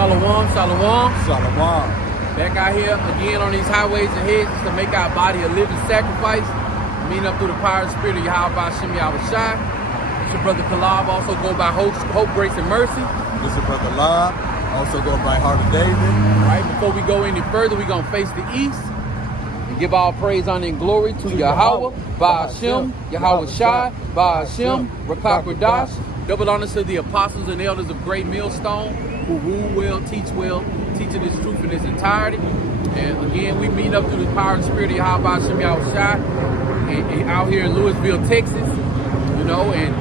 Shalom, shalom. Shalom. Back out here again on these highways and hedges to make our body a living sacrifice. Meeting up through the power and spirit of Yahweh Shem Yahweh Shai. It's your brother Kalab, also go by Hope, Grace, and Mercy. This is brother Lab, also go by Heart of David. All right, before we go any further, we're going to face the east and give all praise, honor, and glory to Yahweh, Ba'ashem, Yahweh Shai, Ba'ashem, Rakak Radash. Double honors to the apostles and elders of Great Millstone who rule well, teaching this truth in its entirety. And again, we meet up through the power and spirit of Yahweh Shem Yahweh Shai and out here in Louisville, Texas, and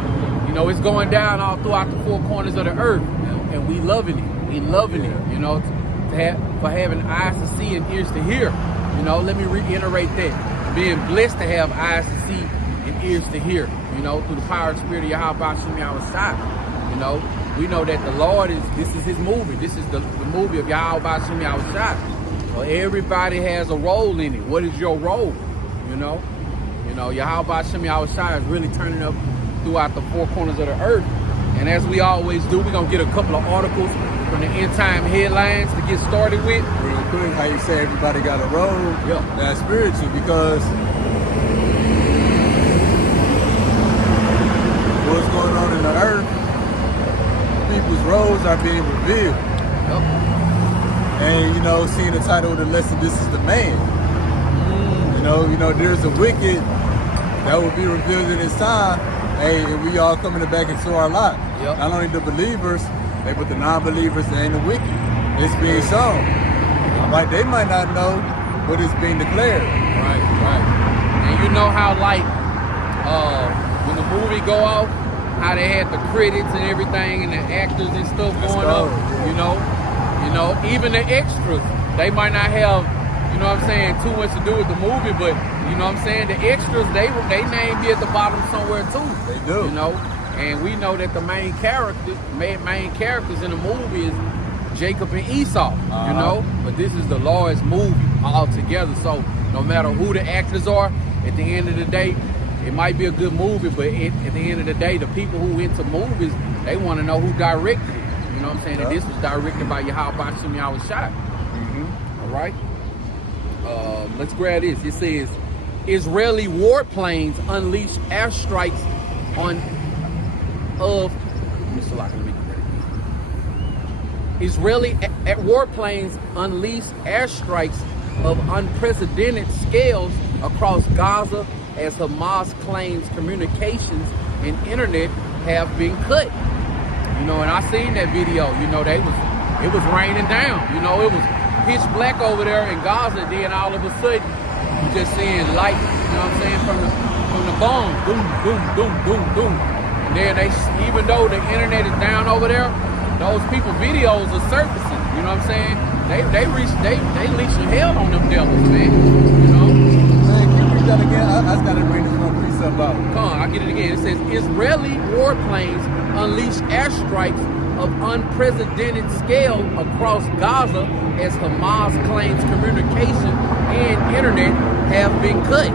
it's going down all throughout the four corners of the earth, and we loving it. We loving it, for having eyes to see and ears to hear. Let me reiterate that. Being blessed to have eyes to see and ears to hear, through the power and spirit of Yahweh Shem Yahweh Shai. We know that the Lord this is his movie. This is the movie of Yahweh Shem Yahweh Shai. So everybody has a role in it. What is your role? Yahweh Shem Yahweh Shai is really turning up throughout the four corners of the earth. And as we always do, we're going to get a couple of articles from the end time headlines to get started with. Real quick, how you say everybody got a role? Yeah. That's spiritual, because what's going on in the earth, people's roles are being revealed. Yep. And seeing the title of the lesson, this is the man. There's a wicked that will be revealed in his time. Hey, and we all coming back into our lot. Yep. Not only the believers, but the non-believers and the wicked. It's being shown. Like, they might not know, but it's being declared. Right. And you know how, when the movie go off, how they had the credits and everything and the actors and stuff going up, even the extras, they might not have, too much to do with the movie, but, the extras, they name be at the bottom somewhere too. They do. And we know that the main characters in the movie is Jacob and Esau, but this is the Lord's movie altogether. So no matter who the actors are, at the end of the day, it might be a good movie, but at the end of the day, the people who into movies, they want to know who directed it. Yep. And this was directed by Yahweh Shem Yahweh Shai. All right. Let's grab this. It says, Israeli warplanes unleash airstrikes Israeli warplanes unleash airstrikes of unprecedented scales across Gaza as Hamas claims communications and internet have been cut. And I seen that video. It was raining down. It was pitch black over there in Gaza. Then all of a sudden, you just seeing light. From the bomb, boom, boom, boom, boom, boom. And then even though the internet is down over there, those people videos are surfacing. They leashing hell on them devils, man. Man, can you read that again? I just gotta bring this one precept out. Come on, I'll get it again. It says, Israeli warplanes unleash airstrikes of unprecedented scale across Gaza as Hamas claims communication and internet have been cut.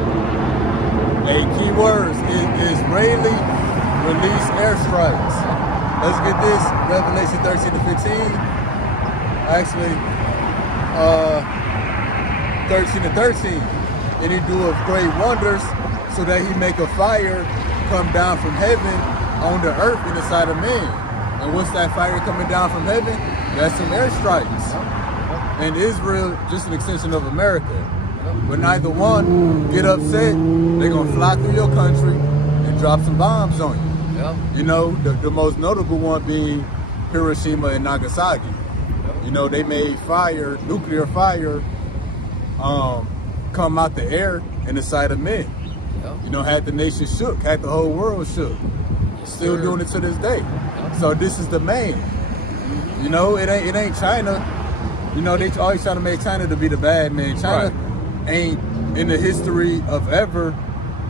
Key words is Israeli release airstrikes. Let's get this, Revelation 13 to 15. Actually, 13 to 13. And he doeth great wonders, so that he make a fire come down from heaven on the earth in the sight of man. And what's that fire coming down from heaven? That's some airstrikes. And Israel, just an extension of America. When neither one get upset, they're gonna fly through your country and drop some bombs on you. Yep. The most notable one being Hiroshima and Nagasaki. They made nuclear fire, come out the air in the sight of men. Yep. Had the nation shook, had the whole world shook. Still doing it to this day. Yep. So this is the man. It ain't China. They always trying to make China to be the bad man. China ain't in the history of ever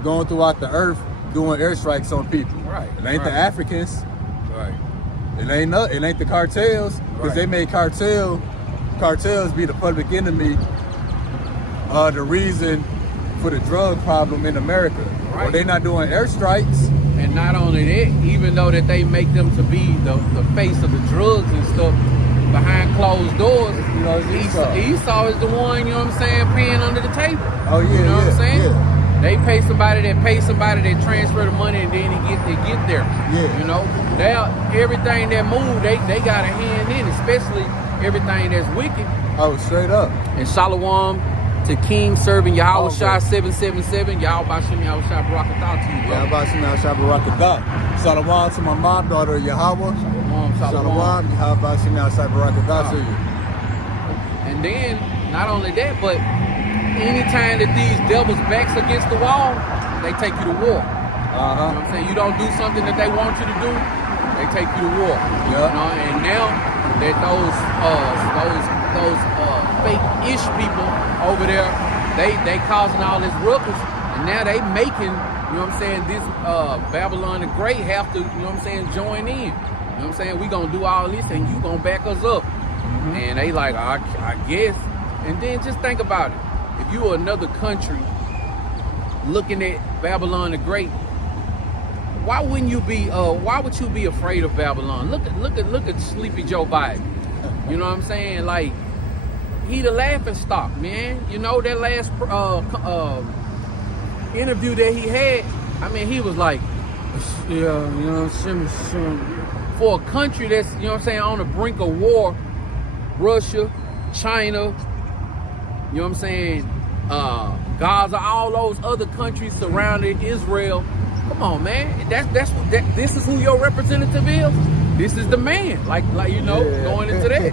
going throughout the earth doing airstrikes on people. Right. It ain't the Africans. Right. It ain't the cartels, because they made cartels be the public enemy, the reason for the drug problem in America. Right. Well, they're not doing airstrikes. And not only that, even though that they make them to be the face of the drugs and stuff, behind closed doors, You know, it's Esau. Esau is the one, you know what I'm saying, paying under the table. Oh yeah, You know what I'm saying? Yeah. They pay somebody that transfer the money and then they get there. Yeah. You know, everything that move, they got a hand in, especially everything that's wicked. Oh, straight up. And Shalom to King serving Yahweh Oh, Shai 777. Yahweh Bashem Yahweh Shai Barakatah to you, bro. Yeah, about Shemel Shabarakadah. Shalom to my mom, daughter Yahweh. Shalom. Shalom. Yahweh Shemel Shabarakadah to you. And then, not only that, but anytime that these devils' backs against the wall, they take you to war. You know what I'm saying? You don't do something that they want you to do, they take you to war. Yeah. You know, and now that those fake-ish people over there, they causing all this ruckus, and now they making, you know what I'm saying, this Babylon the Great have to, you know what I'm saying, join in. You know what I'm saying? We gonna do all this and you gonna back us up. And they like, I guess. And then just think about it. If you were another country looking at Babylon the Great, why would you be afraid of Babylon? Look at Sleepy Joe Biden. You know what I'm saying? Like, he the laughing stock, man. You know, that last interview that he had, I mean, he was like, yeah, you know what I'm saying? For a country that's, you know what I'm saying, on the brink of war, Russia, China, you know what I'm saying, Gaza, all those other countries surrounding Israel. Come on, man. This is who your representative is. This is the man. Like you know, going into that.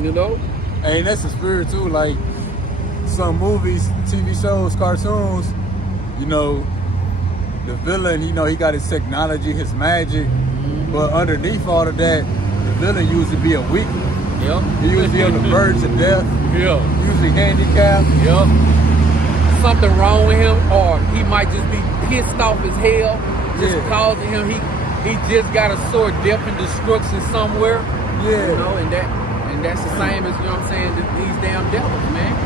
You know? And that's the spirit too, like some movies, TV shows, cartoons, you know, the villain, you know, he got his technology, his magic, but underneath all of that, the villain usually be a weakling. Yep. He usually be on the verge of death. Yeah. Usually handicapped. Yep. Something wrong with him, or he might just be pissed off as hell, just causing him. He just got a sword, death and destruction somewhere. Yeah. You know, and that's the same as, you know what I'm saying, these damn devils, man.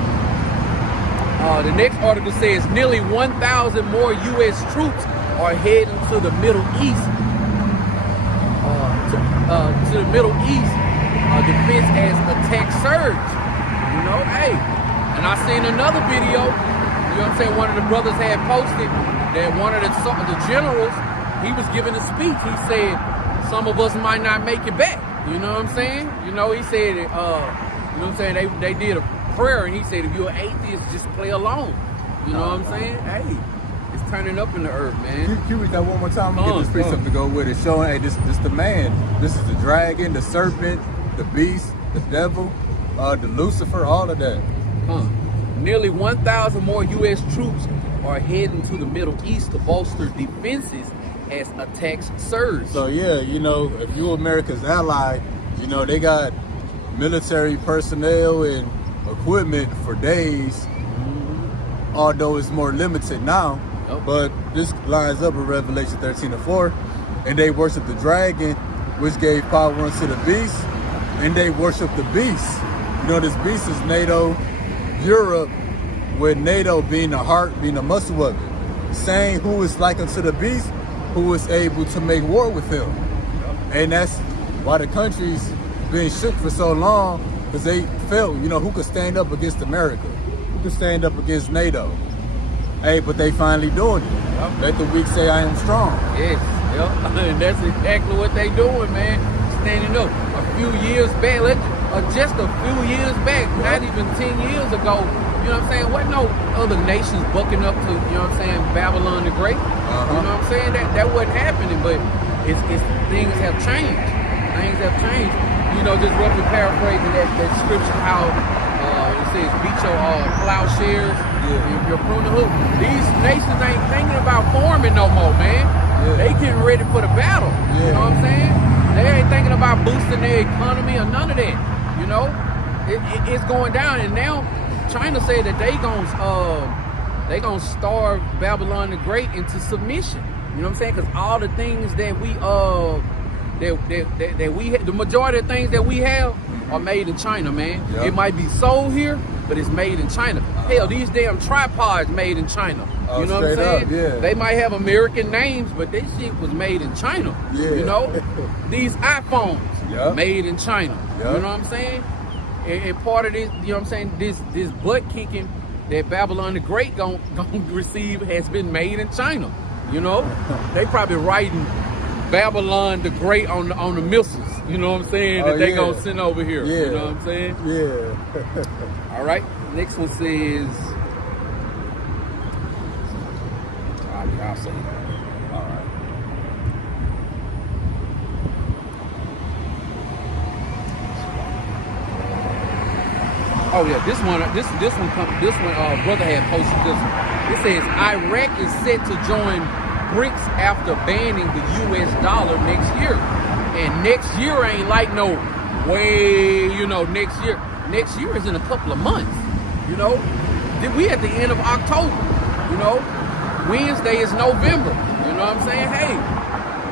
The next article says nearly 1,000 more U.S. troops are heading to the Middle East. To the Middle East, defense as attack surge. You know, hey, and I seen another video. You know what I'm saying? One of the brothers had posted that one of the generals, he was giving a speech. He said some of us might not make it back. You know what I'm saying? You know, he said, you know what I'm saying? They did a prayer, and he said, if you're an atheist, just play along. You know what I'm saying? Hey, it's turning up in the earth, man. Can you read that one more time? I'm gonna get this precept to go with it, showing, hey, this the man. This is the dragon, the serpent, the beast, the devil, the Lucifer, all of that. Nearly 1,000 more U.S. troops are heading to the Middle East to bolster defenses as attacks surge. So yeah, you know, if you're America's ally, you know, they got military personnel and equipment for days, although it's more limited now. But this lines up with Revelation 13:4, and they worship the dragon, which gave power unto the beast, and they worship the beast. You know, this beast is NATO, Europe, with NATO being the heart, being the muscle of it. Saying who is like unto the beast, who is able to make war with him. And that's why the country's been shook for so long, because they felt, you know, who could stand up against America? Who could stand up against NATO? Hey, but they finally doing it. Let the weak say I am strong. Yes, and that's exactly what they doing, man. Standing up. A few years back, just a few years back, not even 10 years ago, you know what I'm saying, wasn't no other nations bucking up to, you know what I'm saying, Babylon the Great. You know what I'm saying? That wasn't happening, but it's things have changed. Things have changed. You know, just roughly paraphrasing that scripture, how it says, beat your plowshares, your pruning hook. These nations ain't thinking about farming no more, man. They getting ready for the battle. You know what I'm saying? They ain't thinking about boosting their economy or none of that. You know, it's going down, and now China said that they gonna starve Babylon the Great into submission. You know what I'm saying? Because all the things that we the majority of things that we have are made in China, man. It might be sold here, but it's made in China. Hell, these damn tripods made in China. Oh, You know what I'm straight saying? up, yeah. They might have American names, but this shit was made in China. Yeah. You know? These iPhones, Yup. made in China. Yup. You know what I'm saying? And part of this, you know what I'm saying, this butt kicking that Babylon the Great gonna receive has been made in China. You know? They probably writing Babylon the Great on the missiles. You know what I'm saying? Oh, That they yeah. gonna send over here. Yeah. You know what I'm saying? Yeah. All right. Next one says. I'll say that. All right. Oh yeah, this one, brother had posted this one. It says Iraq is set to join BRICS after banning the U.S. dollar next year, and next year ain't like no way, you know. Next year is in a couple of months, you know. We at the end of October, you know. Wednesday is November, you know what I'm saying? Hey,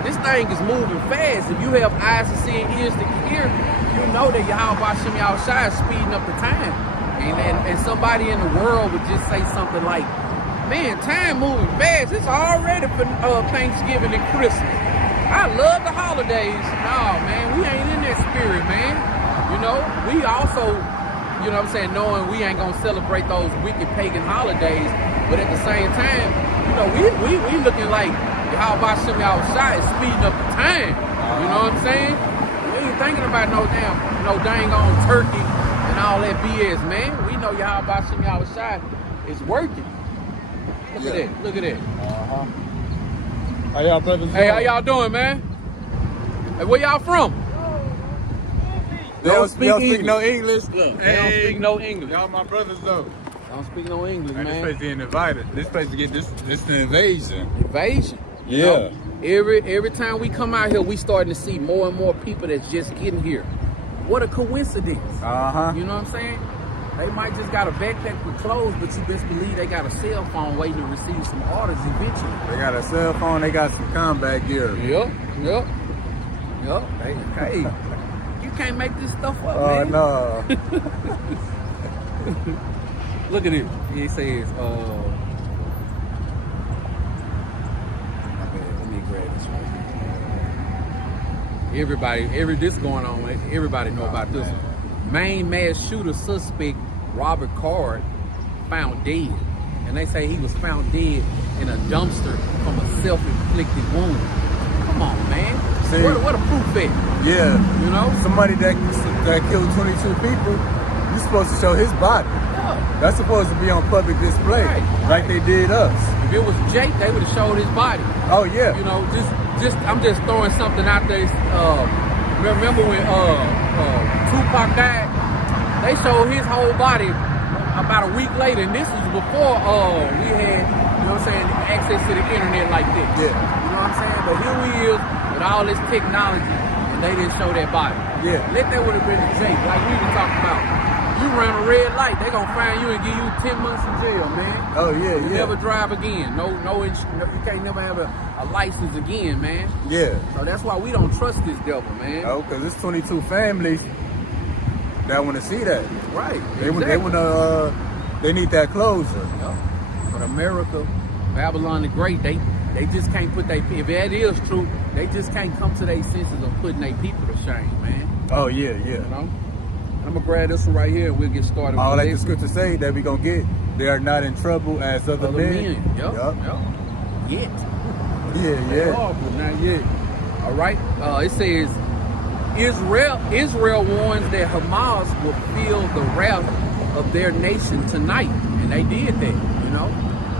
this thing is moving fast. If you have eyes to see and ears to hear, you know that Yahweh Bashim Yahushua is speeding up the time. And somebody in the world would just say something like, man, time moving fast. It's already for Thanksgiving and Christmas. I love the holidays. No, man, we ain't in that spirit, man. You know, we also, you know what I'm saying, knowing we ain't gonna celebrate those wicked pagan holidays, but at the same time, you know, we looking like Yahweh Bashim Yahushua is speeding up the time. You know what I'm saying? We ain't thinking about no dang on turkey and all that BS, man. We know Yahweh Bashim Yahushua is working. Look at that. Look at that. Uh-huh. How y'all brothers Hey, how y'all doing, man? Hey, where y'all from? They don't speak English. no English. Look, they don't speak no English. Y'all my brothers though. They don't speak no English, Man, this man. place getting invited. This place to get this the invasion. Invasion. You Yeah. know? Every time we come out here, we starting to see more and more people that's just getting here. What a coincidence. Uh-huh. You know what I'm saying? They might just got a backpack with clothes, but you best believe they got a cell phone waiting to receive some orders eventually. They got a cell phone, they got some combat gear. Yep. Hey, you can't make this stuff up, Oh man. no. Look at it. It says, let me grab this one. This going on. Everybody know about this one. Main mass shooter suspect Robert Card found dead, and they say he was found dead in a dumpster from a self-inflicted wound. Come on, man. See, what a proof at? Yeah. You know? Somebody that killed 22 people, you're supposed to show his body. Yeah. That's supposed to be on public display, Right. like they did us. If it was Jake, they would have showed his body. Oh yeah. You know, I'm just throwing something out there. Remember when Tupac died? They showed his whole body about a week later, and this was before we had, you know what I'm saying, access to the internet like this. Yeah. You know what I'm saying? But here we is with all this technology, and they didn't show that body. Yeah. Let that would have been a Jake, like we were talking about. You run a red light, they gonna find you and give you 10 months in jail, man. Oh yeah, You yeah. never drive again. You can't never have a license again, man. Yeah. So that's why we don't trust this devil, man. Oh, because it's 22 families that want to see that. Right. They need that closure. Yep. But America, Babylon the Great, they just can't put if that is true, they just can't come to their senses of putting their people to shame, man. Oh yeah, yeah. You know? I'm gonna grab this one right here and we'll get started. All with like the this. scripture say that we gonna get, they are not in trouble as other men. Yep. Yet. Yeah. Oh, but not yet. All right. It says Israel warns that Hamas will feel the wrath of their nation tonight, and they did that. You know,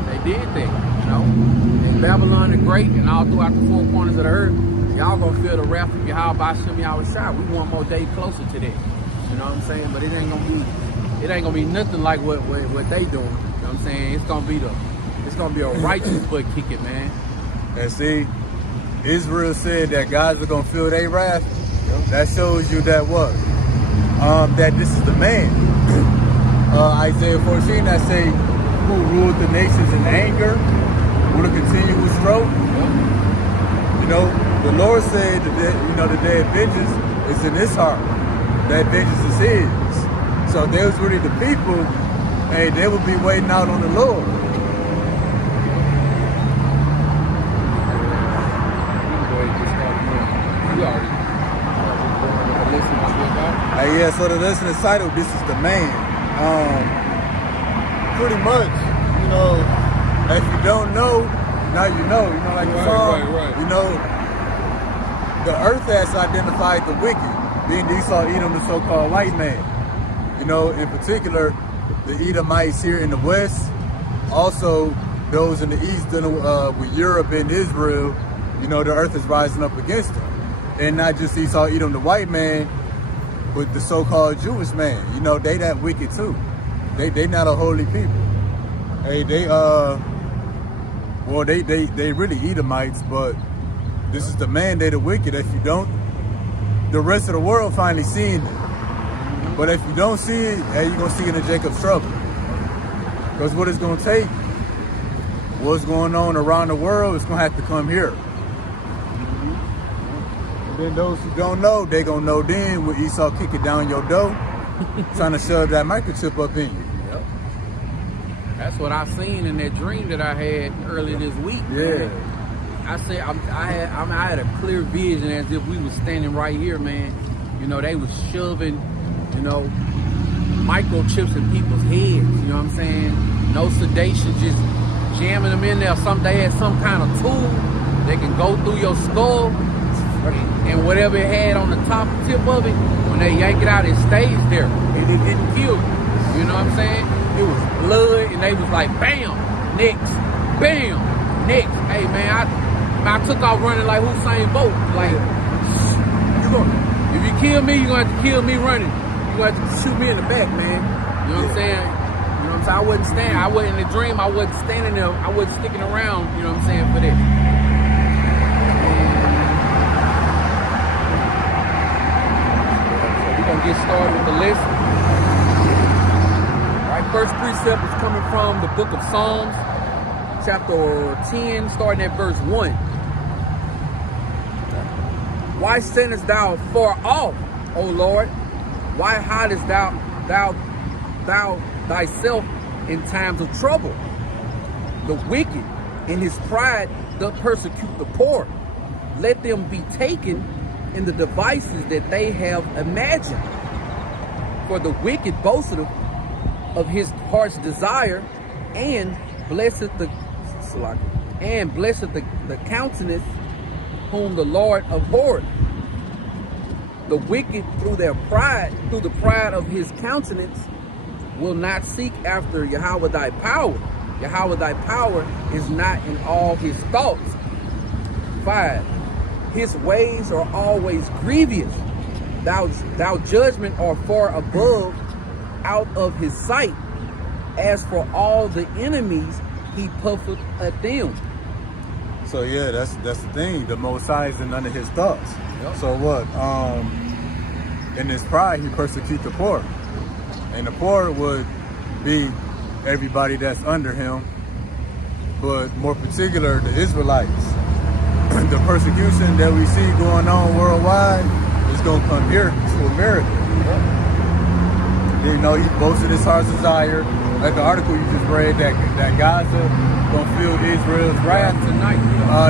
they did that. You know, and Babylon the Great, and all throughout the four corners of the earth, y'all gonna feel the wrath of Yahweh Bashim Yahushua. We one more day closer to that. You know what I'm saying? But it ain't gonna be nothing like what they doing. You know what I'm saying? It's gonna be a righteous butt kicking, man. And see, Israel said that guys are gonna feel their wrath. That shows you that what? That this is the man. Isaiah 14 that say, who ruled the nations in anger, with a continuous stroke. You know, the Lord said that the day of vengeance is in his heart. That vengeance is his. So there's really the people, hey, they will be waiting out on the Lord. yeah, so the listener's title, This is the Man. Pretty much, you know, if you don't know, now you know, like the song, you know, the earth has identified the wicked, being Esau, Edom, the so-called white man. You know, in particular, the Edomites here in the West, also those in the East dealing with Europe and Israel, you know, the earth is rising up against them. And not just Esau, Edom, the white man, but the so-called Jewish man. You know, they that wicked too. They not a holy people. Hey, they really Edomites, but this is the man, they the wicked. If you don't, the rest of the world finally seeing it. But if you don't see it, hey, you're gonna see it in Jacob's trouble. Because what it's gonna take, what's going on around the world, it's gonna have to come here. And then those who don't know, they gonna know then when Esau kick it down your door, trying to shove that microchip up in you. Yep. That's what I seen in that dream that I had earlier this week. Yeah. Man. I said I had a clear vision as if we was standing right here, man. You know, they was shoving, you know, microchips in people's heads. You know what I'm saying? No sedation, just jamming them in there. They had some kind of tool that can go through your skull, and whatever it had on the top tip of it, when they yank it out, it stays there, and it didn't kill you. You know what I'm saying? It was blood, and they was like, bam, next, bam, next. Hey, man, I took off running like Usain Bolt. Like, if you kill me, you're gonna have to kill me running. You're gonna have to shoot me in the back, man. You know what I'm saying? You know what I'm saying? I wasn't in a dream. I wasn't standing there. I wasn't sticking around, you know what I'm saying, for that. So we're gonna get started with the lesson. All right, first precept is coming from the book of Psalms, chapter 10, starting at verse 1. Why standest thou far off, O Lord? Why hidest thou thyself in times of trouble? The wicked in his pride doth persecute the poor. Let them be taken in the devices that they have imagined. For the wicked boasteth of his heart's desire, and blesseth the countenance whom the Lord abhorreth. The wicked through the pride of his countenance, will not seek after Yahweh thy power. Yahweh thy power is not in all his thoughts. 5. His ways are always grievous. Thou judgment are far above out of his sight. As for all the enemies, he puffeth at them. So yeah, that's the thing. The Most High is in none of his thoughts. Yep. So what? In his pride, he persecutes the poor, and the poor would be everybody that's under him, but more particular, the Israelites. The persecution that we see going on worldwide is going to come here to America. Yep. You know, he boasted his heart's desire. Like the article you just read, that Gaza gonna feel Israel's wrath tonight.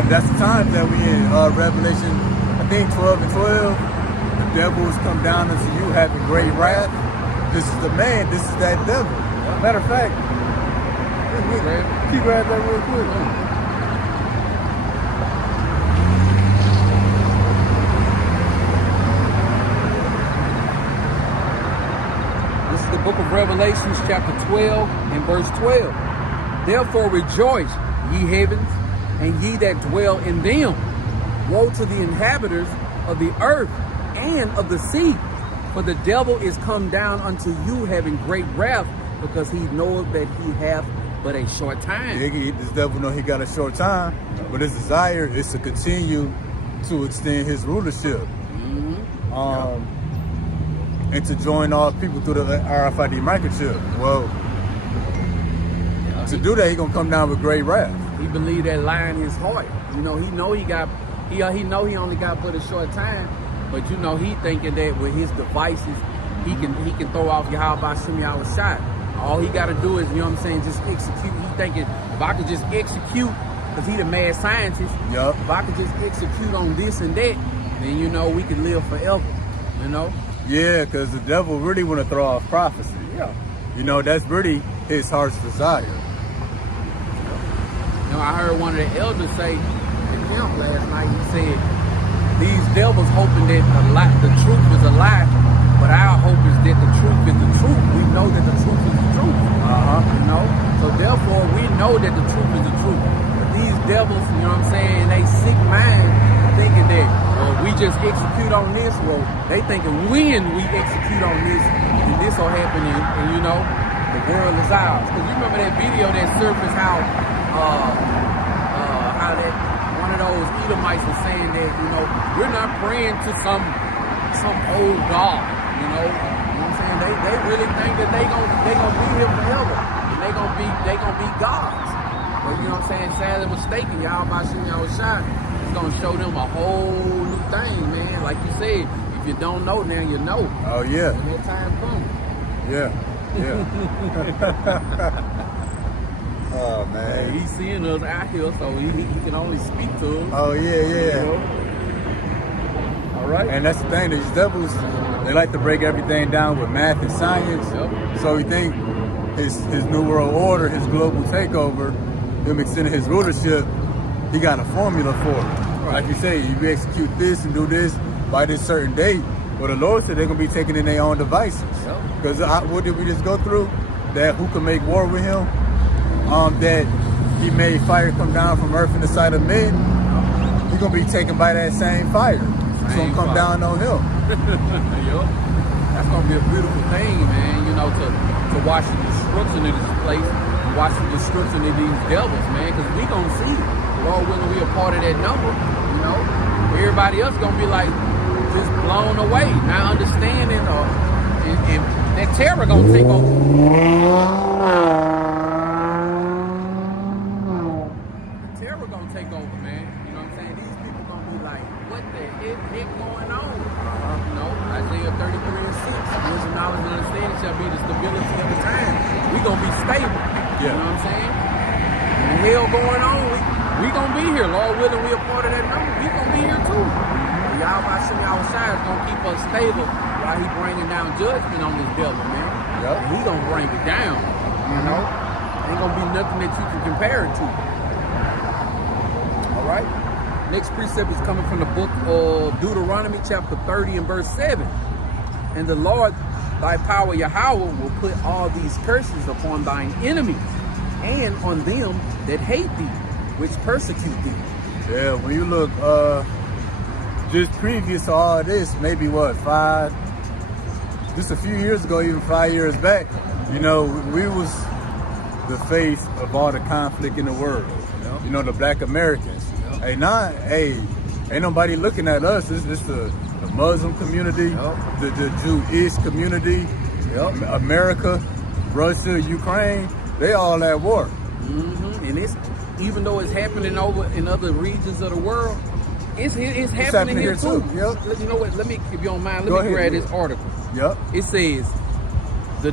That's the time that we in Revelation, I think 12 and 12. The devils come down unto you having great wrath. This is the man. This is that devil. Matter of fact, keep at that real quick. The book of Revelations chapter 12 and verse 12. Therefore rejoice, ye heavens, and ye that dwell in them. Woe to the inhabitants of the earth and of the sea, for the devil is come down unto you having great wrath, because he knoweth that he hath but a short time. This devil know he got a short time, but his desire is to continue to extend his rulership. And to join all people through the RFID microchip. Well, to do that, he's gonna come down with great wrath. He believed that lie in his heart. You know, he know he only got but a short time, but you know, he thinking that with his devices, he can throw off Yahweh Bashim Yahweh shot. All he got to do is, you know what I'm saying, just execute. He thinking, if I could just execute, because he the mad scientist, if I could just execute on this and that, then, you know, we could live forever, you know? Yeah, because the devil really want to throw off prophecy. Yeah. You know, that's really his heart's desire. You know, I heard one of the elders say in camp last night, he said, these devils hoping that the truth is a lie, but our hope is that the truth is the truth. We know that the truth is the truth. You know? So therefore, we know that the truth is the truth. But these devils, you know what I'm saying, they sick mind thinking that, well, we just execute on this. Well, they thinking when we execute on this, and this will happen, and you know, the world is ours. Because you remember that video that surfaced how that one of those Edomites was saying that, you know, we're not praying to some old God, you know what I'm saying? They really think that they gonna be here forever, and they gonna be gods. But you know what I'm saying? Sadly mistaken, y'all by shooting y'all shot, it's gonna show them a whole new thing, man. Like you said, if you don't know, now you know. Oh yeah. When that time comes. Yeah. Oh man. Hey, he's seeing us out here, so he can only speak to us. Oh yeah. You know? All right. And that's the thing, these devils, they like to break everything down with math and science. Yep. So we think his new world order, his global takeover, him extending his rulership, he got a formula for it. Right. Like you say, you execute this and do this by this certain date. Well, the Lord said they're going to be taking in their own devices. Because what did we just go through? That who can make war with him? That he made fire come down from earth in the sight of men. He's going to be taken by that same fire. It's going to come down on him. Yup. That's going to be a beautiful thing, man, you know, to watch the destruction of this place, watch the destruction of these devils, man, because we going to see it. Lord willing, we a part of that number, you know. Everybody else going to be like just blown away, not understanding, and that terror going to take over. The terror going to take over, man. You know what I'm saying? These people going to be like, what the heck going on? You know, Isaiah 33:6, wisdom, knowledge, and understanding shall be the stability of the time. We gonna be stable. You know what I'm saying? When hell going on, we gonna be here. Lord willing, we a part of that number. We gonna be here too. Y'all by some y'all side is gonna keep us stable while he bringing down judgment on this devil, man. Yep. He gonna bring it down. You know, ain't gonna be nothing that you can compare it to. All right. Next precept is coming from the book of Deuteronomy chapter 30 and verse 7. And the Lord, thy power Yahweh, will put all these curses upon thine enemies and on them that hate thee, which persecute thee. Yeah, when you look just previous to all this, maybe just a few years ago, even 5 years back, you know, we was the face of all the conflict in the world. You know, the black Americans. Hey, ain't nobody looking at us. It's the Muslim community, the Jewish community, America, Russia, Ukraine, they all at war. And it's, even though it's happening over in other regions of the world, it's happening here too. Yep. You know what? Let me, if you don't mind, let me grab this article. Yep. It says the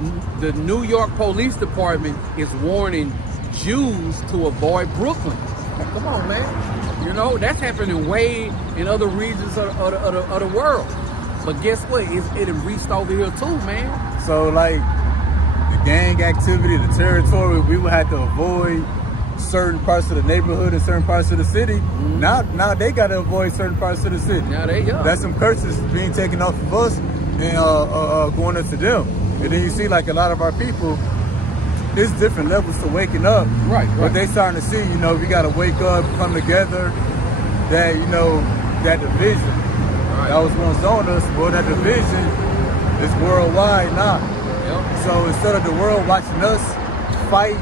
New York Police Department is warning Jews to avoid Brooklyn. Come on, man. You know, that's happening way in other regions of the world. But guess what? It reached over here too, man. So like the gang activity, the territory, we would have to avoid certain parts of the neighborhood and certain parts of the city. Now they got to avoid certain parts of the city. Now they go. That's some curses being taken off of us and going into them. And then you see like a lot of our people, there's different levels to waking up. Right. But they starting to see, you know, we got to wake up, come together, that, you know, that division. Right. That was once on us, but that division is worldwide now. So instead of the world watching us fight,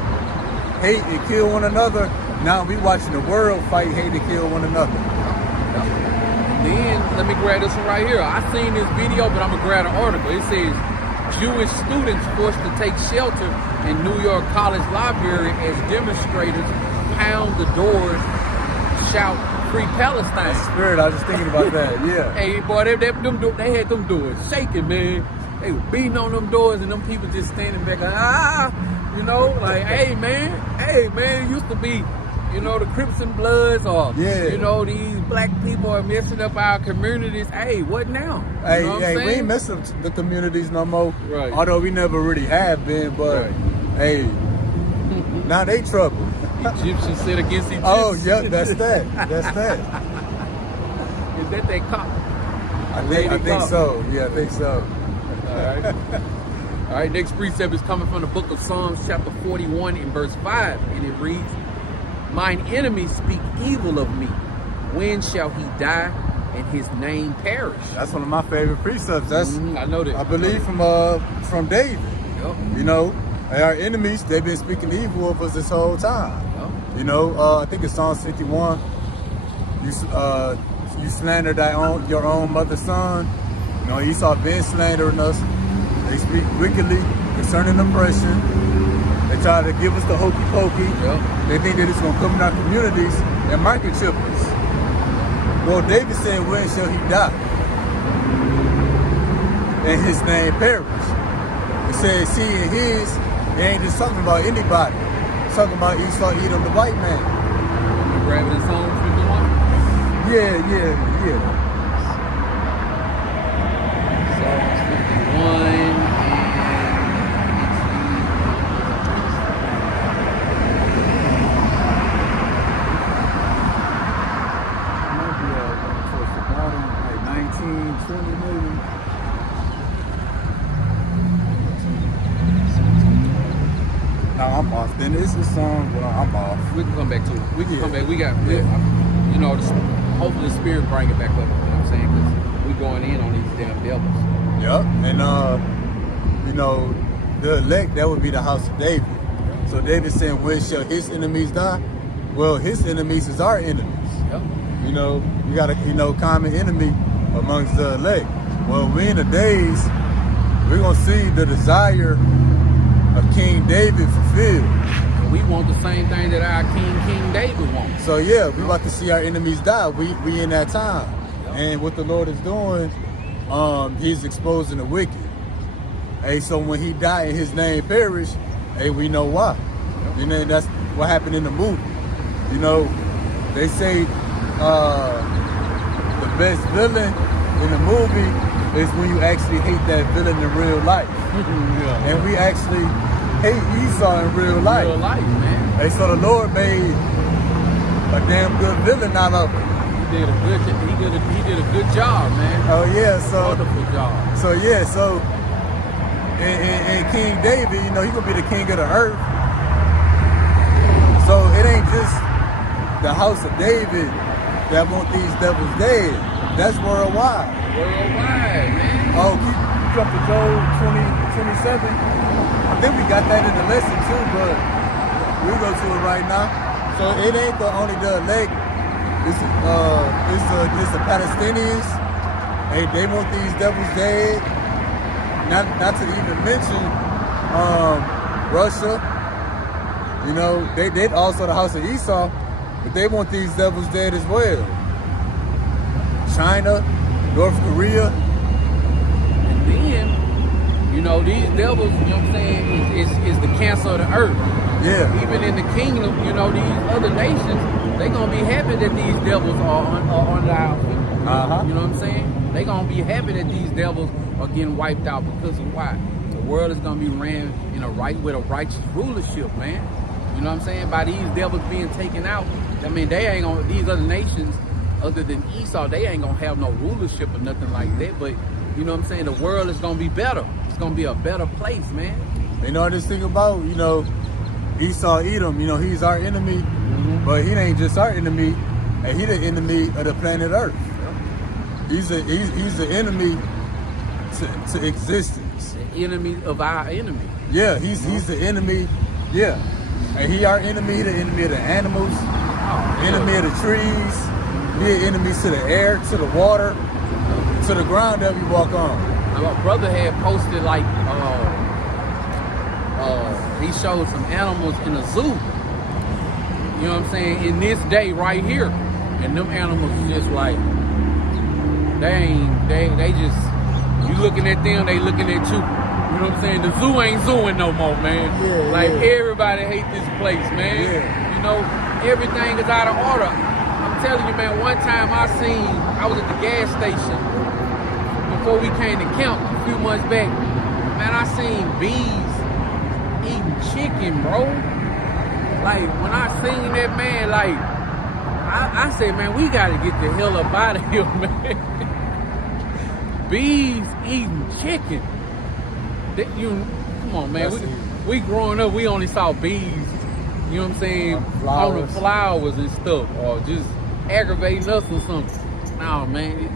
hate, and kill one another, now we watching the world fight, hate, and kill one another. Then, let me grab this one right here. I seen this video, but I'm going to grab an article. It says, Jewish students forced to take shelter in New York College library as demonstrators pound the doors, shout, "Free Palestine." Spirit, I was just thinking about that, yeah. Hey, boy, they had them doors shaking, man. They were beating on them doors, and them people just standing back like, you know, like, hey, man, it used to be you know, the Crips and Bloods, or Yeah. you know, these black people are messing up our communities. Hey, what now? You Hey, know what I'm hey, we saying? ain't messing up the communities no more. Right. Although we never really have been, but Right. hey, now they trouble. Egyptians sit against Egyptians. Oh, yep, that's that. That's that. Is that they cop? I Lady think cop. so. Yeah, I think so. All right. All right, next precept is coming from the book of Psalms, chapter 41, and verse 5, and it reads, "Mine enemies speak evil of me. When shall he die and his name perish?" That's one of my favorite precepts. That's I know that. I believe from David. Yep. You know, our enemies, they've been speaking evil of us this whole time. Yep. You know, I think it's Psalm 51. You slander your own mother's son. You know, Esau been slandering us. They speak wickedly concerning oppression. They try to give us the hokey pokey. Yep. They think that it's gonna come in our communities and microchip us. Well, David said, when shall he die? And his name perish. It says he and his, it ain't just talking about anybody. It's talking about Esau, Edom, the white man. Grab it in Psalms 51. Yeah. Psalms 51. Might be towards the bottom, like 19, 20 maybe. No, I'm off. Then it's a song, well, I'm off. We can come back to it. We can Yeah. come back. We got, Yeah. you know, hopefully the Spirit bring it back up. You know what I'm saying? Because we going in on these damn devils. Yep. And you know, the elect, that would be the house of David. So David saying, when shall his enemies die? Well, his enemies is our enemies. Yep. You know, you got a common enemy amongst the elect. Well, we in the days, we're gonna see the desire of King David fulfilled. And we want the same thing that our King David wants. So yeah, we about to see our enemies die. We in that time. Yep. And what the Lord is doing, he's exposing the wicked. Hey, so when he died and his name perish, hey, we know why. Yep. You know, that's what happened in the movie. You know, they say the best villain in the movie is when you actually hate that villain in real life. Yeah. And we actually hate Esau in real life. Real life, man. Hey, so the Lord made a damn good villain out of it. He did a good job, man. Oh yeah, so Wonderful job. so and King David, you know, he gonna be the king of the earth. So it ain't just the house of David that want these devils dead. That's worldwide. Worldwide, man. Oh, you jump to Job 20:27. I think we got that in the lesson too, but we'll go to it right now. So it ain't only the elect. It's the Palestinians. Hey, they want these devils dead. Not to even mention Russia. You know, they also the house of Esau, but they want these devils dead as well. China, North Korea. And then, you know, these devils, you know what I'm saying, is the cancer of the earth. Yeah. Even in the kingdom, you know, these other nations, they gonna be happy that these devils are under our feet. Uh-huh. You know what I'm saying? They gonna be happy that these devils are getting wiped out because of why? The world is gonna be ran with a righteous rulership, man. You know what I'm saying? By these devils being taken out, I mean, they ain't gonna, these other nations, other than Esau, they ain't gonna have no rulership or nothing like that. But you know what I'm saying? The world is gonna be better. It's gonna be a better place, man. You know this thing about, you know, Esau, Edom, you know, he's our enemy, but he ain't just our enemy, and he the enemy of the planet Earth. He's the enemy to existence. The enemy of our enemy. Yeah, he's the enemy. Yeah, and he our enemy. He the enemy of the animals, enemy of the trees. He an enemy to the air, to the water, to the ground that we walk on. My brother had posted like he showed some animals in a zoo. You know what I'm saying? In this day right here, and them animals just like they just, you looking at them, they looking at you. You know what I'm saying? The zoo ain't zooing no more, man. Yeah, like yeah. everybody hate this place, man. Yeah. You know, everything is out of order. I'm telling you, man, one time I was at the gas station before we came to camp a few months back. Man, I seen bees eating chicken, bro. Like, when I seen that, man, like, I said, man, we got to get the hell up out of here, man. Bees eating chicken. Come on, man. We growing up, we only saw bees, you know what I'm saying, on the flowers and stuff, or just aggravating us or something. Nah, man,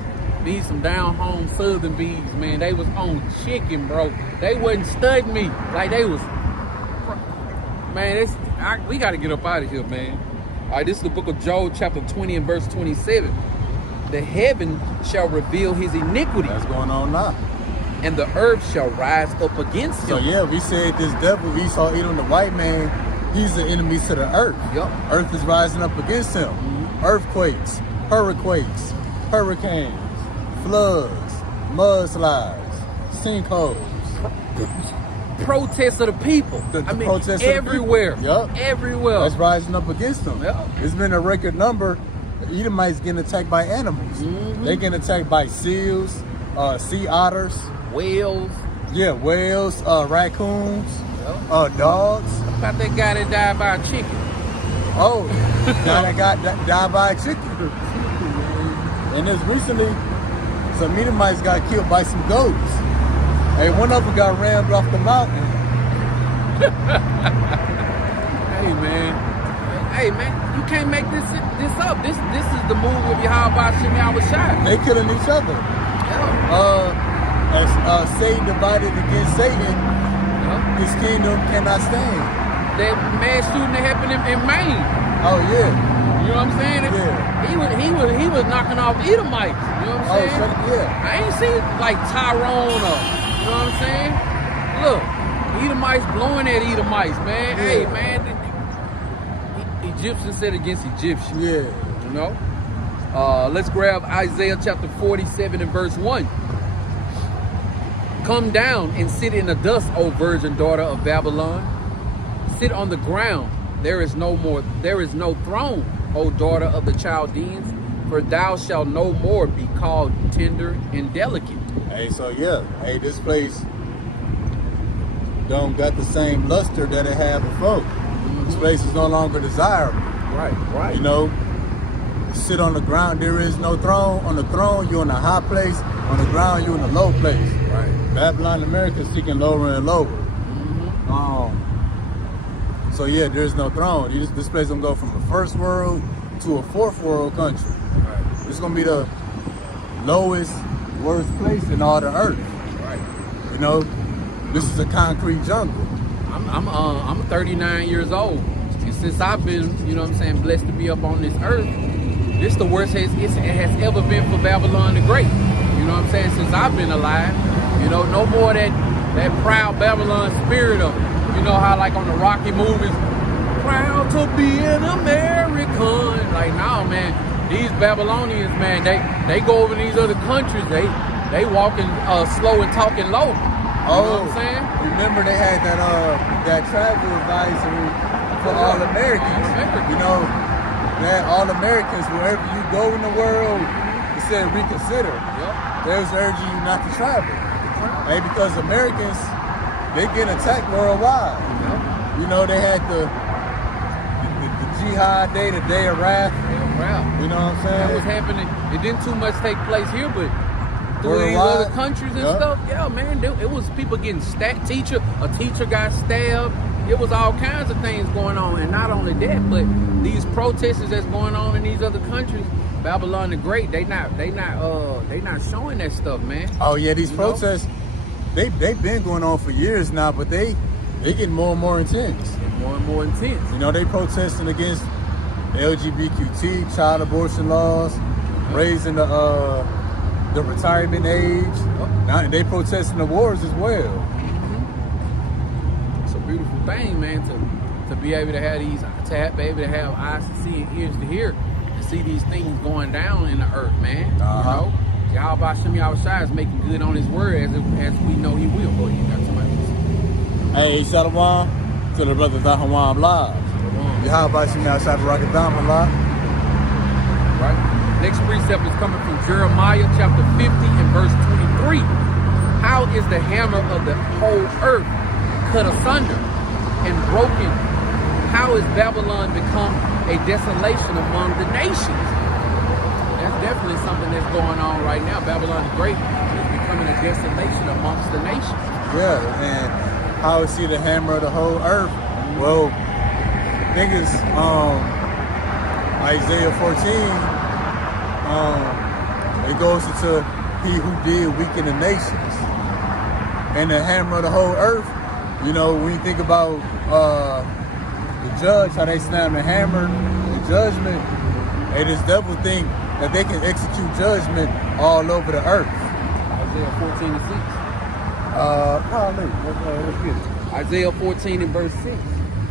these some down home southern bees, man. They was on chicken, bro. They wasn't studying me like they was. Man, we got to get up out of here, man. All right, this is the book of Job, chapter 20 and verse 27. The heaven shall reveal his iniquity. That's going on now. And the earth shall rise up against him. So yeah, we said this devil Esau eat on the white man, he's the enemy to the earth. Yep. Earth is rising up against him. Earthquakes, hurricanes, floods, mudslides, sinkholes. Protests of the people. Protests everywhere. Of the people. Yep. Everywhere. That's rising up against them. Yep. It's been a record number. Edomites getting attacked by animals. They getting attacked by seals, sea otters, whales. Yeah, whales, raccoons, dogs. How about that guy that died by a chicken? Oh, guy that died by a chicken. And there's recently, some Edomites got killed by some goats. Hey, one of them got rammed off the mountain. Hey man, you can't make this up. This is the movie of Yahweh Shemi Shai. They killing each other. Yeah. As Satan divided against Satan, his kingdom cannot stand. That mass shooting that happened in Maine. Oh yeah. You know what I'm saying? Yeah. He was knocking off Edomites. You know what I'm saying? Yeah. I ain't seen like Tyrone or, you know what I'm saying? Look, Edomites blowing at Edomites, man. Yeah. Hey, man. Egyptian said against Egyptian. Yeah. You know? Let's grab Isaiah chapter 47 and verse 1. Come down and sit in the dust, O virgin daughter of Babylon. Sit on the ground. There is no throne, O daughter of the Chaldeans, for thou shalt no more be called tender and delicate. Hey, so yeah. Hey, this place don't got the same luster that it had before. This place is no longer desirable. Right. You know, sit on the ground, there is no throne. On the throne, you're in a high place. On the ground, you're in a low place. Right. Babylon, America is seeking lower and lower. So yeah, there's no throne. This place gonna go from a first world to a fourth world country. Right. It's gonna be the lowest, worst place in all the earth. Right. You know, this is a concrete jungle. I'm 39 years old. Since I've been, you know what I'm saying, blessed to be up on this earth, this is the worst it has ever been for Babylon the Great. You know what I'm saying? Since I've been alive, you know, no more that proud Babylon spirit of, you know how like on the Rocky movies, proud to be an American. Like now, man, these Babylonians, man, they go over to these other countries, they walking slow and talking low. You know what I'm saying? Remember they had that travel advisory for all Americans. You know, that all Americans, wherever you go in the world, it said reconsider. They was urging you not to travel. Hey, because Americans, they get attacked worldwide. You know, they had the Jihad Day, the Day of Wrath. You know what I'm saying? That was happening. It didn't too much take place here, but through these other countries and stuff, yeah, man, it was people getting stabbed. A teacher got stabbed. It was all kinds of things going on, and not only that, but these protesters that's going on in these other countries, Babylon the Great, they not showing that stuff, man. Oh yeah, these protests, they've been going on for years now, but they getting more and more intense. More and more intense. You know, they protesting against LGBTQ, child abortion laws, raising the retirement age. Now they protesting the wars as well. It's a beautiful thing, man, to be able to have be able to have eyes to see and ears to hear, and see these things going down in the earth, man. You know, Yahweh Shemi Shai is making good on his word as we know he will. Go ahead, got somebody. Hey, Shalom to the brothers at Hawam Live. Yahweh Shem Yahweh Rocket Down a lot. Right? Next precept is coming from Jeremiah chapter 50 and verse 23. How is the hammer of the whole earth cut asunder and broken? How is Babylon become a desolation among the nations? That's definitely something that's going on right now. Babylon the Great is becoming a desolation amongst the nations. Yeah, and how is he the hammer of the whole earth? Well, niggas, Isaiah 14, it goes into he who did weaken the nations. And the hammer of the whole earth, you know, when you think about the judge, how they slam the hammer, the judgment, and this devil think that they can execute judgment all over the earth. Isaiah 14 and 6. Let's get it. Isaiah 14 and verse 6.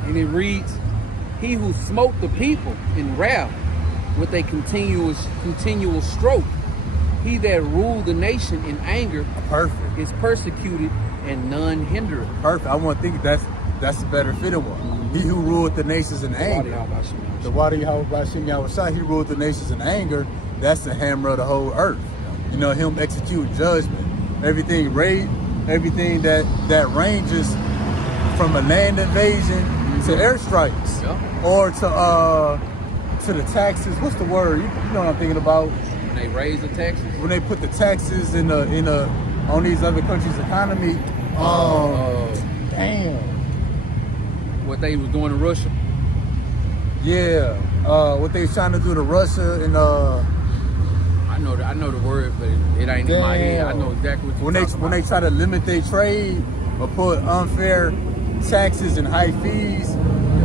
And it reads, he who smote the people in wrath with a continual stroke, he that ruled the nation in anger, Perfect. is persecuted and none hindereth. Perfect. I want to think that's the better fitting one. He who ruled the nations in anger. The Wadi Yahweh Shem Yahweh, he ruled the nations in anger. That's the hammer of the whole earth. You know, him execute judgment. Everything everything that ranges from a land invasion to airstrikes, or to the taxes. What's the word? You know what I'm thinking about? When they raise the taxes. When they put the taxes on these other countries' economy. Damn. What they was doing to Russia. Yeah. What they was trying to do to Russia and I know the word, but it ain't in my head. I know exactly what you're talking about. When they try to limit their trade or put unfair taxes and high fees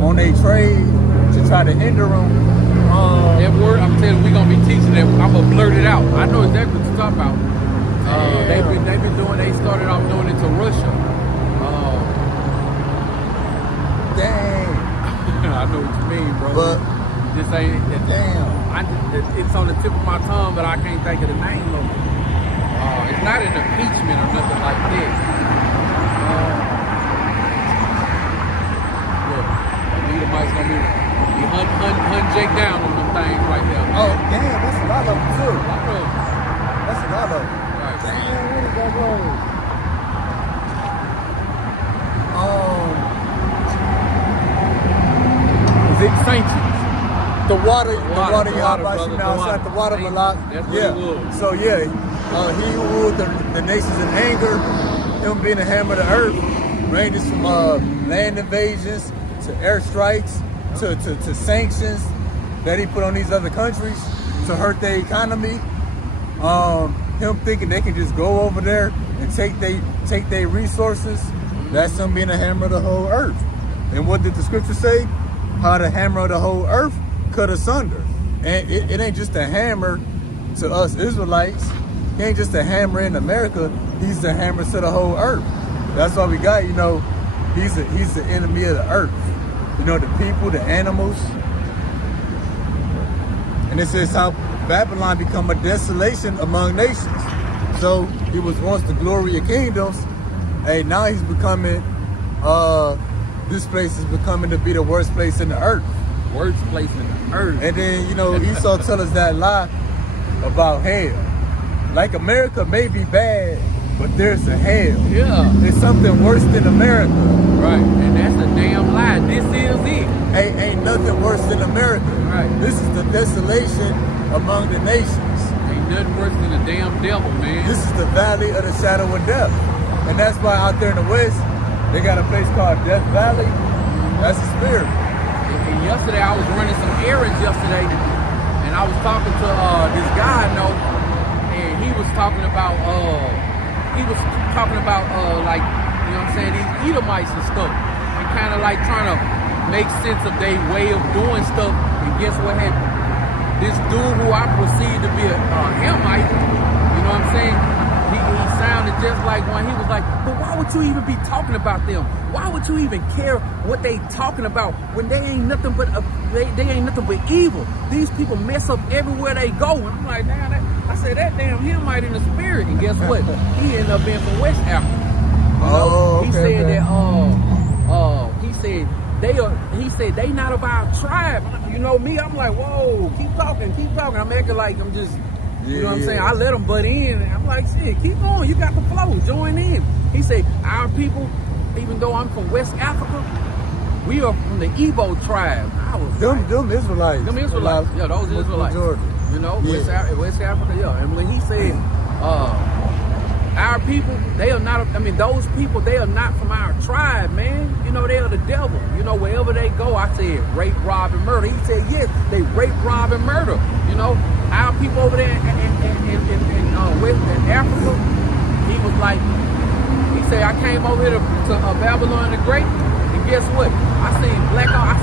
on their trade to try to hinder them. That word, I'm telling you, we're gonna be teaching them. I'm gonna blurt it out. I know exactly what you're talking about. They started off doing it to Russia. Dang. I know what you mean, bro. But this ain't it, damn. It's on the tip of my tongue, but I can't think of the name of it. It's not an impeachment or nothing like that. Look, the mic's gonna be hunt Jake down on them things right there. Man. Oh, damn, that's a lot of them too. That's a lot of them. Right. Damn, where did that go? Sanctions. The water, brother. the water a lot. That's what yeah. it was. So yeah, he who ruled the nations in anger, him being the hammer of the earth, ranges from land invasions to airstrikes to sanctions that he put on these other countries to hurt their economy. Him thinking they can just go over there and take their resources. That's him being the hammer of the whole earth. And what did the scripture say? How the hammer of the whole earth cut asunder. And it ain't just a hammer to us Israelites. He ain't just a hammer in America. He's the hammer to the whole earth. That's why we got, you know, he's the enemy of the earth. You know, the people, the animals. And it says how Babylon become a desolation among nations. So he was once the glory of kingdoms. Hey, now he's becoming this place is becoming to be the worst place in the earth. Worst place in the earth. And then, you know, Esau tell us that lie about hell. Like America may be bad, but there's a hell. Yeah. There's something worse than America. Right. And that's a damn lie. This is it. Ain't nothing worse than America. Right. This is the desolation among the nations. Ain't nothing worse than a damn devil, man. This is the valley of the shadow of death. And that's why out there in the West, they got a place called Death Valley. That's the spirit. And yesterday, I was running some errands yesterday, and I was talking to this guy I know, and he was talking about like, you know what I'm saying, these Edomites and stuff, and kind of like trying to make sense of their way of doing stuff. And guess what happened? This dude who I perceived to be a Hamite, you know what I'm saying? He sounded just like one. He was like, but why would you even be talking about them? Why would you even care what they talking about when they ain't nothing but they ain't nothing but evil? These people mess up everywhere they go. And I'm like, damn, I said that damn Hamite in the spirit. And guess what? He ended up being from West Africa. You know? Oh, okay, he said okay. that he said he said they not of our tribe. You know me, I'm like, whoa, keep talking. I'm acting like I'm just, you know what I'm saying? I let them butt in. And I'm like, shit, keep going. You got the flow. Join in. He said, our people, even though I'm from West Africa, we are from the Igbo tribe. I was them Israelites. Them Israelites. Yeah, those Israelites. Majority. You know, Yeah. West Africa, yeah. And when he said, our people, they are not, I mean, those people, they are not from our tribe, man. You know, they are the devil. You know, wherever they go, I said, rape, rob, and murder. He said, yes, they rape, rob, and murder. You know, our people over there in Africa, he was like, he said, I came over here to Babylon the Great, and guess what? I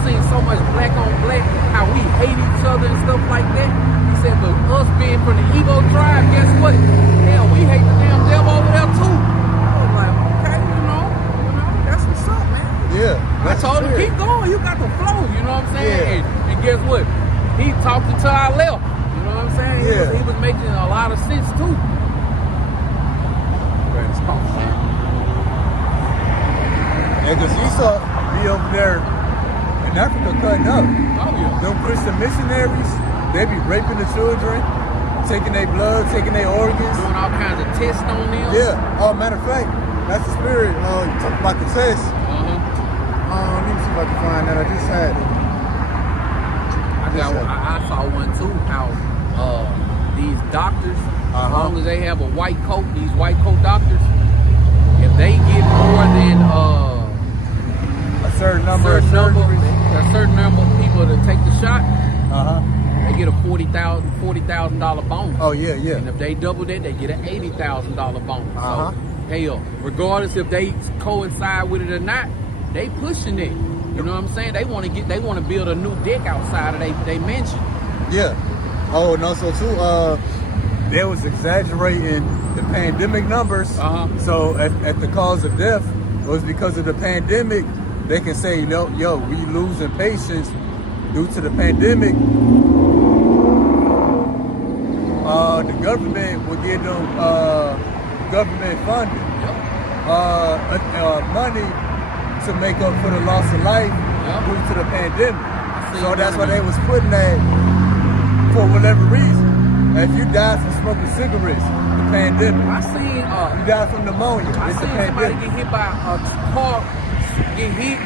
seen so much black on black, how we hate each other and stuff like that. He said, but us being from the Igbo tribe, guess what? Hell, we hate the damn devil over there too. I was like, okay, you know, that's what's up, man. Yeah. I told him, keep going, you got the flow, you know what I'm saying? Yeah. And guess what? He talked until I left. You know what I'm saying? Yeah. He was making a lot of sense too. It's complicated. And because Esau be over there in Africa cutting up. Oh yeah. Them Christian missionaries, they be raping the children, taking their blood, taking their organs. Doing all kinds of tests on them. Yeah. Oh, matter of fact, that's the spirit. Talk about the test. Let me see if I can find that. I just had it. I saw one too, how these doctors, as long as they have a white coat, these white coat doctors, if they get more than a certain number of people to take the shot, Uh-huh. they get a $40,000 bonus. Oh, yeah, yeah. And if they double that, they get an $80,000 bonus. Uh-huh. So, hell, regardless if they coincide with it or not, they pushing it. You know what I'm saying? They want to build a new deck outside of they mansion. Yeah. Oh, and also too, they was exaggerating the pandemic numbers. So at the cause of death was because of the pandemic. They can say, yo, we losing patients due to the pandemic. The government will give them government funding, money to make up for the loss of life due to the pandemic. So that's why they was putting that for whatever reason. If you die from smoking cigarettes, the pandemic. I seen you die from pneumonia, I it's the seen somebody pandemic. get hit by a car, get hit,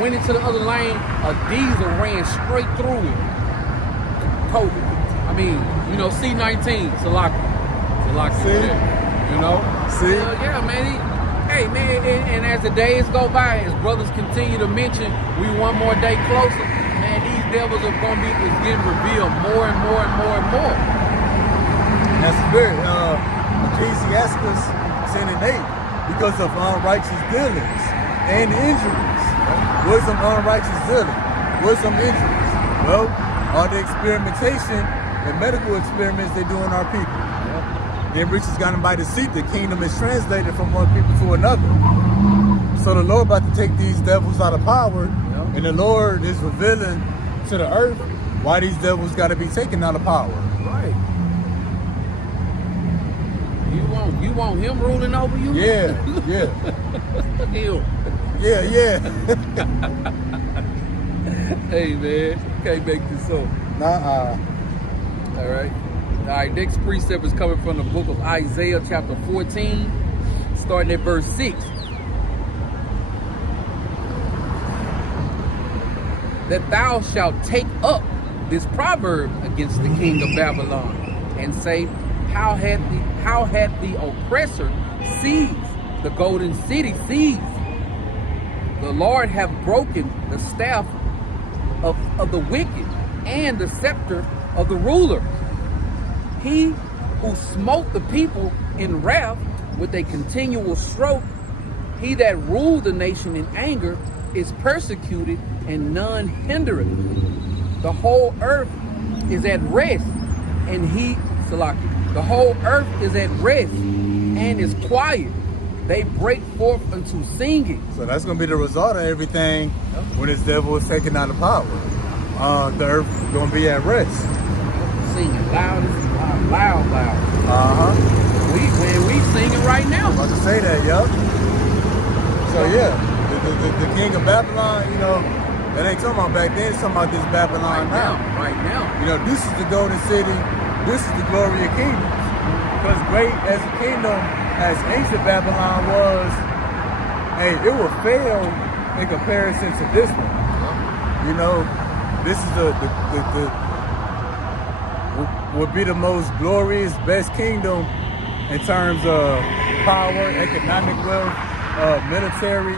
went into the other lane, a diesel ran straight through it. COVID. I mean, you know, C-19, Salaki. See? You know? See? Yeah, man. Hey, man, and as the days go by, as brothers continue to mention, we one more day closer, man, these devils are going to be getting revealed more and more and more and more. That's spirit. Ecclesiastes 10 and 8, because of unrighteous dealings and injuries. What's some unrighteous dealing? What's some injuries? Well, all the experimentation and medical experiments they do on our people. Then riches got them by deceit. The kingdom is translated from one people to another. So the Lord about to take these devils out of power, and the Lord is revealing to the earth why these devils got to be taken out of power. Right. You want him ruling over you? Yeah. Him. Yeah. Hey, man, can't make this up. Nah. All right, next precept is coming from the book of Isaiah chapter 14, starting at verse 6. That thou shalt take up this proverb against the king of Babylon, and say, how hath the oppressor seized the golden city seized? The Lord hath broken the staff of the wicked and the scepter of the ruler. He who smote the people in wrath with a continual stroke, he that ruled the nation in anger, is persecuted and none hindereth. The whole earth is at rest, and the whole earth is at rest and is quiet. They break forth unto singing. So that's going to be the result of everything when this devil is taken out of power. The earth is going to be at rest. Singing loud. We singing right now. I'm about to say that, yup. So yeah, the king of Babylon, That ain't talking about back then. It's talking about this Babylon now. Right now. You know, this is the golden city. This is the glory of kingdoms. Because great as a kingdom as ancient Babylon was, hey, it will fail in comparison to this one. You know, this is the would be the most glorious, best kingdom in terms of power, economic wealth, military.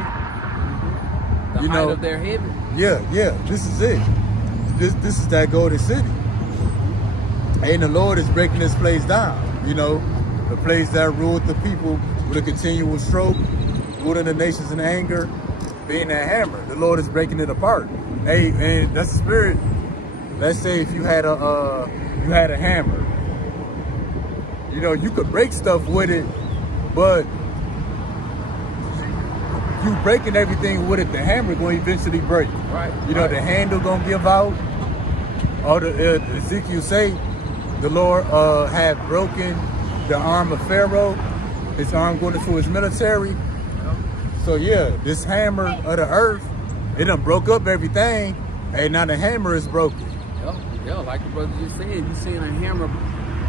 The height of their heaven. Yeah, this is it. This is that golden city. And the Lord is breaking this place down. You know, the place that ruled the people with a continual stroke, ruling the nations in anger, being a hammer. The Lord is breaking it apart. Hey, and that's the spirit. Let's say if you had a hammer, you know, you could break stuff with it, but you breaking everything with it, the hammer going to eventually break. Right. You know, the handle going to give out. Or the Ezekiel say, the Lord had broken the arm of Pharaoh, his arm going into his military. So yeah, this hammer of the earth, it done broke up everything, and now the hammer is broken. Yeah, like the brother just said, you seeing a hammer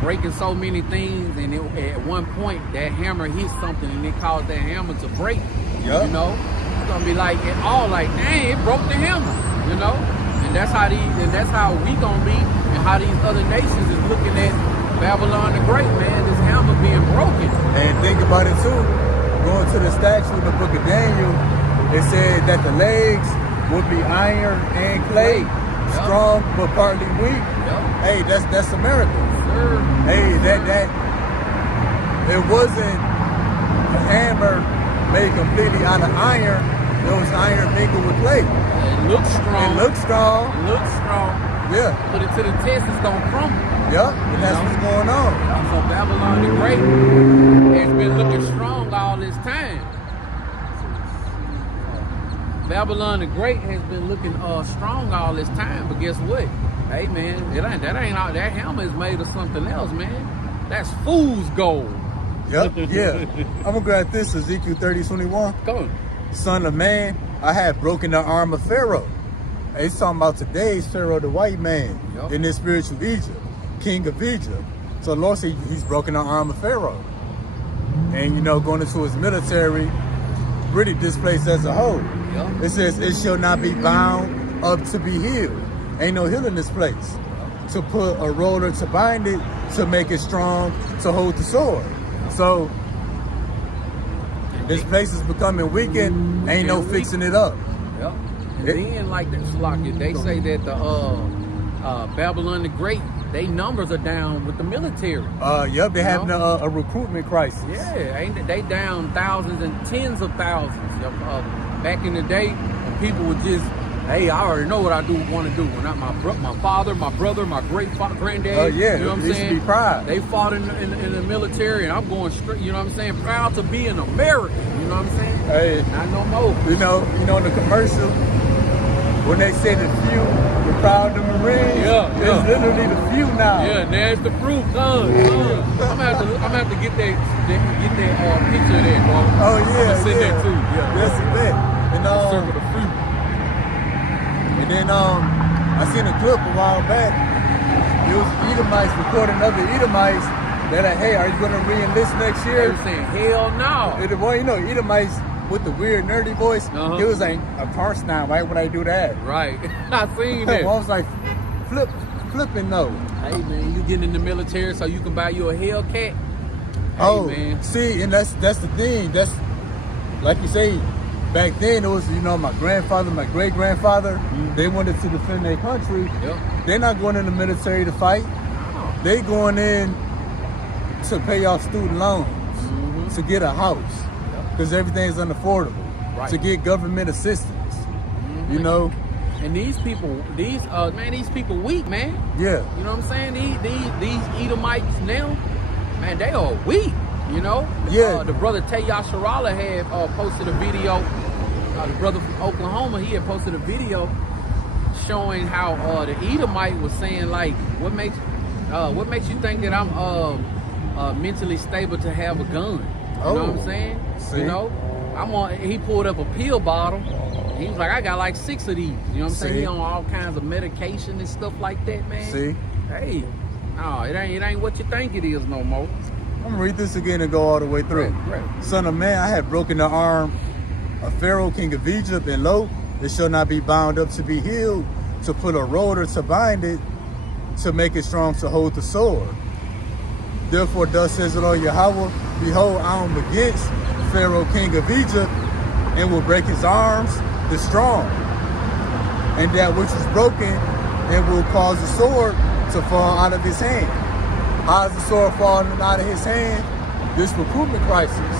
breaking so many things, and at one point that hammer hits something, and it caused that hammer to break. Yep. You know, it's gonna be like it all like, dang, it broke the hammer. You know, and that's how we gonna be, and how these other nations is looking at Babylon the Great, man. This hammer being broken. And think about it too. Going to the statue in the book of Daniel, it said that the legs would be iron and clay, strong but partly weak. Hey, that's America. Sure. Hey, that it wasn't a hammer made completely out of iron. It was iron mingled with clay. It looks strong. It looks strong. It looks strong. Yeah. Put it to the test, it's gonna crumble. Yep. And that's what's going on. So Babylon the Great has been looking strong all this time. Babylon the Great has been looking strong all this time, but guess what? Hey man, that hammer is made of something else, man. That's fool's gold. Yep, yeah. I'm gonna grab this, Ezekiel 30:21. Come on. Son of man, I have broken the arm of Pharaoh. Hey, he's talking about today's Pharaoh, the white man, in this spiritual Egypt, king of Egypt. So the Lord said he's broken the arm of Pharaoh. And you know, going into his military, really displaced as a whole. Yep. It says, it shall not be bound up to be healed. Ain't no healing this place. To put a roller to bind it, to make it strong, to hold the sword. So this place is becoming weakened. Ain't no fixing it up. Yep. And then like that, Slocky, they say that the Babylon the Great, they numbers are down with the military. Yep, they're having a recruitment crisis. Yeah, ain't they down thousands and tens of thousands. Back in the day, when people would just, hey, I already know what I want to do. When my father, my brother, my granddad. Oh yeah, you know what I'm saying? Be proud. They fought in the military, and I'm going straight. You know what I'm saying? Proud to be an American. You know what I'm saying? Hey, not no more. You know in the commercial when they say the few, we're proud of the Marines. It's literally the few now. Yeah, there's the proof. I'm gonna have to get that picture of that, bro. Oh yeah, I'm gonna send that too. Yeah, that's a bit. And circle the few. And then I seen a clip a while back. It was Edomites recording other Edomites. They're like, hey, are you gonna re-enlist next year? They were saying, hell no. Well, you know, Edomites with the weird nerdy voice, it was like a parse now. Why would I do that? Right. I seen that. I was like, flipping no. Hey man, you getting in the military so you can buy you a Hellcat? Hey, man. See, and that's the thing. That's like you say. Back then, it was, you know, my grandfather, my great-grandfather, they wanted to defend their country. Yep. They're not going in the military to fight. They going in to pay off student loans, to get a house, because everything's unaffordable, to get government assistance, you know. And these people weak, man. Yeah. You know what I'm saying? These Edomites now, man, they are weak. You know, the brother Taya Sharala had posted a video. The brother from Oklahoma, he had posted a video showing how the Edomite was saying, like, what makes you think that I'm mentally stable to have a gun? You know what I'm saying? See? You know, he pulled up a pill bottle, He was like, I got like 6 of these. You know what I'm saying? See? He on all kinds of medication and stuff like that, man. See? Hey, no, it ain't what you think it is no more. I'm gonna read this again and go all the way through. Right. Son of man, I have broken the arm of Pharaoh, king of Egypt, and lo, it shall not be bound up to be healed, to put a roller to bind it, to make it strong to hold the sword. Therefore, thus says the Lord Yahweh, behold, I am against Pharaoh, king of Egypt, and will break his arms, the strong, and that which is broken, and will cause the sword to fall out of his hand. How is the sword falling out of his hand? This recruitment crisis.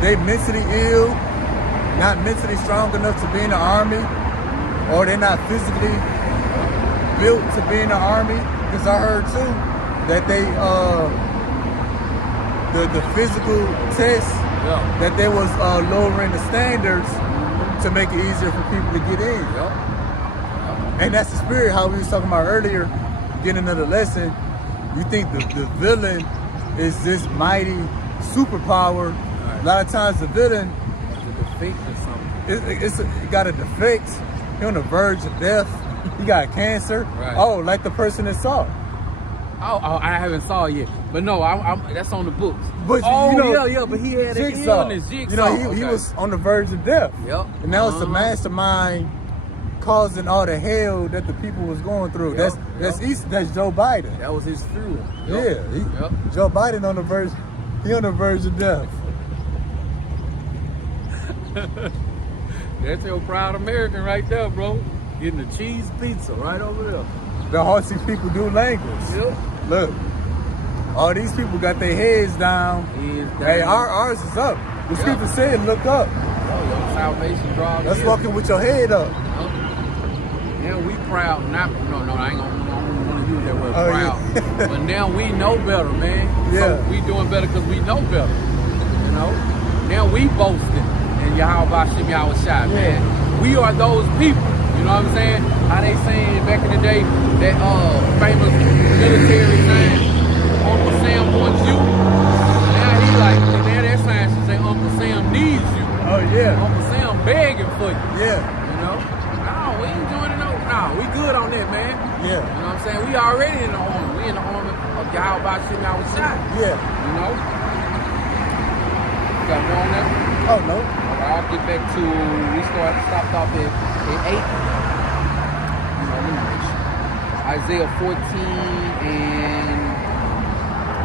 They mentally ill, not mentally strong enough to be in the army, or they're not physically built to be in the army. Because I heard too that they the physical tests, that they was lowering the standards to make it easier for people to get in. And that's the spirit, how we was talking about earlier, beginning of the lesson. You think the villain is this mighty superpower. Right. A lot of times the villain is a defect or something. It got a defect. He on the verge of death. He got cancer. Right. Oh, like the person that saw it. Oh, I haven't saw it yet. But no, that's on the books. But oh, you know, yeah, but he had an Jigsaw. illness. Jigsaw. You know, he was on the verge of death. Yep. And now it's the mastermind causing all the hell that the people was going through. Yep. That's Joe Biden. That was his fuel. Yep. Yeah. Joe Biden on the verge of death. That's your proud American right there, bro. Getting a cheese pizza right over there. The Horsey people do language. Yep. Look, all these people got their heads down. Hey, ours is up. The scripture said, look up. Oh, your salvation draws. That's walking with your head up. Now we proud. I ain't gonna want to use that word proud. Yeah. But now we know better, man. Yeah. So we doing better because we know better. You know? Now we boasting in Yahweh Bashim Yahweh Shai, man. We are those people. You know what I'm saying? How they saying back in the day that famous military saying, Uncle Sam wants you. Now he like, now that sign should say Uncle Sam needs you. Oh yeah. Uncle Sam begging for you. Yeah. You know? No, we ain't doing it. No, we good on that, man. Yeah. You know what I'm saying? We already in the army. We in the army of Yahweh Bashim Yahweh Shai. Yeah. You know? You got more on that? Oh no. I'll get back to, we stopped off at 8. You know, let me make sure. Isaiah 14 and,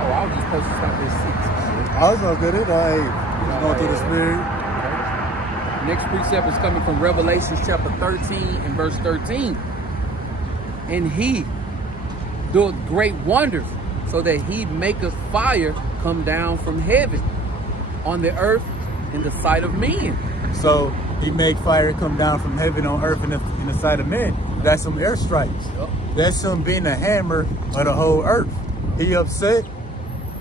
I was just supposed to stop at 6. I was gonna get it. Just going through the spirit. Okay. Next precept is coming from Revelation chapter 13 and verse 13. And he doeth great wonders, so that he maketh fire come down from heaven on the earth in the sight of men. So he make fire come down from heaven on earth in the sight of men. That's some airstrikes. Yep. That's him being a hammer of the whole earth. He upset.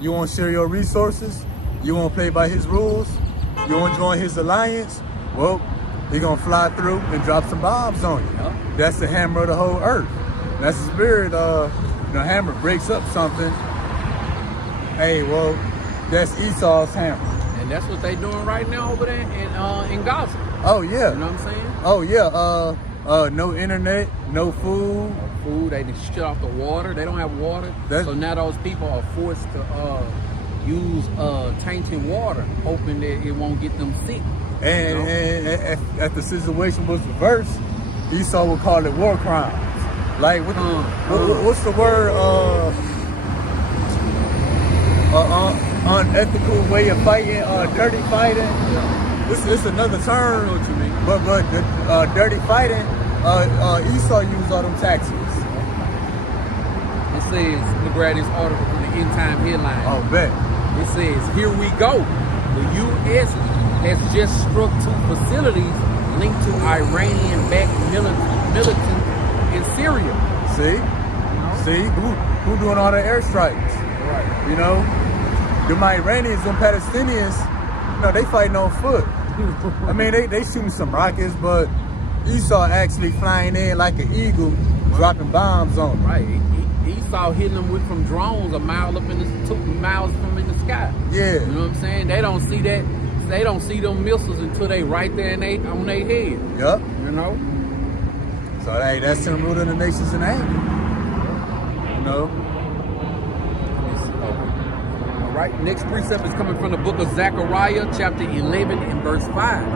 You won't share your resources. You won't play by his rules. You won't join his alliance. Well, he gonna fly through and drop some bombs on you. Yep. That's the hammer of the whole earth. That's the spirit. The hammer breaks up something. Hey, well, that's Esau's hammer. And that's what they doing right now over there in Gaza. Oh yeah. You know what I'm saying? Oh yeah. No internet, no food. No food. They just shut off the water. They don't have water. So now those people are forced to use tainted water, hoping that it won't get them sick. And if the situation was reversed, Esau would call it war crimes. Like what's the word? Unethical way of fighting, dirty fighting. Yeah. This is another term. I know what you mean. But the dirty fighting, Esau used all them taxes. It says, let me grab this article from the End Time headline. Oh, bet. It says, here we go. The U.S. has just struck 2 facilities linked to Iranian-backed militants in Syria. See, who doing all the airstrikes? Right. You know, them Iranians and Palestinians, they fighting on foot. I mean, they shooting some rockets, but Esau actually flying in like an eagle, dropping bombs on them. Right. Esau hitting them from drones a mile up in the 2 miles from in the sky. Yeah. You know what I'm saying? They don't see that don't see them missiles until they right there on their head. Yup. You know. So hey, that's him ruling the nations in anger. You know. All right. Next precept is coming from the book of Zechariah, chapter 11 and verse 5.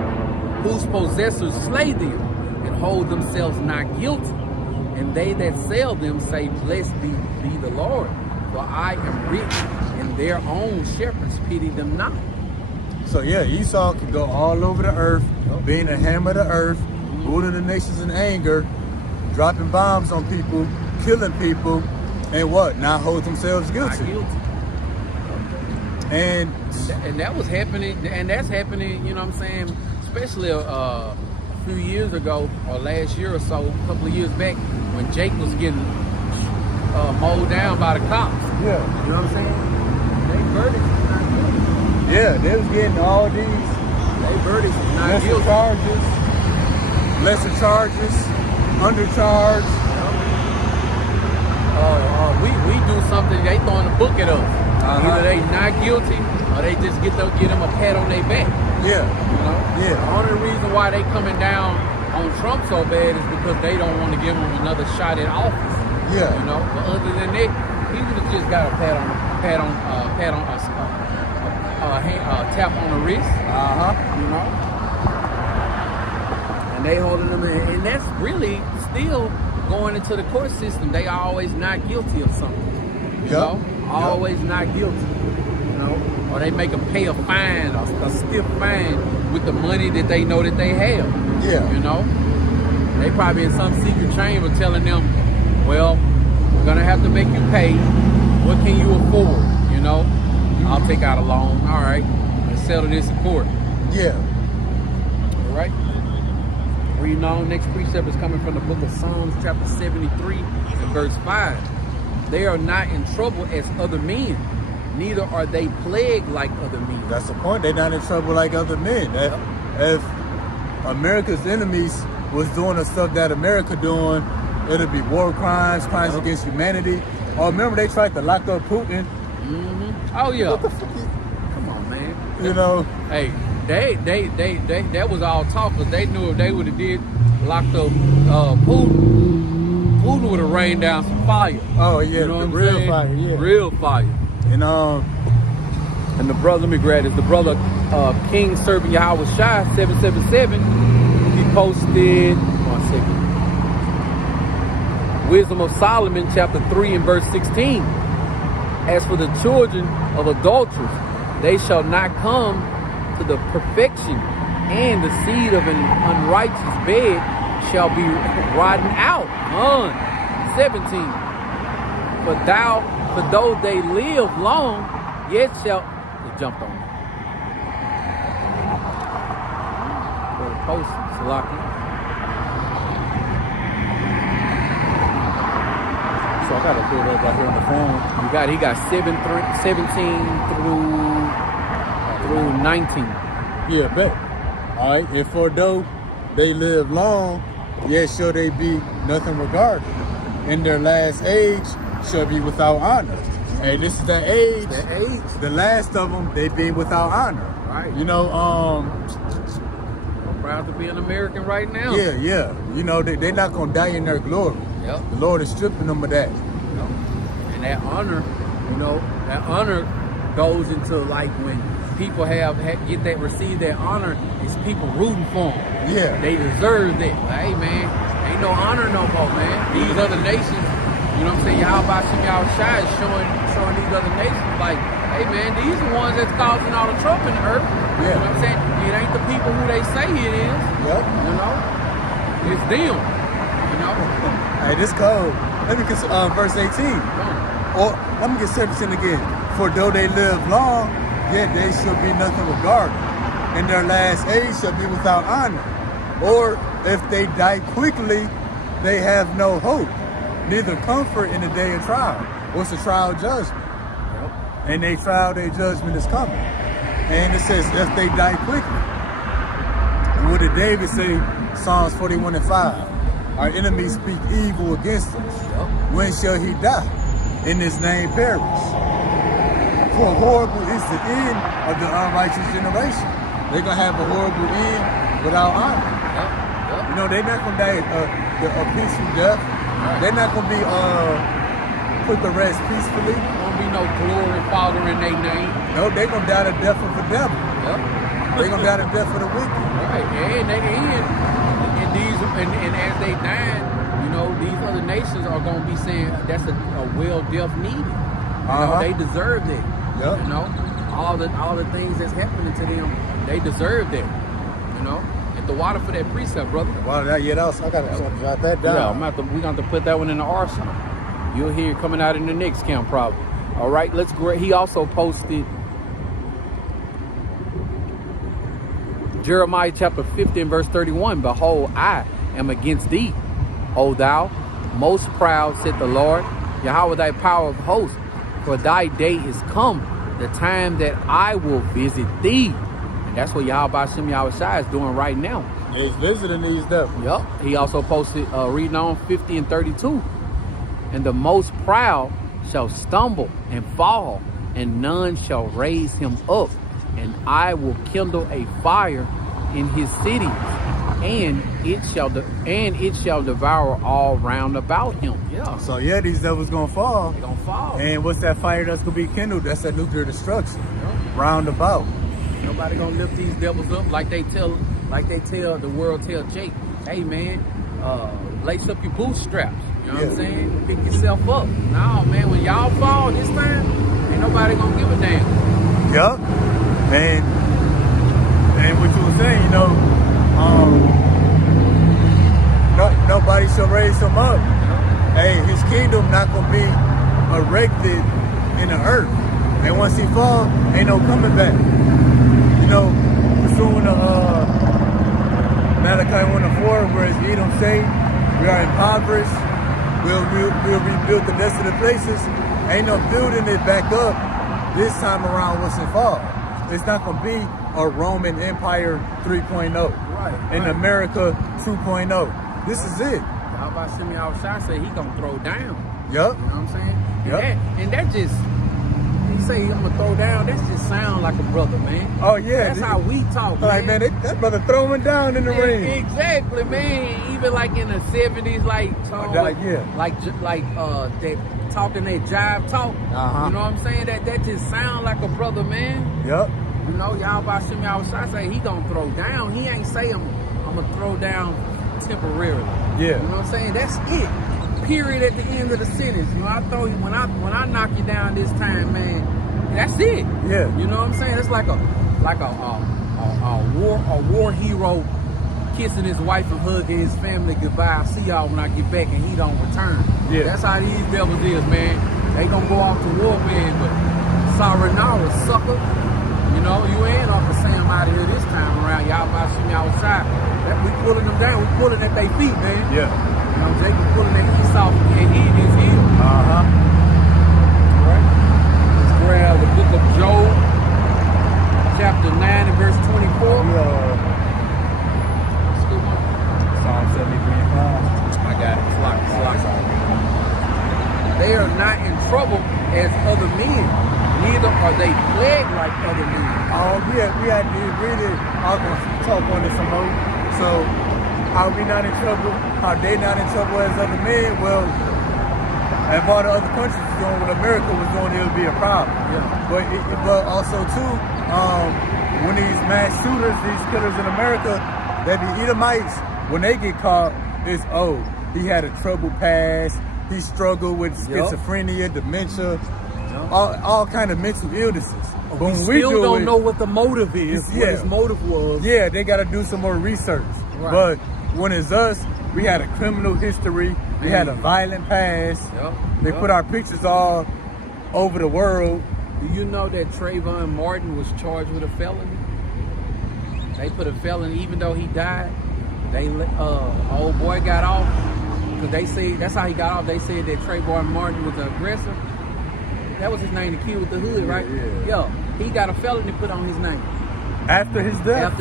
Whose possessors slay them and hold themselves not guilty, and they that sell them say, Blessed be the Lord, for I am rich, and their own shepherds pity them not. So yeah, Esau can go all over the earth, being the hammer of the earth, ruling the nations in anger, dropping bombs on people, killing people, and what? Not hold themselves guilty. Not guilty. And that was happening, and that's happening, you know what I'm saying, especially a few years ago, or last year or so, a couple of years back, when Jake was getting mowed down by the cops. Yeah. You know what I'm saying? They verdicts is not guilty. Yeah, they was getting all these They verdicts is not lesser guilty. charges, undercharged. We do something, they throwing a book at us. Uh-huh. Either they not guilty, or they just get them a pat on their back. Yeah. You know? Yeah. The only reason why they coming down on Trump so bad is because they don't want to give him another shot at office. Yeah. You know, but other than that, he would have just got a tap on the wrist. You know, and they holding them, and that's really still going into the court system. They always not guilty of something. You know, always not guilty. You know, or they make them pay a fine, a stiff fine with the money that they know that they have. Yeah. You know, they probably in some secret chamber telling them, well, we're gonna have to make you pay. What can you afford? You know, I'll take out a loan. All right, let's settle this in court. Yeah. All right. Reading on, next precept is coming from the book of Psalms, chapter 73, and verse 5. They are not in trouble as other men, neither are they plagued like other men. That's the point. They're not in trouble like other men. If America's enemies was doing the stuff that America doing, it'll be war crimes, crimes against humanity. Or remember they tried to lock up Putin. Oh yeah. What the fuck? Come on, man. You know. Hey, they that was all talk, because they knew if they would have locked up Putin would have rained down some fire. Oh yeah, You know what I'm real saying? fire. Yeah. Real fire. And And the brother, let me grab this, the brother King Serving Yahweh Shai 777, he posted, one second, Wisdom of Solomon chapter 3 and verse 16. As for the children of adulterers, they shall not come to the perfection, and the seed of an unrighteous bed shall be rotten out. 17. For though they live long, yet shall they jumped on me. Post Salaki. so I gotta pull that right here on the phone. He got 17 through 19. Yeah, bet. All right. And for though they live long, yet shall they be nothing regarded. In their last age shall be without honor. Hey, this is the age. The last of them, they be without honor. Right. You know, I'm proud to be an American right now. yeah. You know, they're not gonna die in their glory. Yep. The Lord is stripping them of that. And that honor, that honor goes into like when people receive that honor, it's people rooting for them. Yeah. They deserve that. Like, hey man, ain't no honor no more, man. These other nations, you know what I'm saying? Yahweh Shai is showing these other nations like, hey man, these are the ones that's causing all the trouble in the earth. Yeah. You know what I'm saying? It ain't the people who they say it is. Yep. You know? It's them. You know? Hey, this code. Let me get verse 18. Or let me get 17 again. For though they live long, yet they shall be nothing regarded. In their last age shall be without honor. Or if they die quickly, they have no hope, neither comfort in the day of trial. What's the trial judgment? And their trial, their judgment is coming. And it says, if they die quickly. And what did David say? Psalms 41 and 5. Our enemies speak evil against us. When shall he die? In his name perish. For horrible is the end of the unrighteous generation. they're gonna have a horrible end without honor. You know, they're not gonna die a peaceful death. Right. They're not gonna be put to rest peacefully. Won't be no glory father in their name. No, they're gonna die the death of the devil. Yep. They're gonna die the death of the wicked. Right, and they and as they die, you know, these other nations are gonna be saying that's a well death needed. You know, they deserve that. Yep. You know, all the things that's happening to them, they deserve that. You know, at the water for that precept, brother. Wow, I gotta jot that down. Yeah, we're gonna have to put that one in the arsenal. You'll hear it coming out in the next camp probably. All right, let's go. He also posted Jeremiah chapter 50 and verse 31. Behold, I am against thee, O thou most proud, said the Lord, Yahweh thy power of hosts. For thy day is come, the time that I will visit thee. And that's what Yahweh Shem Yahweh Shai is doing right now. He's visiting these devils. Yep. He also posted, reading on 50 and 32. And the most proud shall stumble and fall, and none shall raise him up. And I will kindle a fire in his cities, and it shall devour all round about him. Yeah. So yeah, these devils gonna fall. They gonna fall. And what's that fire that's gonna be kindled? That's that nuclear destruction. Yep. Round about. Nobody gonna lift these devils up like they tell the world tell Jake, hey man, lace up your bootstraps. You know what I'm saying? Pick yourself up. No, man, when y'all fall this time, ain't nobody gonna give a damn. Yup. And what you were saying, you know, nobody shall raise him up. Hey, his kingdom not gonna be erected in the earth. And once he fall, ain't no coming back. You know, pursuing Malachi 1:4, where Edom say, we are impoverished. We'll rebuild the desolate places. Ain't no building it back up this time around once it fall. It's not gonna be a Roman Empire 3.0. Right. In America 2.0. This is it. How about Shimmy outside say he gonna throw down? Yup. You know what I'm saying? And that just, he say he gonna throw down, that just sound like a brother, man. Oh yeah. That's how we talk, like, man. That brother throwing down in the ring. Exactly, man. Even like in the 70s, like they talking that jive talk. You know what I'm saying? That just sound like a brother, man. Yup. You know, y'all about Shimmy outside say he gonna throw down. He ain't say I'm gonna throw down temporarily. Yeah. You know what I'm saying? That's it. Period at the end of the sentence. You know, I throw you when I knock you down this time, man. That's it. Yeah. You know what I'm saying? It's like a war hero kissing his wife and hugging his family goodbye. I'll see y'all when I get back, and he don't return. Yeah. That's how these devils is, man. They gonna go off to war, man, but sorry now, sucker. You know, you ain't off the Sam out of here this time around. Y'all about to see me outside. We pulling them down. We pulling at their feet, man. Yeah. You know, Jacob pulling that east off and he in his heel. Uh-huh. Right. Let's grab the book of Job, chapter 9 and verse 24. Psalm 73:5. I got it. It's locked. They are not in trouble as other men, neither are they plagued like other men. We had to read it. I'm going to talk on it some more. So, how we not in trouble? How they not in trouble as other men? Well, if all the other countries was doing what America was doing, it would be a problem. Yeah. But also too, when these mass shooters, these killers in America, they be Edomites. When they get caught, it's he had a troubled past. He struggled with schizophrenia, dementia, all kind of mental illnesses. But we still don't know what the motive is, what his motive was. Yeah, they got to do some more research. Right. But when it's us, we had a criminal history. We had a violent past. They put our pictures all over the world. Do you know that Trayvon Martin was charged with a felony? They put a felony, even though he died. Old boy got off because they say that's how he got off. They said that Trayvon Martin was the aggressor. That was his name, the kid with the hood, right? Yeah. He got a felony put on his name. After his death.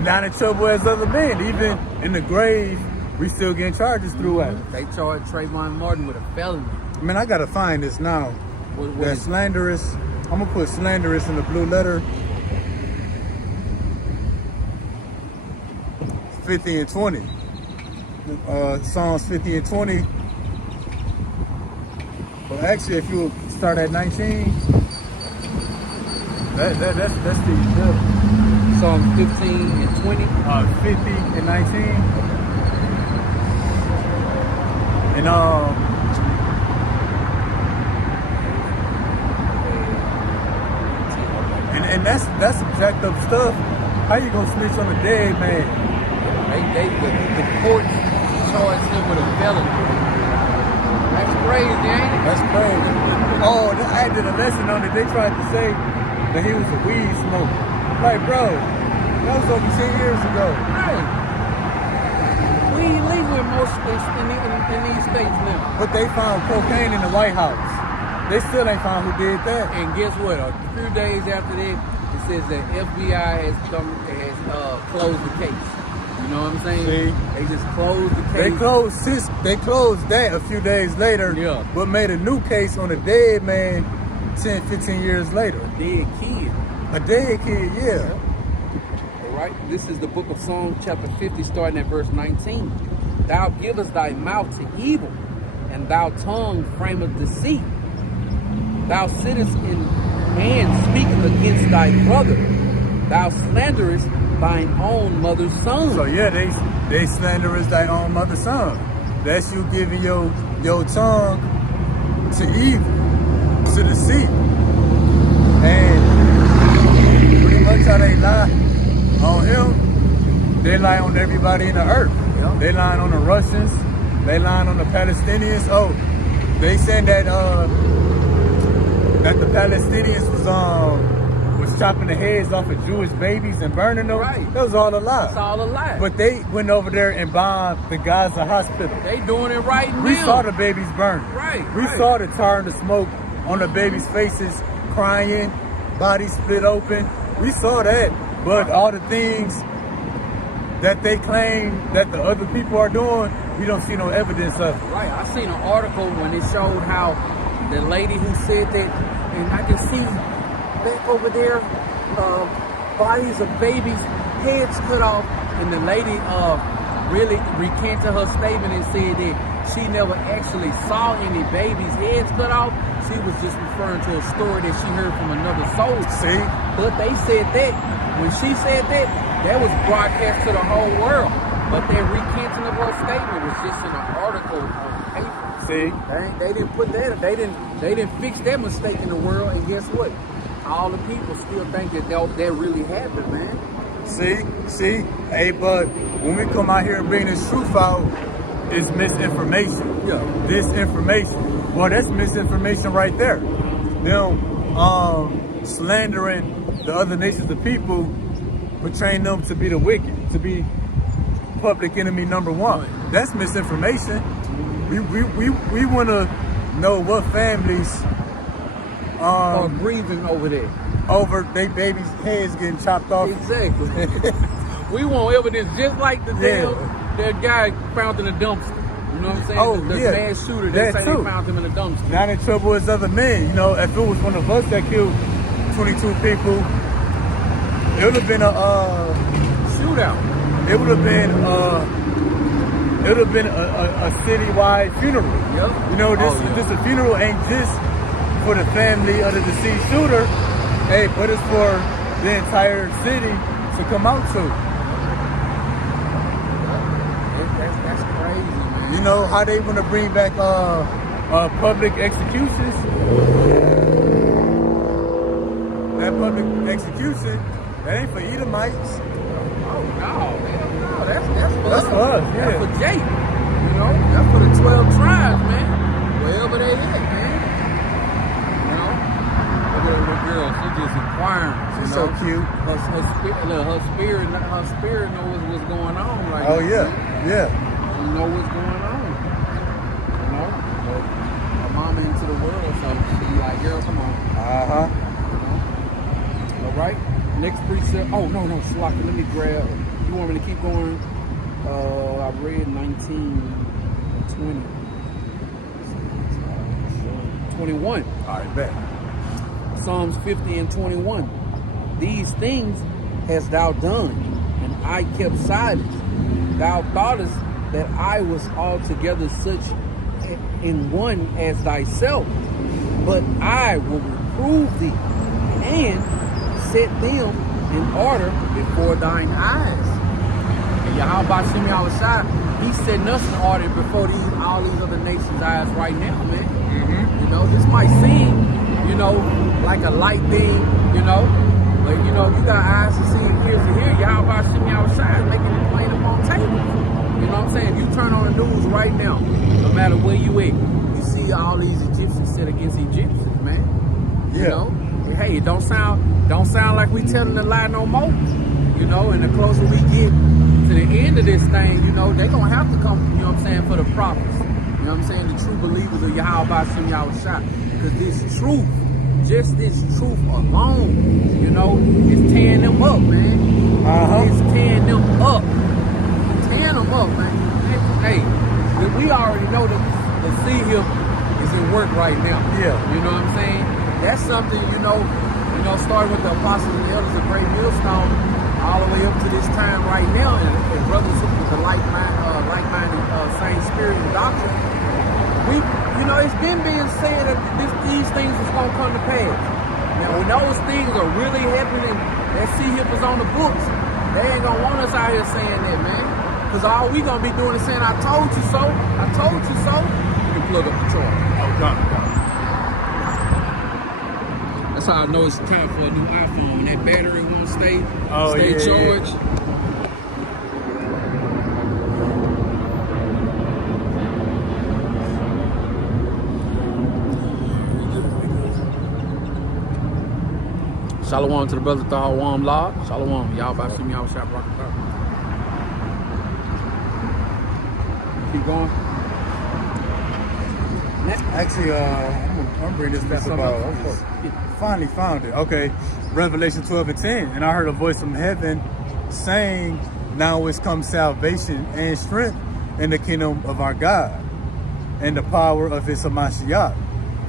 Not in trouble as other men. Even in the grave, we still getting charges through it. They charged Trayvon Martin with a felony. Man, I got to find this now. That slanderous. I'm going to put slanderous in the blue letter. 50 and 20. Psalms 50 and 20. Well, actually, if you start at 19, that's the Psalm 15 and 20. 50 and 19. And that's subjective stuff. How you gonna snitch on a dead man? The court charged him with a felony. That's crazy, ain't it? That's crazy. Oh, I did a lesson on it. They tried to say that he was a weed smoker. Like, bro, that was over 10 years ago. Right. We illegal in most states in these states now. But they found cocaine in the White House. They still ain't found who did that. And guess what? A few days after that, it says that FBI has closed the case. You know what I'm saying? See? They just closed the case. They closed that a few days later, Yeah. but made a new case on a dead man 10, 15 years later. Dead kid. A dead kid, yeah. All right. This is the book of Psalms, chapter 50, starting at verse 19. Thou givest thy mouth to evil, and thou tongue frameth deceit. Thou sittest in and speakest against thy brother. Thou slanderest thine own mother's son. So yeah, they slanderous thy own mother's son. That's you giving your tongue to evil, to deceit. And pretty much how they lie on him, they lie on everybody in the earth. Yep. They lying on the Russians, they lying on the Palestinians. Oh, they said that the Palestinians was chopping the heads off of Jewish babies and burning them. Right. That was all a lie. It's all a lie. But they went over there and bombed the Gaza hospital. They doing it right now. We saw the babies burn. Right, We right. saw the tar and the smoke on the babies' faces, crying, bodies split open. We saw that. But all the things that they claim that the other people are doing, we don't see no evidence of it. Right. I seen an article when it showed how the lady who said that, and I can see back over there, bodies of babies, heads cut off, and the lady really recanted her statement and said that she never actually saw any babies' heads cut off. She was just referring to a story that she heard from another soldier. See? But they said that, when she said that, that was broadcast to the whole world. But that recanting of her statement was just in an article on paper. See? They didn't put that. They didn't fix that mistake in the world. And guess what? All the people still think that really happened, man. See? Hey, but when we come out here and bring this truth out, it's misinformation. Yeah. Disinformation. Well, that's misinformation right there. Them slandering the other nations of people, portraying them to be the wicked, to be public enemy number one. That's misinformation. We want to know what families Or grieving over there. over their babies' heads getting chopped off. Exactly. We want evidence just like the that guy found in a dumpster. You know what I'm saying? Oh, the yeah. mass shooter. They That say too. they found him in a dumpster. Not in trouble as other men. You know, if it was one of us that killed 22 people, it would have been a Shootout. it would have been a citywide funeral. Yep. You know, this a funeral ain't just for the family of the deceased shooter, hey, but it's for the entire city to come out to. That's crazy, man. You know how they want to bring back public executions? That public execution, that ain't for Edomites. Oh no, man, no, that's for us, yeah. That's for Jake. You know, that's for the 12 tribes, man. Wherever they at, man. You know, look at the girl. She just inquiring. She's you so know? cute. Her spirit knows what's going on. Like, Oh yeah, yeah. you know what's going on. You know, but her mama into the world, so she be like, girl, come on. Uh-huh. All right. Next precept. Oh no, Slocky. Let me grab. You want me to keep going? I read 19, 20, 21. All right, bet. Psalms 50 and 21. These things hast thou done, and I kept silence. thou thoughtest that I was altogether such in one as thyself, but I will reprove thee and set them in order before thine eyes. And Yahweh Shem Yahushua, he's setting us in order before all these other nations' eyes right now, man. Mm-hmm. You know, this might seem, you know, like a light thing, you know, but you know, you got eyes to see and ears to hear. Yahweh Shem Yahushua is making it plain upon tables. You know what I'm saying? If you turn on the news right now, no matter where you at, you see all these Egyptians set against Egyptians, man. Yeah. You know, hey, it don't sound like we telling a lie no more. You know, and the closer we get to the end of this thing, you know, they're gonna have to come, you know what I'm saying, for the prophets. You know what I'm saying? The true believers of Yahweh Shem Yahushua. Because this truth, just this truth alone, you know, is tearing them up, man. It's tearing them up. Tearing them up, man. Hey, we already know that the sea here is in work right now. Yeah. You know what I'm saying? That's something, you know, starting with the apostles and the elders of Great Millstone, all the way up to this time right now, and brothers with the like-minded, same spirit and doctrine. You know, it's been being said that these things is gonna come to pass. Now, when those things are really happening, that sea hip is on the books, they ain't gonna want us out here saying that, man. Because all we gonna be doing is saying, I told you so, I told you so. You can plug up the charge. Oh, God. That's how I know it's time for a new iPhone. When that battery won't stay yeah, charged. Yeah. Shalom to the brother Thawam Law. Shalom. Y'all about to see me out shop rock. Keep going. Actually, I'm gonna bring this back about. Finally found it. Okay, Revelation 12:10, and I heard a voice from heaven saying, "Now is come salvation and strength in the kingdom of our God, and the power of His Hamashiach.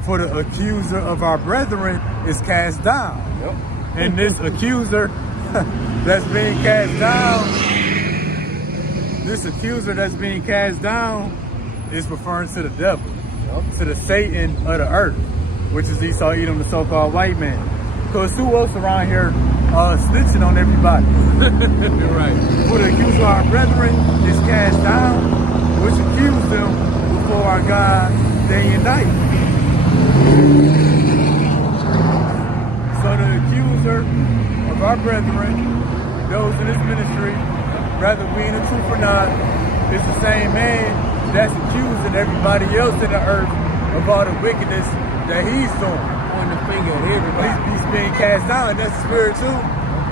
For the accuser of our brethren is cast down." Yep. And this accuser that's being cast down, is referring to the devil, to the Satan of the earth, which is Esau Edom, the so-called white man. Because who else around here snitching on everybody? You're right. For the accuser of our brethren is cast down, which accused them before our God day and night. So the accuser of our brethren, those in this ministry, whether we in the truth or not, is the same man that's accusing everybody else in the earth of all the wickedness that he's doing. Pointing the finger at everybody. He's being cast down, and that's the spirit too.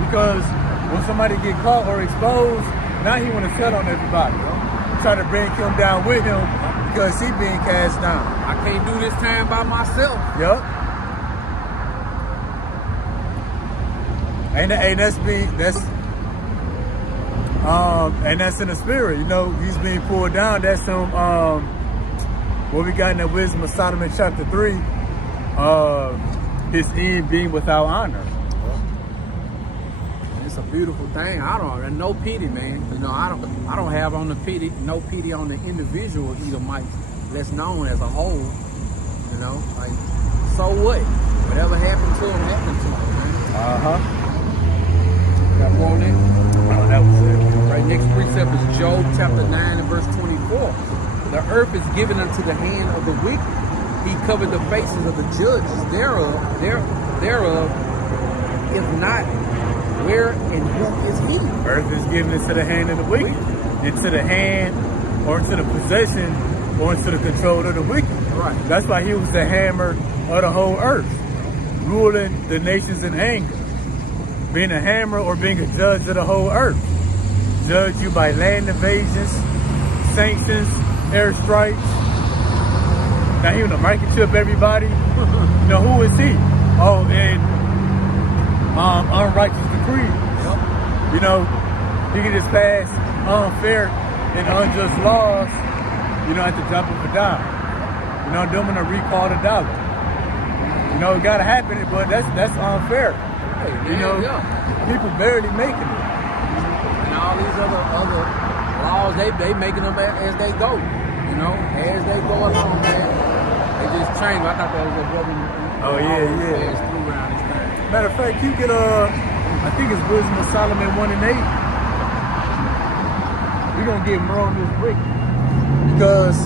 Because when somebody get caught or exposed, now he want to set on everybody. Try to bring him down with him because he being cast down. I can't do this time by myself. Yup. And that's in the spirit, you know, he's being pulled down. That's some what we got in the wisdom of Solomon chapter 3, his end being without honor. It's a beautiful thing. No pity, man. You know, I don't have on the pity, no pity on the individual Edomites that's known as a whole. You know, like, so what? Whatever happened to him, man. Got more on it? Oh, that was it. Right, next precept is Job chapter 9 and verse 24. The earth is given unto the hand of the wicked. He covered the faces of the judges thereof, if not, where and who is he? Earth is given into the hand of the wicked, into the hand or into the possession or into the control of the wicked. Right. That's why he was the hammer of the whole earth, ruling the nations in anger. Being a hammer or being a judge of the whole earth. Judge you by land invasions, sanctions, airstrikes. Now he want to microchip everybody. You know, who is he? Oh, and unrighteous decree. Yep. You know, he can just pass unfair and unjust laws, you know, at the drop of a dime. You know, them gonna recall the dollar. You know, it gotta happen, but that's unfair. You know, people barely making it. And all these other laws, they making them as they go. You know, as they go along, man. They just change. I thought that was a brother. Oh, yeah. Pass through around this thing. Matter of fact, you get I think it's Wisdom of Solomon 1:8. We're gonna get more on this brick because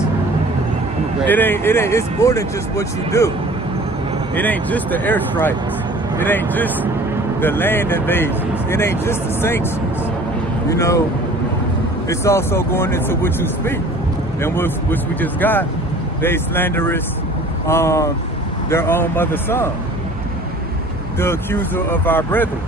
it's more than just what you do. It ain't just the airstrikes. It ain't just the land invasions. It ain't just the sanctions. You know, it's also going into what you speak. And which we just got, they slanderous their own mother's son, the accuser of our brethren.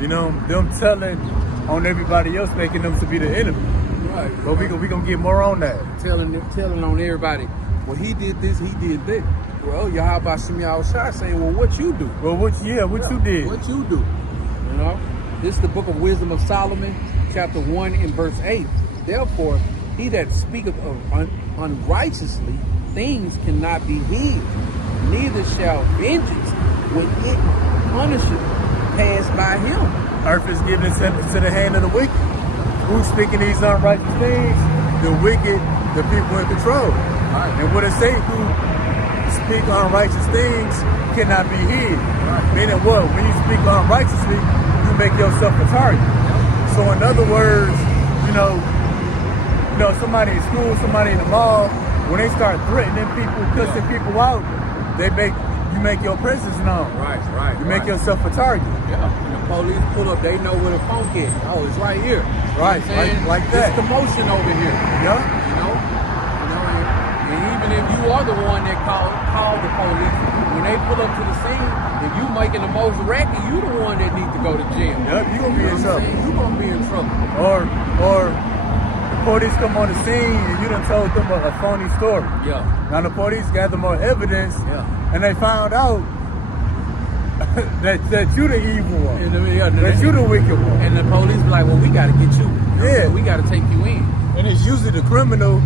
You know, them telling on everybody else, making them to be the enemy. Right. But we gonna get more on that. Telling on everybody, well, he did this, he did that. Well, Yahweh Shem Yahushua saying, well, what you do? Well, what you did? What you do? You know, this is the book of Wisdom of Solomon, chapter 1 and verse 8. Therefore, he that speaketh of unrighteously things cannot be hid, neither shall vengeance when it punisheth pass by him. Earth is given to the hand of the wicked. Who's speaking these unrighteous things? The wicked, the people in control. Right. And what it say, who speak unrighteous things cannot be hid. Right. Meaning what? When you speak unrighteously, you make yourself a target. So in other words, you know, somebody in school, somebody in the mall, when they start threatening people, cussing people out, you make your presence known. Right. You make yourself a target. Yeah. When the police pull up, they know where the phone is. Oh, it's right here. Right. You know what I'm saying? Like that. There's commotion over here. Yeah. You know, and even if you are the one that called the police, when they pull up to the scene, if you making the most racket, you the one that need to go to jail. Yep, you gonna be in trouble. You gonna be in trouble. Or the police come on the scene and you done told them a phony story. Yeah. Now the police gather more evidence, and they found out that you the evil one, that you the wicked one. And the police be like, well, we got to get you. Yeah. We got to take you in. And it's usually the criminal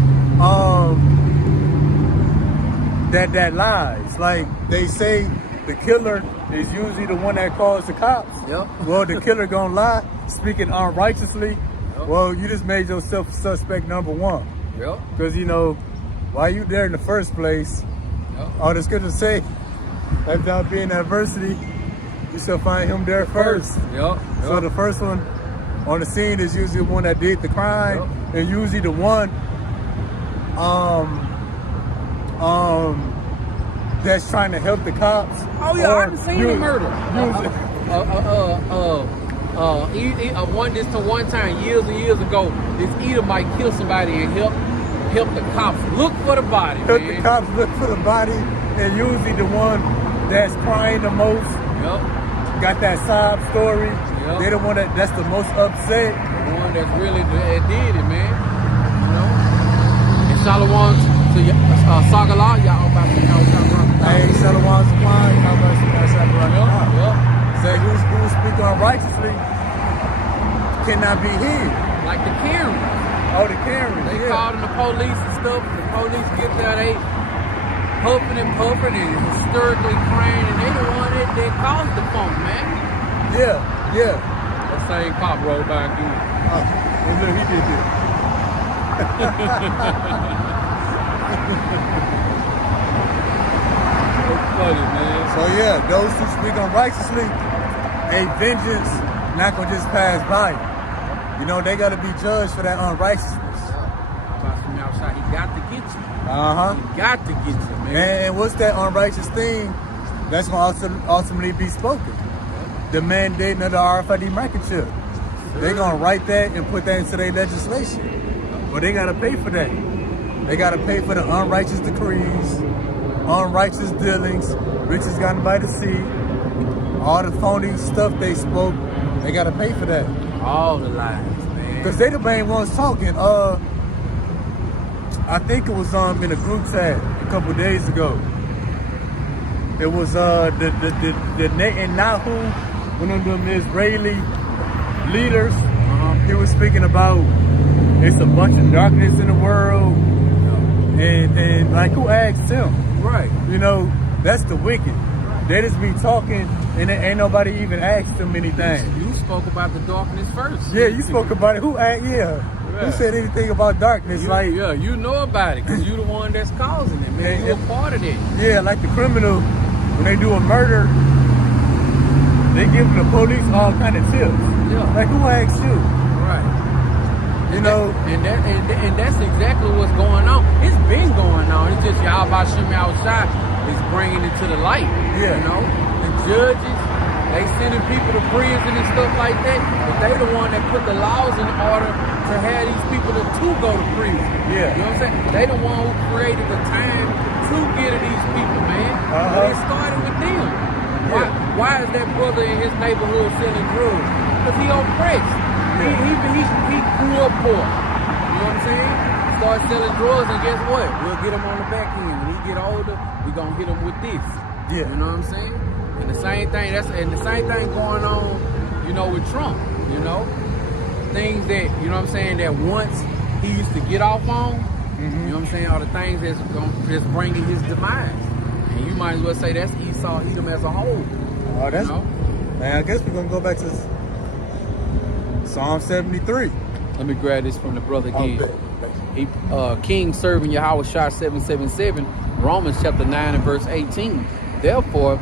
that lies. Like they say the killer is usually the one that calls the cops. Yep. Well, the killer gonna lie, speaking unrighteously. Yep. Well, you just made yourself suspect number one. Yep. Because, you know, why you there in the first place? Yep. All the scriptures say, after being adversity, you shall find him there first. Yep. So the first one on the scene is usually the one that did the crime, and usually the one that's trying to help the cops. Oh yeah, I done seen the murder. One time years and years ago, this Edomite killed somebody and help the cops look for the body. Help the cops look for the body, and usually the one that's crying the most. Yep. Got that sob story. Yep. They're the one that's the most upset. The one that's really did it, man. You know. And Shalom to Sagala, y'all about to know. Hey, Shalom Zaman, how about you guys have right now? Yep. Say who speak unrighteously cannot be hid. Like the Karens. Oh, the Karens. They called in the police and stuff. The police get there, they huffing and puffing and hysterically crying, and they the one that caused the funk, man. Yeah. That same cop rolled by again. And look, he did this. It's funny, man. So yeah, those who speak unrighteously, a vengeance not gonna just pass by. You know, they gotta be judged for that unrighteousness. From outside, he got to get you. He got to get you, man. And what's that unrighteous thing that's gonna ultimately be spoken? The mandating of the RFID microchip. They're gonna write that and put that into their legislation. But they gotta pay for that. They gotta pay for the unrighteous decrees, unrighteous dealings, riches gotten by the sea, all the phony stuff they spoke. They gotta pay for that. All the lies, man. Because they the main ones talking. I think it was in a group chat a couple days ago. It was the Netanyahu, one of them Israeli leaders. He was speaking about it's a bunch of darkness in the world, and like who asked him? Right. You know, that's the wicked. They just be talking, and ain't nobody even asked them anything. You spoke about the darkness first. Yeah, you spoke about it. Who asked? Yeah. Who said anything about darkness? Like, yeah, you know about it because you the one that's causing it, man. You're a part of it. Yeah, like the criminal, when they do a murder, they give the police all kind of tips. Yeah. Like, who asked you? Right. You know, and that's exactly what's going on. It's been going on. It's just y'all about shimmy outside is bringing it to the light. Yeah. You know, the judges, they sending people to prison and stuff like that, but they the one that put the laws in order to have these people to go to prison. Yeah. You know what I'm saying? They the one who created the time to get at these people, man. But it started with them. Why is that brother in his neighborhood selling drugs? Because he oppressed. He grew up poor. You know what I'm saying? Start selling drugs, and guess what? We'll get him on the back end. When he get older, we gonna hit him with this. Yeah. You know what I'm saying? And the same thing. The same thing going on. You know, with Trump. You know, things that you know what I'm saying that once he used to get off on. You know what I'm saying? Are the things that's bringing his demise. And you might as well say that's Esau, Edom as a whole. Oh, that's, you know? man, I guess we're going to go back to Psalm 73. Let me grab this from the brother again. Oh, King serving Yahweh Shah 777, Romans chapter 9 and verse 18. Therefore,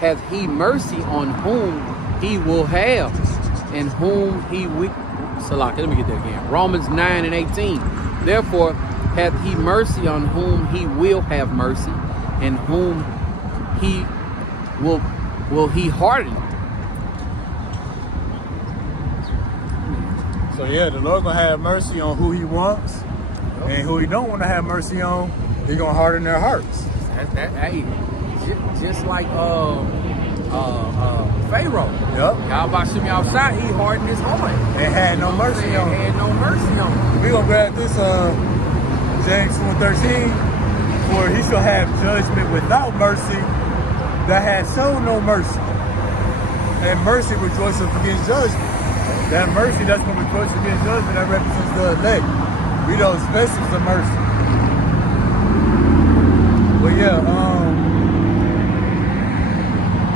hath he mercy on whom he will have, and whom he will. Salak, let me get that again. Romans 9 and 18. Therefore, hath he mercy on whom he will have mercy, and whom he will he harden. So yeah, the Lord gonna have mercy on who he wants, and who he don't want to have mercy on, he gonna harden their hearts. Hey, just like Pharaoh. Yep. Y'all about shimmy outside, he hardened his heart. And had no mercy on him. Had no mercy on him. We gonna grab this James 4:13, for he shall have judgment without mercy that has shown no mercy. And mercy rejoiceth against judgment. That mercy that's gonna rejoice against judgment, that represents the elect. We those vessels of mercy. But yeah,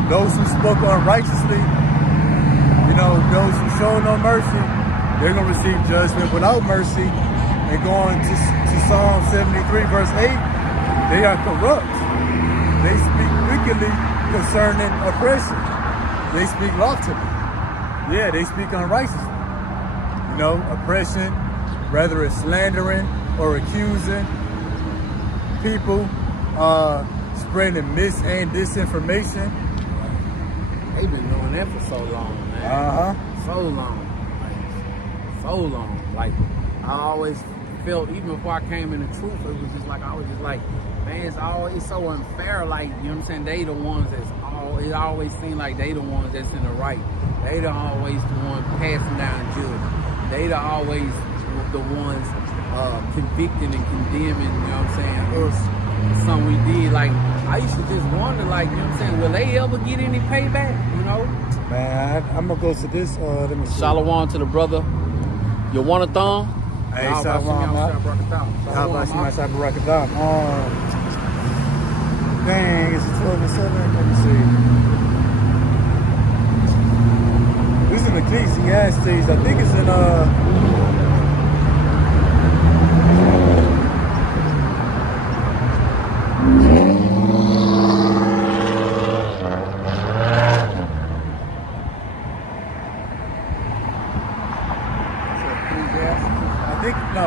those who spoke unrighteously, you know, those who show no mercy, they're gonna receive judgment without mercy. And going to Psalm 73 verse 8, they are corrupt. They speak wickedly concerning oppression. They speak loftily. Yeah, they speak unrighteously. You know, oppression, whether it's slandering or accusing people, spreading mis and disinformation. They've been doing that for so long, man. So long. Like, I always felt, even before I came in the truth, it was just like, I was just like, man, it's so unfair. Like, you know what I'm saying? They the ones it always seemed like they the ones that's in the right. They the always the ones passing down judgment. They the always the ones convicting and condemning, you know what I'm saying, us for something we did. Like, I used to just wonder, like, you know what I'm saying, will they ever get any payback, you know? Man, I'm gonna go to this, let me see. Shalom to the brother. You want a thumb? Hey, Shalom. How about you, my Shabbarakatam? Dang, is it 12 and 7? Let me see. This is in Ecclesiastes. I think it's in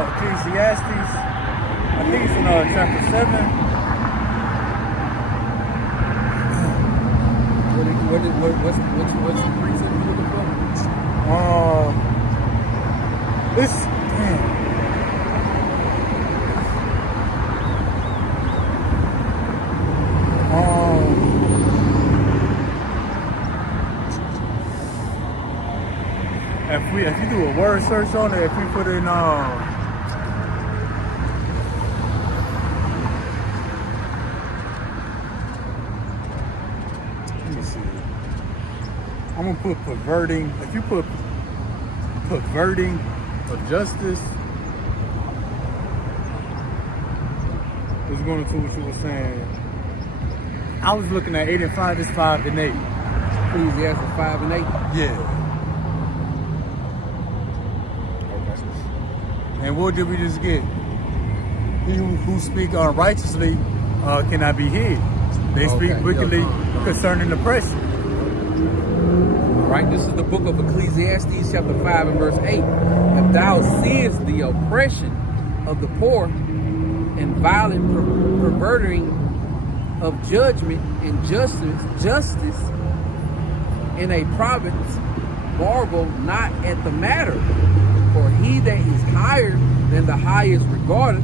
Ecclesiastes. I think it's in chapter 7. What's the precept you looking for? It's if you do a word search on it, if you put in let me see. I'm gonna put perverting. If you put perverting of justice, it's going to what you were saying. I was looking at 8 and 5. It's 5 and 8. Ecclesiastes 5 and 8. Yeah. Okay. And what did we just get? He who speak unrighteously cannot be hid. They speak Okay, wickedly yeah. concerning oppression. All right, this is the book of Ecclesiastes, chapter 5 and verse 8. If thou seest the oppression of the poor and violent perverting of judgment and justice in a province, marvel not at the matter. For he that is higher than the highest regarded,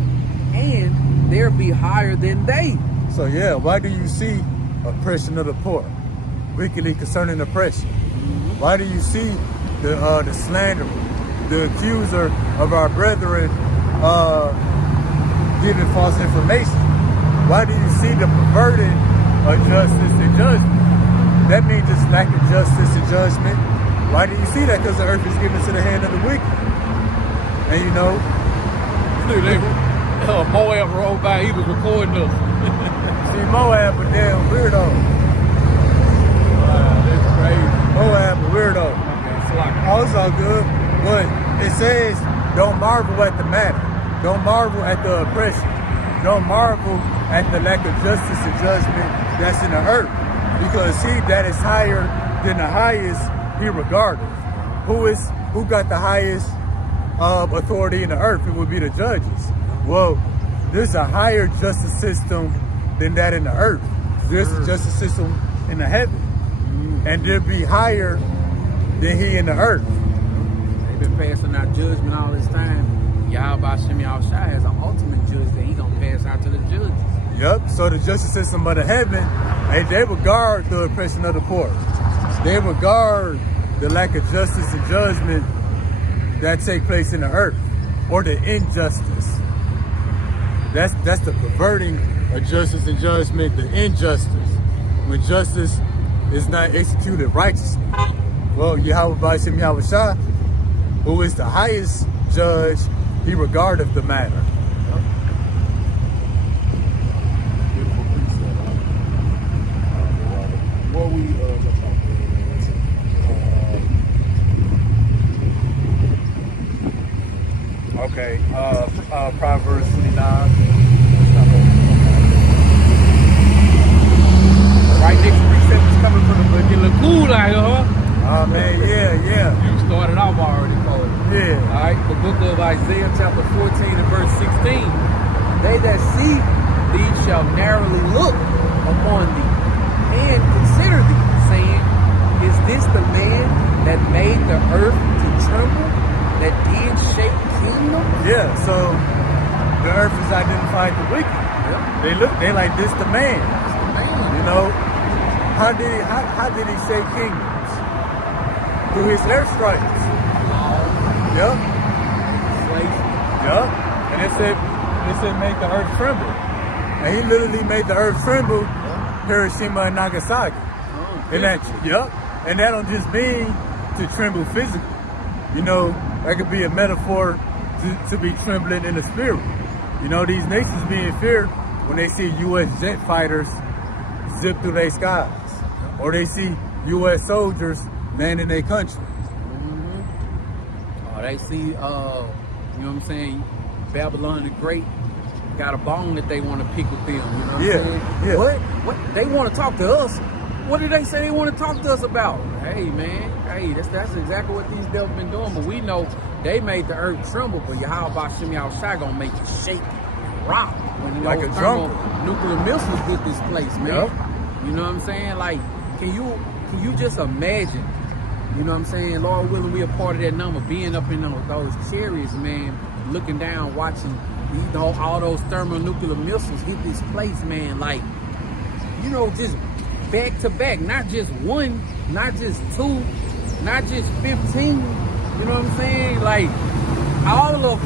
and there be higher than they. So yeah, why do you see oppression of the poor, wickedly concerning oppression? Why do you see the slanderer, the accuser of our brethren giving false information? Why do you see the perverting of justice and judgment? That means just lack of justice and judgment. Why do you see that? Because the earth is given to the hand of the wicked. And you know, Moab rolled by, he was recording us. see Moab a damn weirdo. That's crazy. Moab a weirdo. It's like, Also good, but it says don't marvel at the matter. Don't marvel at the oppression. Don't marvel at the lack of justice and judgment that's in the earth. Because he that is higher than the highest, he regardeth. Who got the highest authority in the earth? It would be the judges. Well, there's a higher justice system than that in the earth. There's a justice system in the heaven. And there be higher than he in the earth. they've been passing out judgment all this time. Yahweh Hashem Yahushua has an ultimate judge that he gonna pass out to the judges. Yep, so the justice system of the heaven, they regard the oppression of the poor. They regard the lack of justice and judgment that take place in the earth, or the injustice. That's the perverting of justice and judgment, the injustice. When justice is not executed righteously. Well, Yahweh B'Shem Yahushua, who is the highest judge, he regardeth the matter. Beautiful precept. What we okay, Proverbs 29. Right next precept is coming from the book. It look cool out here, huh? Oh man, yeah. You started off already, Cole. Yeah. All right, the book of Isaiah, chapter 14 and verse 16. They that see thee shall narrowly look upon thee and consider thee, saying, is this the man that made the earth to tremble, that did shake kingdoms? Yeah, so the earth is identified the wicked. They like this the man. You know, how did he shake kingdoms? Through his airstrikes. Yep. Yep. And it said make the earth tremble. And he literally made the earth tremble, Hiroshima and Nagasaki. And and that don't just mean to tremble physically. You know, that could be a metaphor to be trembling in the spirit. You know, these nations be in fear when they see U.S. jet fighters zip through their skies, or they see U.S. soldiers manning their country. Oh, they see, you know what I'm saying, Babylon the Great got a bone that they want to pick with them, you know what I'm saying? Yeah. What? They want to talk to us. What do they say they want to talk to us about? Hey, man, hey, that's exactly what these devils been doing, but we know they made the earth tremble, but Yahweh B'Shem Yahushua gonna make it shake and rock when Like a drummer. nuclear missiles hit this place, man. Yep. You know what I'm saying? Like, can you just imagine? You know what I'm saying? Lord willing, we a part of that number, being up in those chariots, man, looking down, watching all those thermonuclear missiles hit this place, man. Like, you know, just back to back, not just one, not just two, not just 15. You know what I'm saying? Like, all of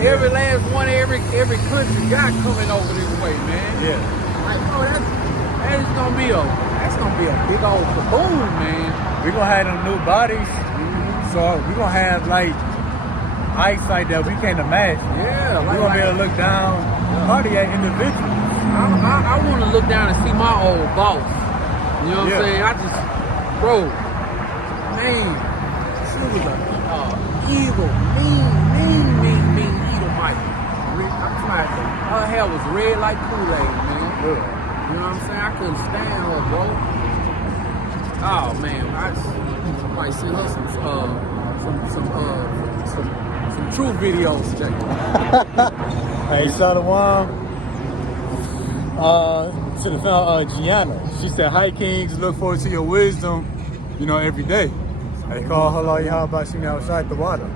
every last one, every country got coming over this way, man. Yeah. Like, bro, that's gonna be a big old kaboom, man. We're gonna have them new bodies, so we're gonna have like eyesight that we can't imagine. Yeah, We're gonna be able to look down, cardiac individuals. I want to look down and see my old boss. You know what I'm saying? I just, bro, man, she was a evil, mean her hair was red like Kool-Aid, man. You know what I'm saying? I couldn't stand her, bro. Oh man, I might send her some true videos, Jay. Hey, Shalom. To the film, Gianna. She said, "Hi, Kings. Look forward to your wisdom. You know, every day." They call her Yahweh Shimi outside the water.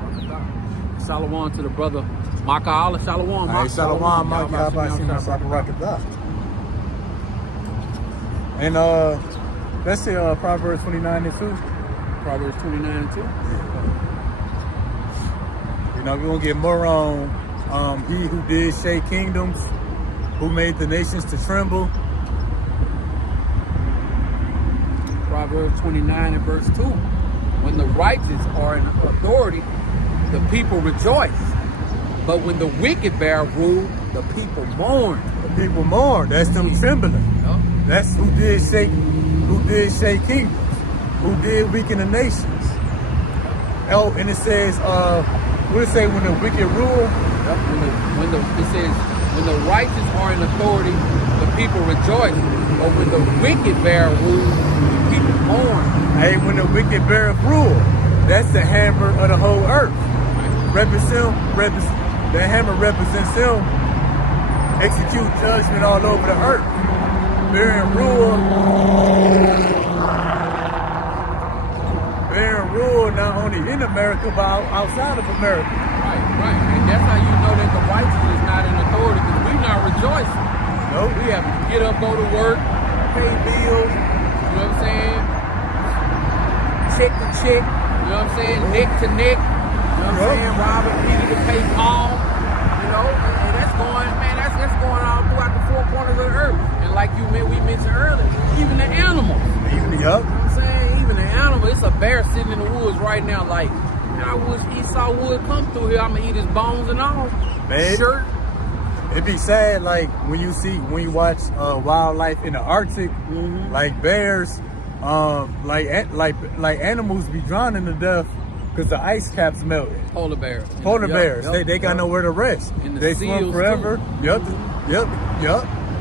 Shalom to the brother Maka Allah. Shalom. Hey, Shalom, Maka Yahweh Shimi outside the water. And let's say Proverbs 29:2. Proverbs 29:2. You know, we're gonna get more on he who did shake kingdoms, who made the nations to tremble. Proverbs 29 and verse 2. When the righteous are in authority, the people rejoice. But when the wicked bear rule, the people mourn. The people mourn. That's them trembling. Yep. That's who did shake kingdoms, who did weaken the nations. Oh, and it says, what does it say when the wicked rule? Yep. It says when the righteous are in authority, the people rejoice. But when the wicked bear rule, the people mourn. Hey, when the wicked bear rule, that's the hammer of the whole earth. The hammer represents him. Execute judgment all over the earth. Bearing rule not only in America but outside of America. Right. And that's how you know that the righteous is not in authority, because we're not rejoicing. Nope. We have to get up, go to work, pay bills, you know what I'm saying? Check to check, you know what I'm saying? Neck to neck, you know what I'm saying? Robert Peter to pay Paul, you know? And that's going all throughout the four corners of the earth. And like we mentioned earlier, even the animals. Yup. You know what I'm saying? Even the animal. It's a bear sitting in the woods right now like, man, I wish Esau would come through here. I'm going to eat his bones and all. Man. Shirt. It'd be sad, like when you watch wildlife in the Arctic, like bears, like animals be drowning to death because the ice caps melted. Polar bears. Polar bears, they got nowhere to rest. And They swim forever. Yep. Yep.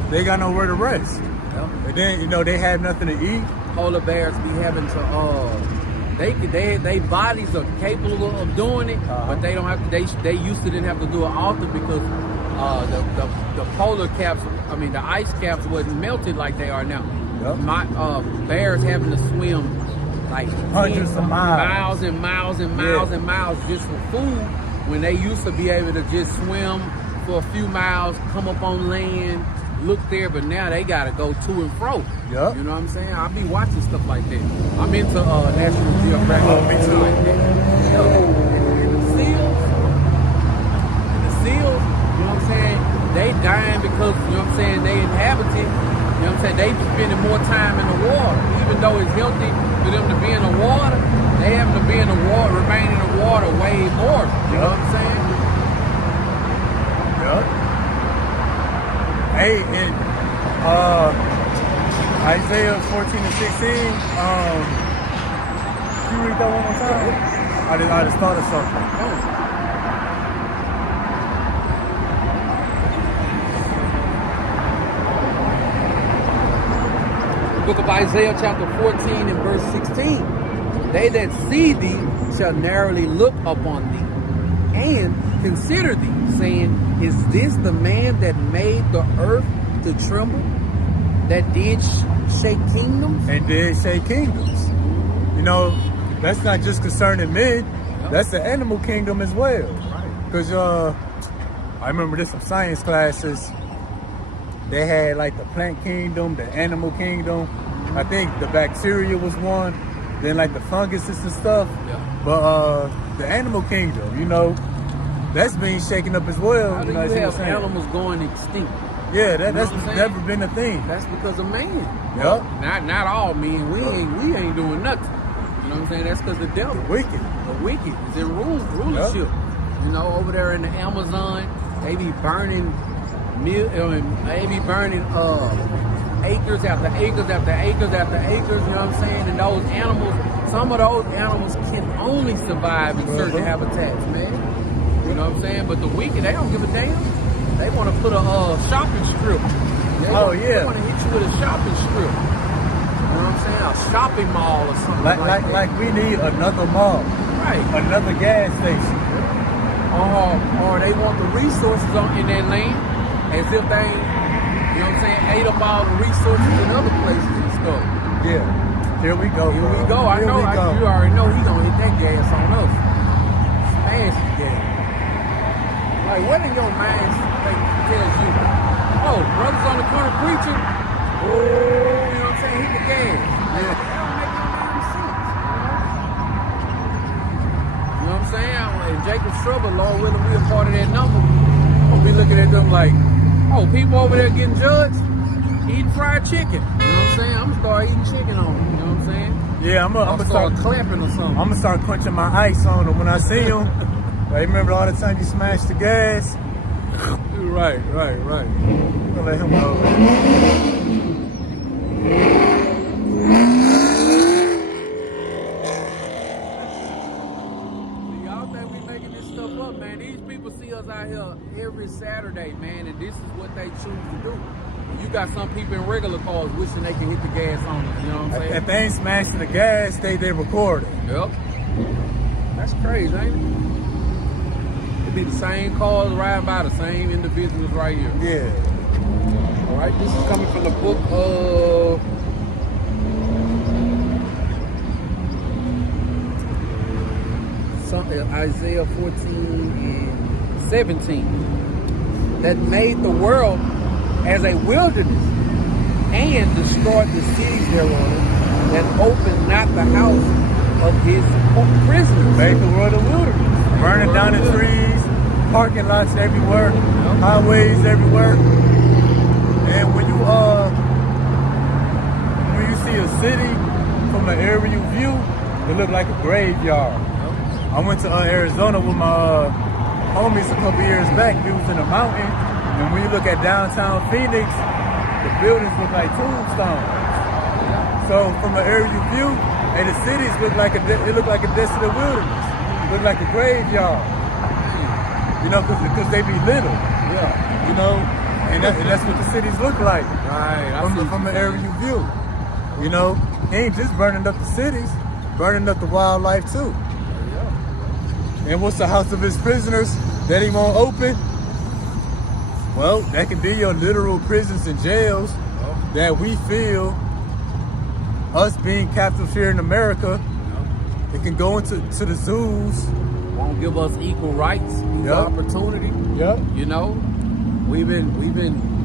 They got nowhere to rest. Yep. And then they have nothing to eat. Polar bears be having to they bodies are capable of doing it, but they don't have to. They used to didn't have to do it often because the polar caps, the ice caps wasn't melted like they are now. Yep. My bears having to swim like Hundreds of miles and miles just for food, when they used to be able to just swim for a few miles, come up on land, look there, but now they gotta go to and fro. Yep. You know what I'm saying? I'll be watching stuff like that. I'm into National Geographic. Me too. Like that. And the seals, you know what I'm saying? They dying because, you know what I'm saying, they inhabit it. You know what I'm saying? They be spending more time in the water. Even though it's healthy for them to be in the water, they have to be in the water, remain in the water way more. You know what I'm saying? Yep. Hey, and Isaiah 14:16. Can you read that one more time? I just thought of something. Book of Isaiah chapter 14 and verse 16. They that see thee shall narrowly look upon thee and consider thee, saying, is this the man that made the earth to tremble, that did shake kingdoms? And did shake kingdoms. You know, that's not just concerning men, that's the animal kingdom as well. Because I remember this from science classes. They had like the plant kingdom, the animal kingdom. I think the bacteria was one. Then like the funguses and stuff. Yeah. But the animal kingdom, you know, that's being shaken up as well. How do you have animals going extinct? Yeah, You know that's what I'm saying? never been a thing. That's because of man. Yep. Not all men. We ain't doing nothing. You know what I'm saying? That's because the devil. Wicked. The wicked is in rulership. You know, over there in the Amazon, they be burning acres after acres after acres after acres, you know what I'm saying? And those animals, some of those animals can only survive in certain habitats, man. You You know what I'm saying? But the wicked, they don't give a damn. They want to put a shopping strip. They want to hit you with a shopping strip. You know what I'm saying? A shopping mall or something like that. Like we need another mall. Right. Another gas station. Or they want the resources in their land as if they ain't, you know what I'm saying, ate up all the resources in other places and stuff. Yeah. Here we go. Here we go. You already know he gonna hit that gas on us. Smash the gas. Like, what in your mind tells you, oh, brothers on the corner preaching, oh, you know what I'm saying, hit the gas. Like, that don't make no damn sense. You know what I'm saying? In Jacob's trouble, Lord willing, we a part of that number. We'll be looking at them like, oh, people over there getting judged, eating fried chicken. You know what I'm saying? I'm gonna start eating chicken on them. You know what I'm saying? Yeah, I'm gonna start clapping or something. I'm gonna start crunching my ice on them when I see them. Like, remember all the time you smashed the gas? Right. I'm gonna let him know. Y'all think we making this stuff up, man? These people see us out here every Saturday, man, and this is what they choose to do. You got some people in regular cars wishing they can hit the gas on us, you know what I'm saying? If they ain't smashing the gas, they record it. Yep. That's crazy, ain't it? It be the same cars riding by the same individuals right here. Yeah. All right, this is coming from the book of Isaiah 14:17, that made the world as a wilderness and destroyed the cities thereof, that opened not the house of his prisoners. Made the world a wilderness. Burning down the trees, parking lots everywhere, highways everywhere. And when you see a city from an aerial view, it look like a graveyard. I went to Arizona with my homies a couple years back. We was in a mountain, and when you look at downtown Phoenix, the buildings look like tombstones. So from an aerial view, and the cities look like a desolate wilderness, look like a graveyard. You know, because they be little. Yeah. You know, and that's what the cities look like. Right. From an aerial view. You know, he ain't just burning up the cities, burning up the wildlife too. And what's the house of his prisoners that he won't open? Well, that can be your literal prisons and jails that we feel, us being captives here in America. It can go into the zoos. Won't give us equal rights, equal opportunity. Yep. You know, we've been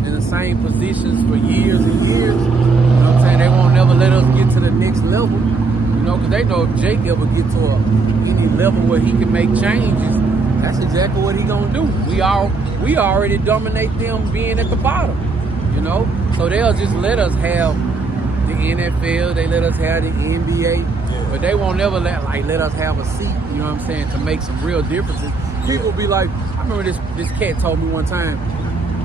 in the same positions for years and years. You know what I'm saying? They won't never let us get to the next level. You know, because they know if Jake ever get to any level where he can make changes, that's exactly what he gonna do. We already dominate them being at the bottom. You know, so they'll just let us have the NFL, they let us have the NBA, but they won't never let us have a seat, you know what I'm saying, to make some real differences. People be like, I remember this cat told me one time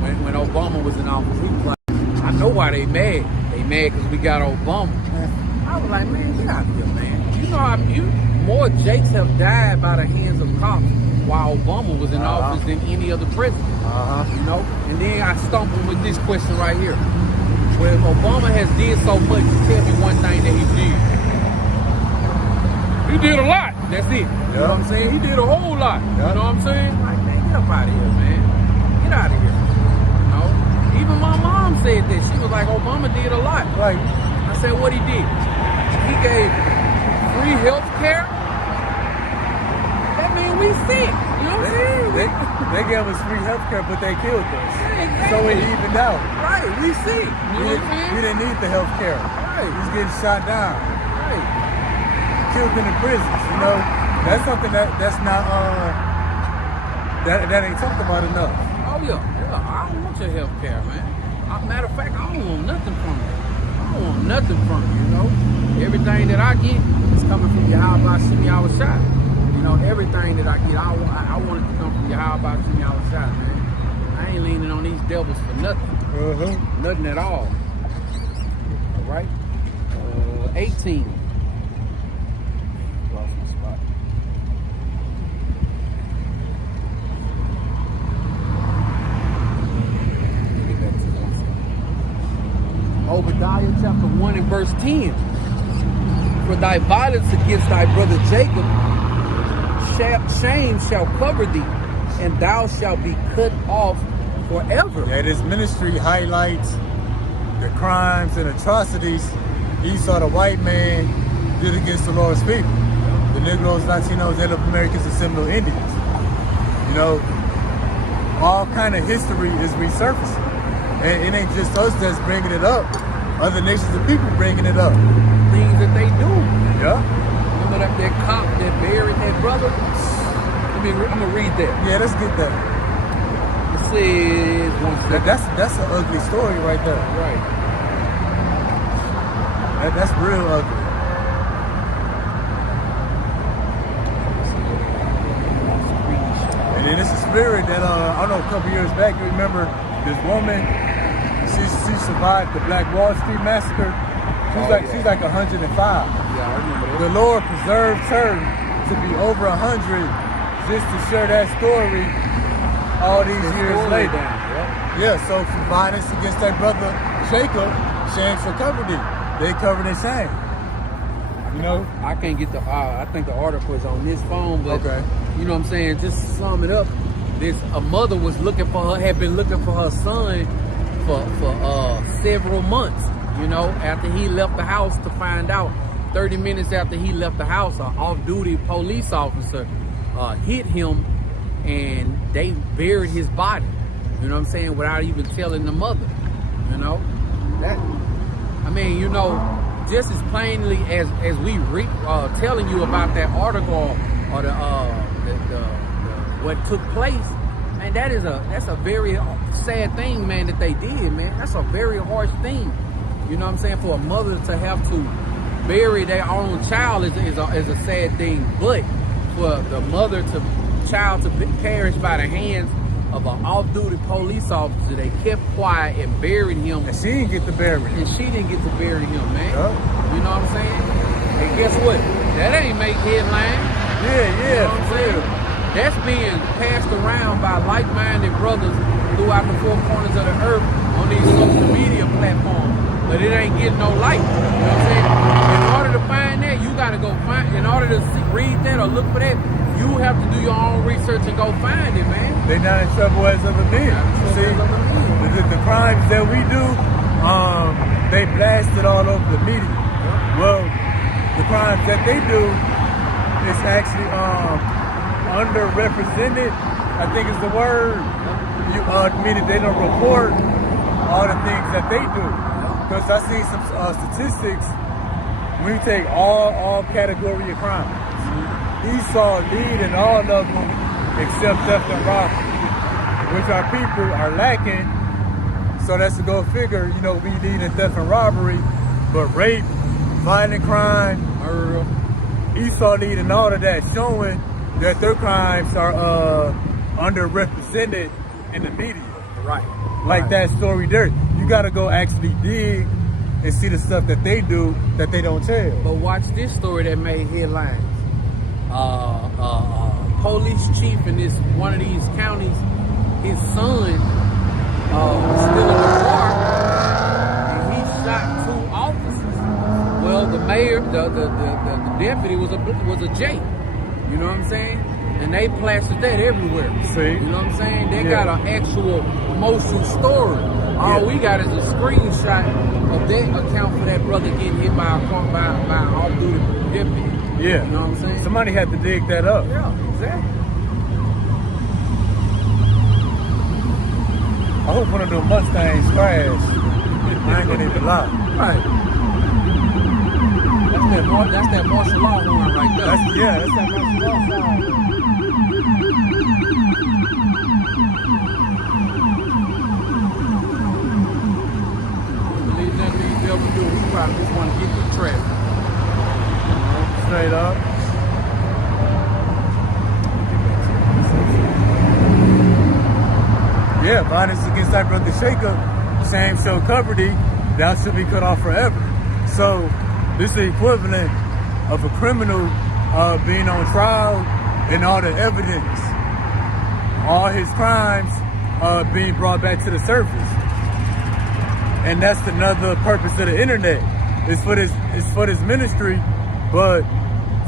when Obama was in office, he was like, I know why they mad. They mad because we got Obama. I was like, man, get out of here, man. You know, more Jakes have died by the hands of cops while Obama was in office than any other president. You know? And then I stumbled with this question right here. Well, if Obama has did so much, tell me one thing that he did. He did a lot. That's it. You know what I'm saying? He did a whole lot. You know what I'm saying? Like, man, get up out of here, man. Get out of here. You know? Even my mom said that. She was like, Obama did a lot. Right. I said, what he did? He gave free health care. That means we sick. You know what I'm saying? They gave us free health care, but they killed us. Exactly. So it evened out. Right, we sick. You know what I'm saying? We didn't need the health care. Right. He was getting shot down. Right. Killed in the prisons. You know, that's something that's not that ain't talked about enough. Oh yeah. I don't want your health care, man. Matter of fact, I don't want nothing from you. I don't want nothing from you, you know. Everything that I get is coming from Yahweh Shimi Awashai. You know, everything that I get, I want it to come from Yahweh Shimi Awashai, man. I ain't leaning on these devils for nothing. Nothing at all. All right. 18. Lost my spot. verse 10. For thy violence against thy brother Jacob, shame shall cover thee, and thou shalt be cut off forever. Yeah, this ministry highlights the crimes and atrocities Esau, the white man, did against the Lord's people. The Negroes, Latinos, Native Americans, and Seminole Indians. You know, all kind of history is resurfacing. And it ain't just us that's bringing it up. Other nations of people bringing it up. Things that they do. Yeah. Remember that cop that buried that brother? I'm gonna read that. Yeah, let's get that. It says, one second. That's an ugly story right there. Right. That's real ugly. And then it's a spirit that I don't know, a couple years back, you remember this woman, she survived the Black Wall Street massacre. She's like 105. Yeah, I remember that. The Lord preserved her to be over 100 just to share that story all these years later. Yeah, so for violence against their brother Jacob, shame shall cover thee. They covered in shame. You know? I can't get I think the article is on this phone, but Okay. you know what I'm saying? Just to sum it up, a mother was looking for her, had been looking for her son for several months, you know, after he left the house, to find out 30 minutes after he left the house, an off-duty police officer hit him and they buried his body, you know what I'm saying, without even telling the mother, you know? Just as plainly as we telling you about that article or the what took place, man, that's a very sad thing, man, that they did, man. That's a very harsh thing, you know what I'm saying, for a mother to have to bury their own child is a sad thing, but for the child to perish by the hands of an off-duty police officer, they kept quiet and buried him. And she didn't get to bury him. And she didn't get to bury him, man. Yeah. You know what I'm saying? And guess what? That ain't make headlines. Yeah. You know what I'm saying? That's being passed around by like-minded brothers throughout the four corners of the earth on these social media platforms. But it ain't getting no light. You know what I'm saying? In order to find that, you gotta go in order to read that or look for that, you have to do your own research and go find it, man. They not in trouble as other men. See, the crimes that we do, they blast it all over the media. Well, the crimes that they do is actually underrepresented, I think is the word. Meaning they don't report all the things that they do. Because I see some statistics, when you take all category of crimes, Esau lead in all of them except theft and robbery, which our people are lacking. So that's a go figure, you know, we lead in theft and robbery, but rape, violent crime, murder, Esau lead in all of that, showing that their crimes are underrepresented in the media. Right. Like that story there. You gotta go actually dig and see the stuff that they do that they don't tell. But watch this story that made headlines. Police chief in one of these counties, his son was still in the car and he shot 2 officers. Well, the mayor, the deputy was a J. You know what I'm saying? And they plastered that everywhere. See? You know what I'm saying? They got an actual motion story. All we got is a screenshot of that account for that brother getting hit by an off-duty deputy. Yeah. You know what I'm saying? Somebody had to dig that up. Yeah, exactly. I hope one of them Mustangs crash. I ain't gonna even lie. Right. That's that martial law horn right there. That's that martial law sound. Believe that means they'll do. We probably just want to get the traffic. Straight up. Yeah, violence against thy brother Jacob, shame shall cover thee, thou shalt be cut off forever. So this is the equivalent of a criminal being on trial and all the evidence, all his crimes being brought back to the surface. And that's another purpose of the internet. it's for this ministry, but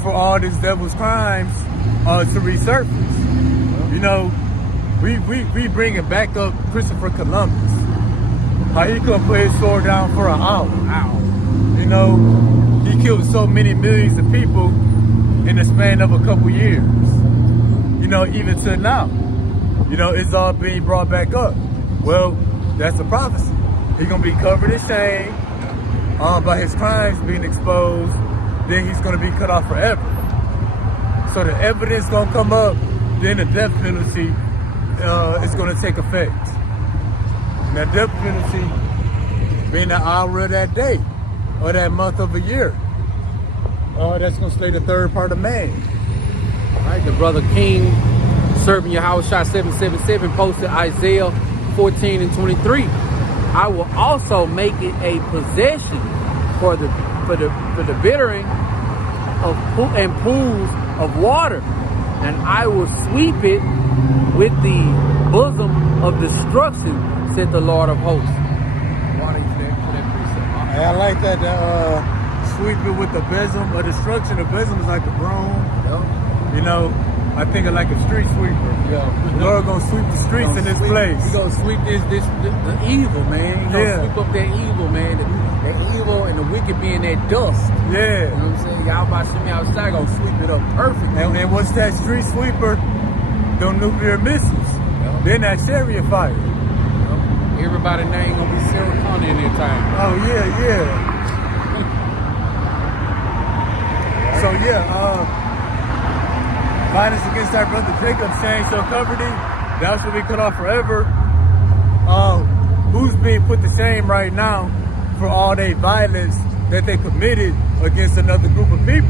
for all this devil's crimes to resurface. You know, we bringing back up Christopher Columbus. How he couldn't put his sword down for an hour. You know, he killed so many millions of people in the span of a couple years. You know, even to now, you know, it's all being brought back up. Well, that's a prophecy. He's gonna be covered in shame by his crimes being exposed. Then he's gonna be cut off forever. So the evidence gonna come up. Then the death penalty is gonna take effect. Now, death penalty being the hour of that day or that month of a year. That's gonna slay the third part of man. All right, the brother King, serving Yahweh Shai 777, posted Isaiah 14 and 23. I will also make it a possession for the bittering of and pools of water, and I will sweep it with the bosom of destruction, said the Lord of hosts. Hey, I like that. Sweep it with the besom of destruction. The besom is like a broom. Yep. You know, I think of like a street sweeper. Yeah. Lord gonna sweep the streets in this place. He gonna sweep the evil, man. He gonna sweep up that evil, man. That evil and the wicked being that dust. Yeah. You know what I'm saying? Y'all about to see me outside, gonna sweep it up perfect. And what's that street sweeper? Them nuclear missiles. Yep. Then that chariot fire. Yep. Everybody name gonna be Sarah Connor in their time. Oh yeah. So yeah, violence against our brother Jacob, shame shall cover thee, thou shalt be cut off forever. Who's being put to shame right now for all their violence that they committed against another group of people?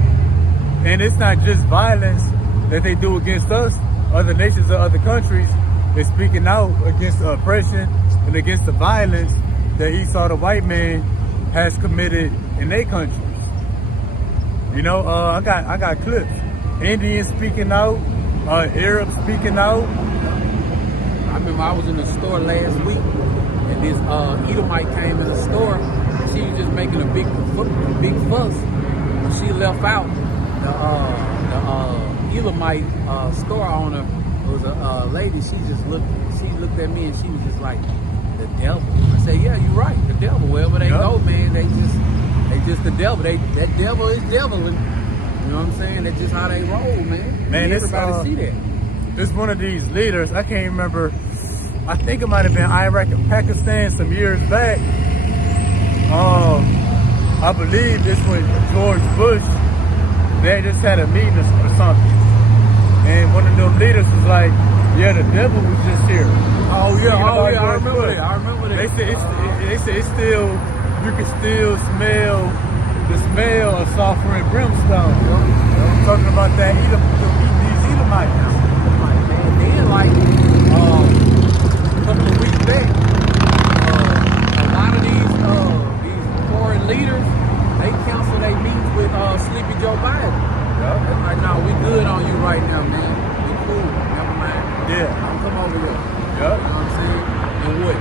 And it's not just violence that they do against us, other nations or other countries. They're speaking out against the oppression and against the violence that Esau the white man has committed in their countries. You know, I got clips. Indians speaking out, Arabs speaking out. I remember I was in the store last week, and this Edomite came in the store, and she was just making a big fuss. When she left out, the Edomite store owner was a lady. She looked at me and she was just like, the devil. I said, yeah, you're right, the devil. Wherever they go, man, they just the devil. That devil is devil. And, you know what I'm saying? That's just how they roll, man. Man, everybody see that. This one of these leaders, I can't remember. I think it might have been Iraq and Pakistan some years back. I believe this was George Bush. They just had a meeting or something, and one of them leaders was like, "Yeah, the devil was just here." Oh yeah, I remember that. They said it's still, you can still smell the smell of sulfur and brimstone. I'm talking about that these Edomites. And then like a couple of weeks back, a lot of these foreign leaders, they cancel their meetings with Sleepy Joe Biden. They're like, no, we good on you right now, man. We cool. Never mind. Yeah. Don't come over here. Yep. You know what I'm saying? And what?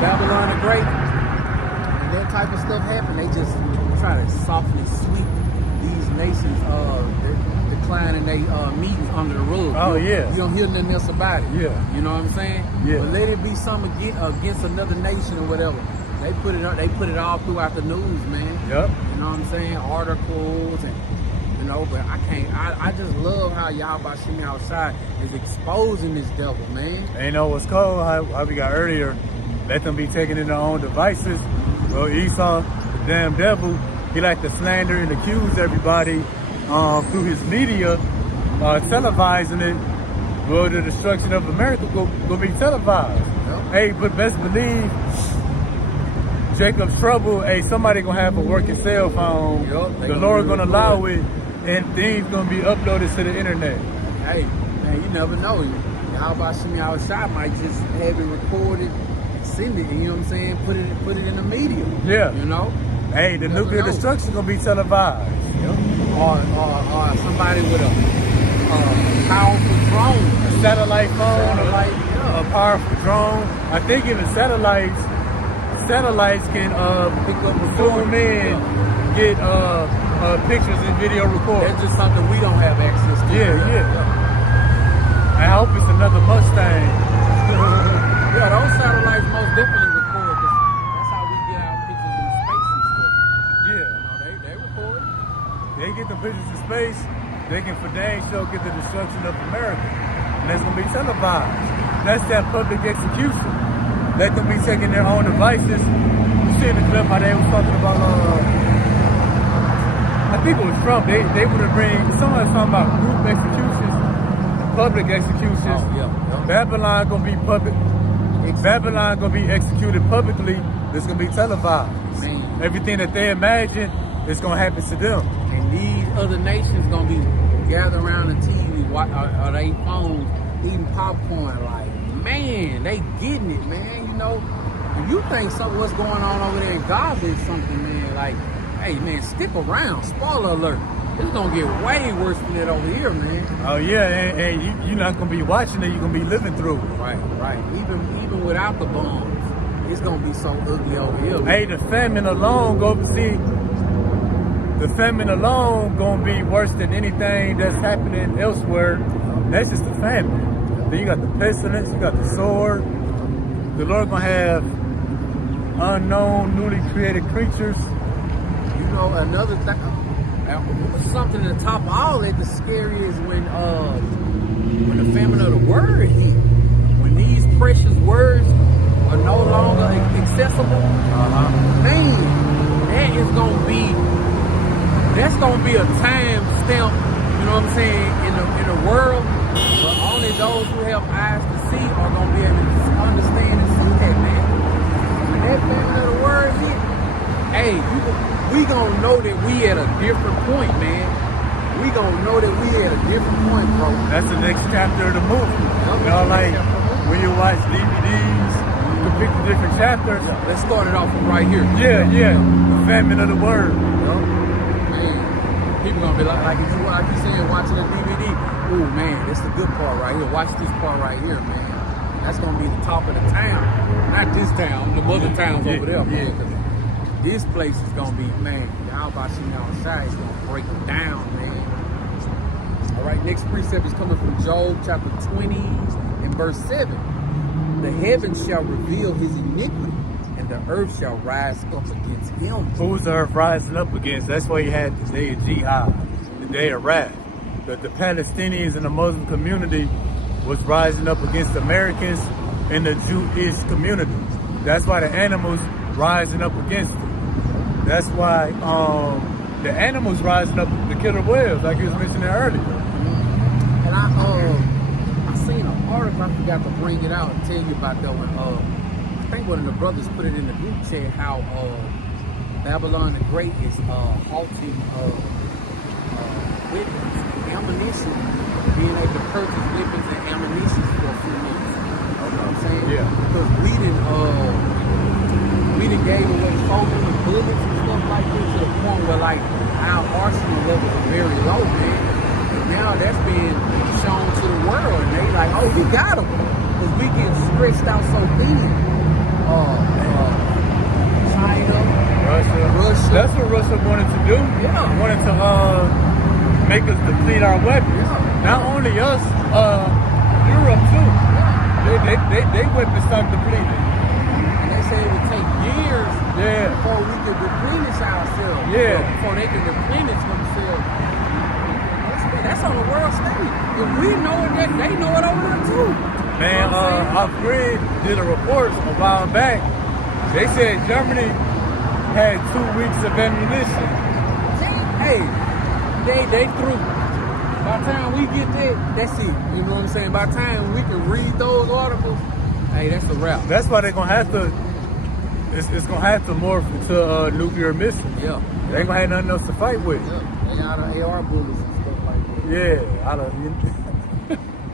Babylon the Great. And that type of stuff happen. They just try to softly sweep these nations declining their meetings under the rug. Oh, yeah. You don't hear nothing else about it. Yeah. You know what I'm saying? Yeah. But let it be something against another nation or whatever. They put it all throughout the news, man. Yep. You know what I'm saying? Articles and you know, but I just love how Yahweh Shimi outside is exposing this devil, man. And you know what's cool, how we got earlier, let them be taken in their own devices. Well, Esau, the damn devil, he like to slander and accuse everybody through his media, televising it. Well, the destruction of America will be televised. Yep. Hey, but best believe, Jacob's trouble, hey, somebody gonna have a working cell phone. Yep, the Lord gonna allow it, and things gonna be uploaded to the internet. Hey, man, you never know. Yahweh Shimi outside might just have it recorded, send it, you know what I'm saying? Put it in the media. Yeah. You know? Hey, the nuclear destruction gonna be televised. Yep. Or somebody with a powerful drone. A satellite phone, yeah. a powerful drone. I think even satellites satellites can Pick up, zoom in, get pictures and video record. That's just something we don't have access to. I hope it's another Mustang. Yeah, those satellites most definitely record, 'cause that's how we get our pictures in space and stuff. Yeah. You know, they record. They get the pictures in space, they can for dang sure get the destruction of America. And that's gonna be televised. That's that public execution. Let them be taking their own devices. You see in the clip how they was talking about I think it was Trump. They would have bring someone was talking about group executions, public executions. Oh, yeah. Babylon gonna be public. Babylon gonna be executed publicly. It's gonna be televised. Man. Everything that they imagine is gonna happen to them. And these other nations gonna be gathered around the TV or they phones eating popcorn. Like, man, they getting it, man. You know, if you think something what's going on over there in Gaza is something, man, like, hey, man, stick around. Spoiler alert. It's gonna get way worse than that over here, man. Oh yeah, and you're not gonna be watching it. You're gonna be living through it. Right. Even without the bombs, it's gonna be so ugly over here. Man. Hey, the famine alone gonna be worse than anything that's happening elsewhere. That's just the famine. Then you got the pestilence, you got the sword. The Lord gonna have unknown, newly created creatures. You know, another thing, something to top of all that, the scary is when the famine of the word hit. When these precious words are no longer accessible, man, that's gonna be a time stamp, you know what I'm saying, in the world. But only those who have eyes to see are gonna be able to understand and see that, man. When that famine of the word hit, hey, we gonna know that we at a different point, man. We gonna know that we at a different point, bro. That's the next chapter of the movie. You know, like when you watch DVDs, you pick the different chapters. Let's start it off from right here. Yeah. The famine of the word. Man, people gonna be like you said, watching a DVD. Ooh, man, this is the good part right here. Watch this part right here, man. That's gonna be the top of the town. Not this town, the other towns over there, man. 'Cause this place is gonna be, man. How about you outside? It's gonna break them down, man. All right, next precept is coming from Job chapter 20 and verse 7. The heavens shall reveal his iniquity, and the earth shall rise up against him. Who's the earth rising up against? That's why you had the day of jihad, the day of wrath. The Palestinians and the Muslim community was rising up against Americans and the Jewish community. That's why the animals rising up against them. That's why the animals rising up to kill the whales, like you was mentioning earlier. And I seen an article, I forgot to bring it out and tell you about that one. I think one of the brothers put it in the group chat how Babylon the Great is halting weapons, ammunition, being able to purchase weapons and ammunition for a few months. You know what I'm saying? Yeah. Because we done gave away so many bullets and stuff like this to the point where like our arsenal levels are very low, man. And now that's being shown to the world, and they like, oh, we got them, because we get stretched out so thin. China, Russia. That's what Russia wanted to do. Yeah. Wanted to make us deplete our weapons. Yeah. Not only us, Europe too. They weapons start depleting. And they say it would take years Yeah. before we could replenish ourselves. Yeah. Before they can replenish themselves. That's on the world stage. If we know it, they know it over there too. Man, You know what I'm our friend did a report a while back. They said Germany had 2 weeks of ammunition. Hey, they through. By the time we get that, that's it. You know what I'm saying? By the time we can read those articles, hey, that's a wrap. That's why they're gonna have to. It's gonna have to morph into nuclear missiles. Yeah. They ain't gonna have nothing else to fight with. Yeah. They out of AR bullets and stuff like that. Yeah, out of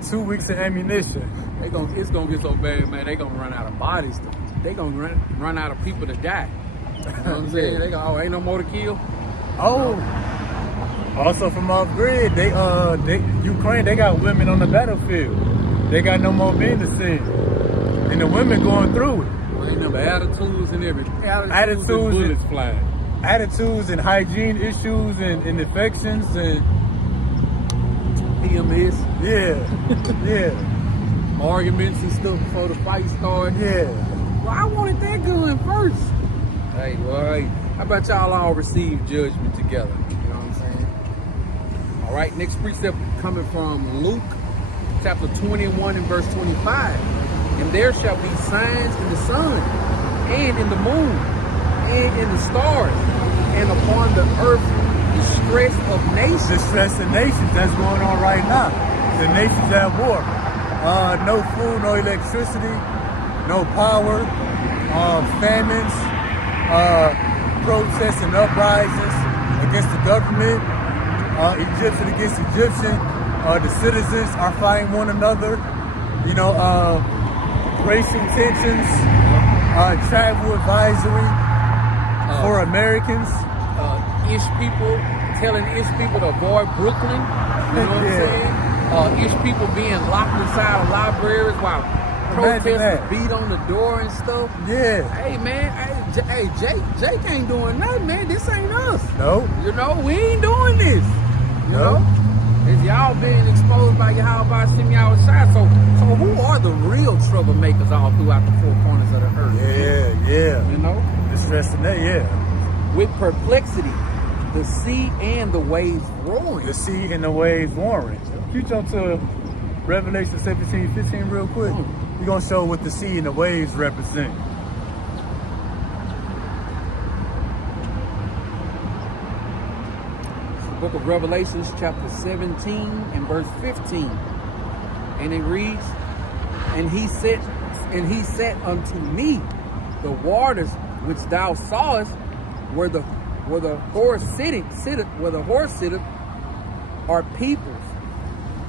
2 weeks of ammunition. It's gonna get so bad, man. They gonna run out of bodies. They gonna run out of people to die. You know what I'm saying? They go, oh, ain't no more to kill. Oh, also from off grid, Ukraine, they got women on the battlefield. They got no more men to send, and the women going through it. Ain't number attitudes and everything. Attitudes and bullets and- flying. Attitudes and hygiene issues and infections and PMS, yeah, arguments and stuff before the fight started. yeah. Well, I wanted that gun first. Hey, well, hey, how about y'all all receive judgment together? You know what I'm saying? All right, next precept coming from Luke chapter 21 and verse 25. And there shall be signs in the sun and in the moon and in the stars and upon the earth distress of nations. Distress in nations, that's going on right now. The nations at war. No food, no electricity, no power, famines, protests and uprisings against the government, Egyptian against Egyptian. The citizens are fighting one another. You know, racial tensions, travel advisory for Americans. Ish people telling Ish people to avoid Brooklyn. You know what Yeah. I'm saying? Ish people being locked inside of libraries while Imagine protesters that. beat on the door and stuff. Yeah. Hey man, Jake ain't doing nothing, man. This ain't us. No. You know, we ain't doing this. You No. know? It's y'all being exposed by Yahweh Shem Yahushua. So who are the real troublemakers all throughout the four corners of the earth? Yeah. You know? Distress in that, yeah. With perplexity, the sea and the waves roaring. The sea and the waves warring. You jump to Revelation 17:15 real quick. We're going to show what the sea and the waves represent. The book of Revelations chapter 17 and verse 15. And it reads, And he said unto me, the waters which thou sawest where the horse sitteth are peoples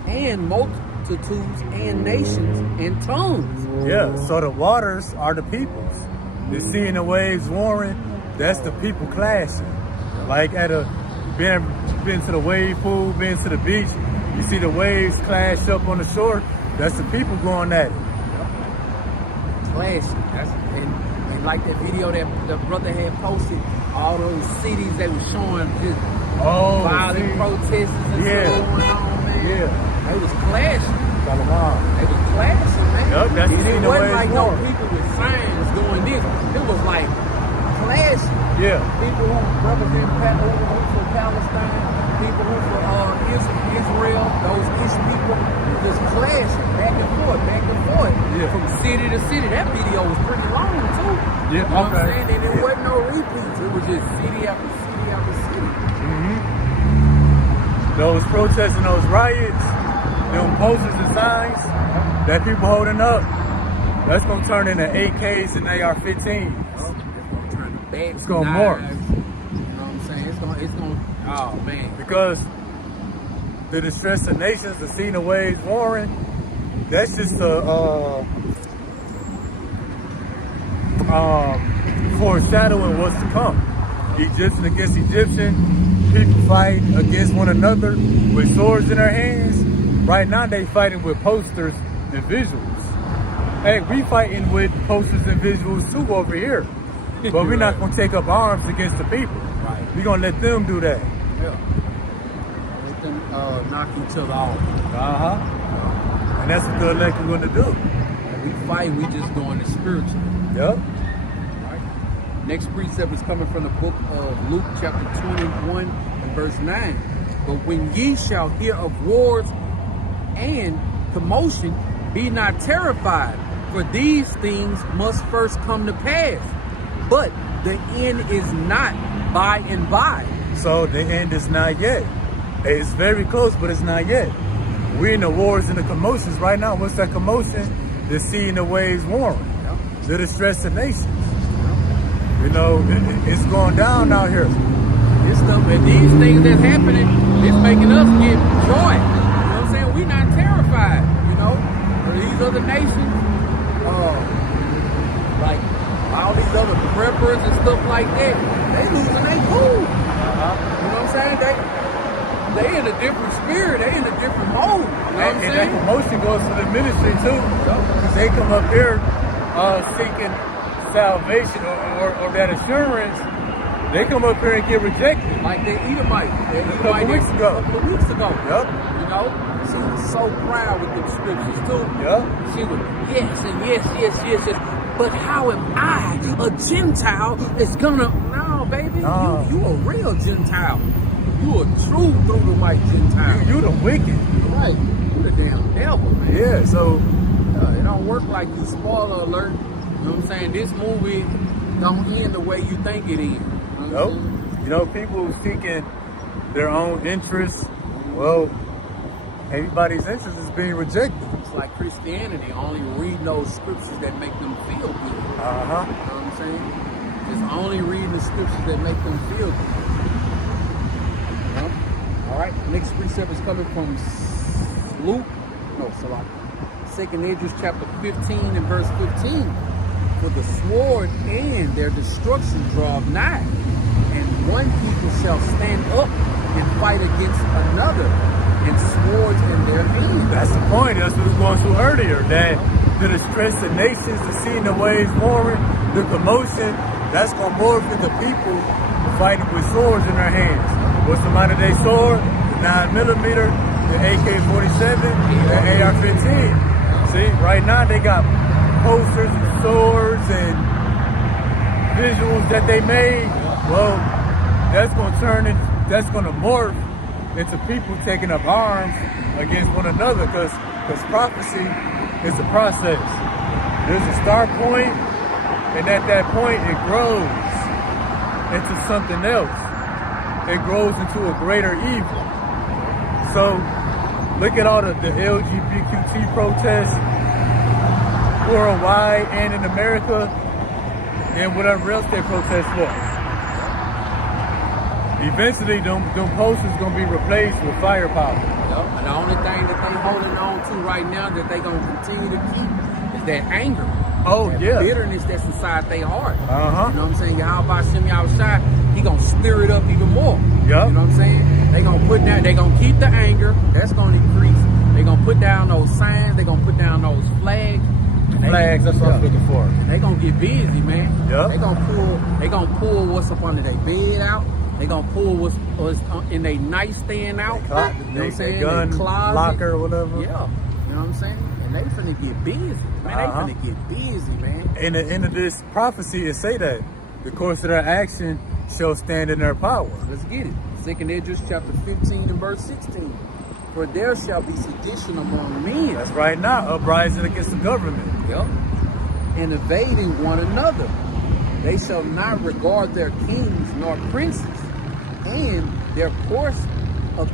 and multitudes and nations and tongues. Yeah, so the waters are the peoples. The sea and the waves warring, that's the people clashing. Like been to the wave pool, been to the beach, you see the waves clash up on the shore, that's the people going at it. Classic. And like that video that the brother had posted, all those cities they were showing just violent protests and stuff going on, man. Yeah. They was clashing. Shalom. They was clashing, man. Yup, that's the it scene wasn't the way like it's no going. people with signs doing this. It was like clashing. Yeah. People who represent who for Palestine, people who for Israel, those Ish people, just clashing back and forth. Yeah. From city to city. That video was pretty long too. Yeah, You know what I'm okay. saying? And it wasn't no repeats. It was just city after city after city. Those protests and those riots, them posters and signs that people holding up, that's gonna turn into AKs and AR-15s. Turn the back It's gonna knives. morph. You know what I'm saying? It's gonna oh man. Because the distress of nations, the sea and the waves warring, that's just a foreshadowing what's to come. Egyptian against Egyptian, people fighting against one another with swords in their hands. Right now they fighting with posters and visuals. Hey, we fighting with posters and visuals too over here. But we're not gonna take up arms against the people. Right. We're gonna let them do that. Yeah. Let them knock each other off. And that's a good elect we're gonna do. When we fight, we just doing it spiritually. Yep. Next precept is coming from the book of Luke chapter 21 and verse 9. But when ye shall hear of wars and commotion, be not terrified, for these things must first come to pass. But the end is not by and by. So the end is not yet. It's very close, but it's not yet. We're in the wars and the commotions right now. What's that commotion? The sea and the waves warring. The distress of nations. You know, it's going down out here. This stuff and these things that's happening, it's making us get joy. You know what I'm saying? We not terrified, you know. Or these other nations, like all these other preppers and stuff like that, they losing their cool. You know what I'm saying? They in a different spirit, they in a different mode. You know what I'm And that saying? commotion goes to the ministry too. Because they come up here salvation or that assurance, they come up here and get rejected. Like the Edomite. A couple weeks ago. A couple weeks ago. Yep. You know, she was so proud with the scriptures too. Yep. She was yes and yes. But how am I, a Gentile, is gonna? No, baby. No. You a real Gentile. You a true through the white Gentile. You the wicked. Right. You the damn devil, man. Yeah, so It don't work like you. Spoiler alert. You know what I'm saying? This movie don't end the way you think it ends. You know what I'm saying? you know, people seeking their own interests. Well, everybody's interest is being rejected. It's like Christianity, only reading those scriptures that make them feel good. You know what I'm saying? Just only reading the scriptures that make them feel good. You know? All right, next precept is coming from Luke. No, Salak. 2nd Esdras chapter 15 and verse 15. For the sword and their destruction draweth nigh, and one people shall stand up and fight against another, and swords in their hands. That's the point. That's what we were going through earlier. That the distress of nations, the seeing the waves warring, the commotion, that's going to morph into people fighting with swords in their hands. What's the modern day sword? The 9mm, the AK-47, the AR-15. See, right now they got posters and swords and visuals that they made. Well, that's going to that's going to morph into people taking up arms against one another, because prophecy is a process. There's a start point, and at that point it grows into something else. It grows into a greater evil. So look at all the LGBTQ protests worldwide and in America, and whatever else they protest for. Eventually, them posters gonna be replaced with firepower. Yep. And the only thing that they holding on to right now that they gonna continue to keep is that anger. Oh, that yeah. bitterness that's inside their heart. Uh-huh. You know what I'm saying? Yahweh Shem Yahushai, he gonna stir it up even more. Yep. You know what I'm saying? They gonna keep the anger. That's gonna increase. They gonna put down those signs. They gonna put down those flags. That's what I was looking for. And they gonna get busy, man. Yep. They gonna pull what's up under their bed out. They gonna pull what's in their nightstand out. You know what I'm saying? Gun, their closet. locker, or whatever. Yeah. You know what I'm saying? And they finna get busy. Man, they finna get busy, man. In the end of this prophecy, it say that the course of their action shall stand in their power. Let's get it. 2nd Esdras chapter 15 and verse 16. For there shall be sedition among men. That's right now, uprising against the government. Yep. And evading one another. They shall not regard their kings nor princes, and their course of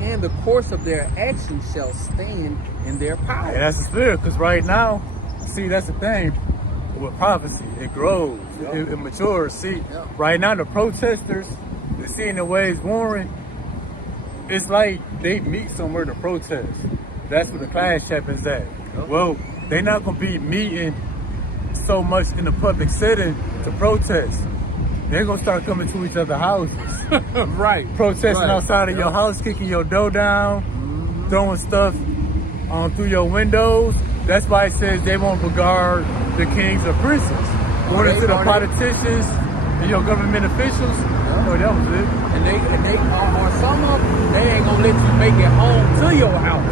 and the course of their actions shall stand in their power. And that's the spirit, because right now, see, that's the thing with prophecy. It grows, it matures. See, right now the protesters, they're seeing the waves warring. It's like they meet somewhere to protest. That's where the class champions at. Well, they're not gonna be meeting so much in the public setting to protest. They're gonna start coming to each other's houses. Right. Protesting outside of your house, kicking your door down, throwing stuff through your windows. That's why it says they won't regard the kings or princes. Going to the politicians and your government officials. Oh, that was it. And they or some of them, they ain't gonna let you make it home to your house.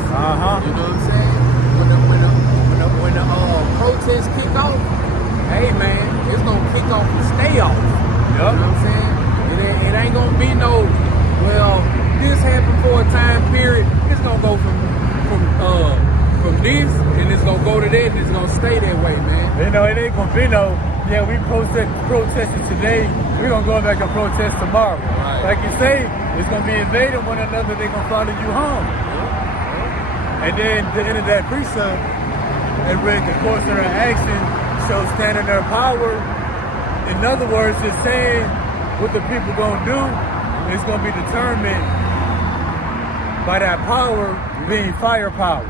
You know what I'm saying? When the protests kick off, hey man, it's gonna kick off and stay off. You know what I'm saying? It ain't gonna be no, well, this happened for a time period. It's gonna go from this, and it's gonna go to that, and it's gonna stay that way, man. You know, it ain't gonna be no, yeah, we protested today, we're gonna go back and protest tomorrow. Right. Like you say, it's gonna be invading one another, they're gonna follow you home. And then the end of that precept, they read the course of their action shall stand in their power. In other words, it's saying what the people gonna do is gonna be determined by that power being firepower.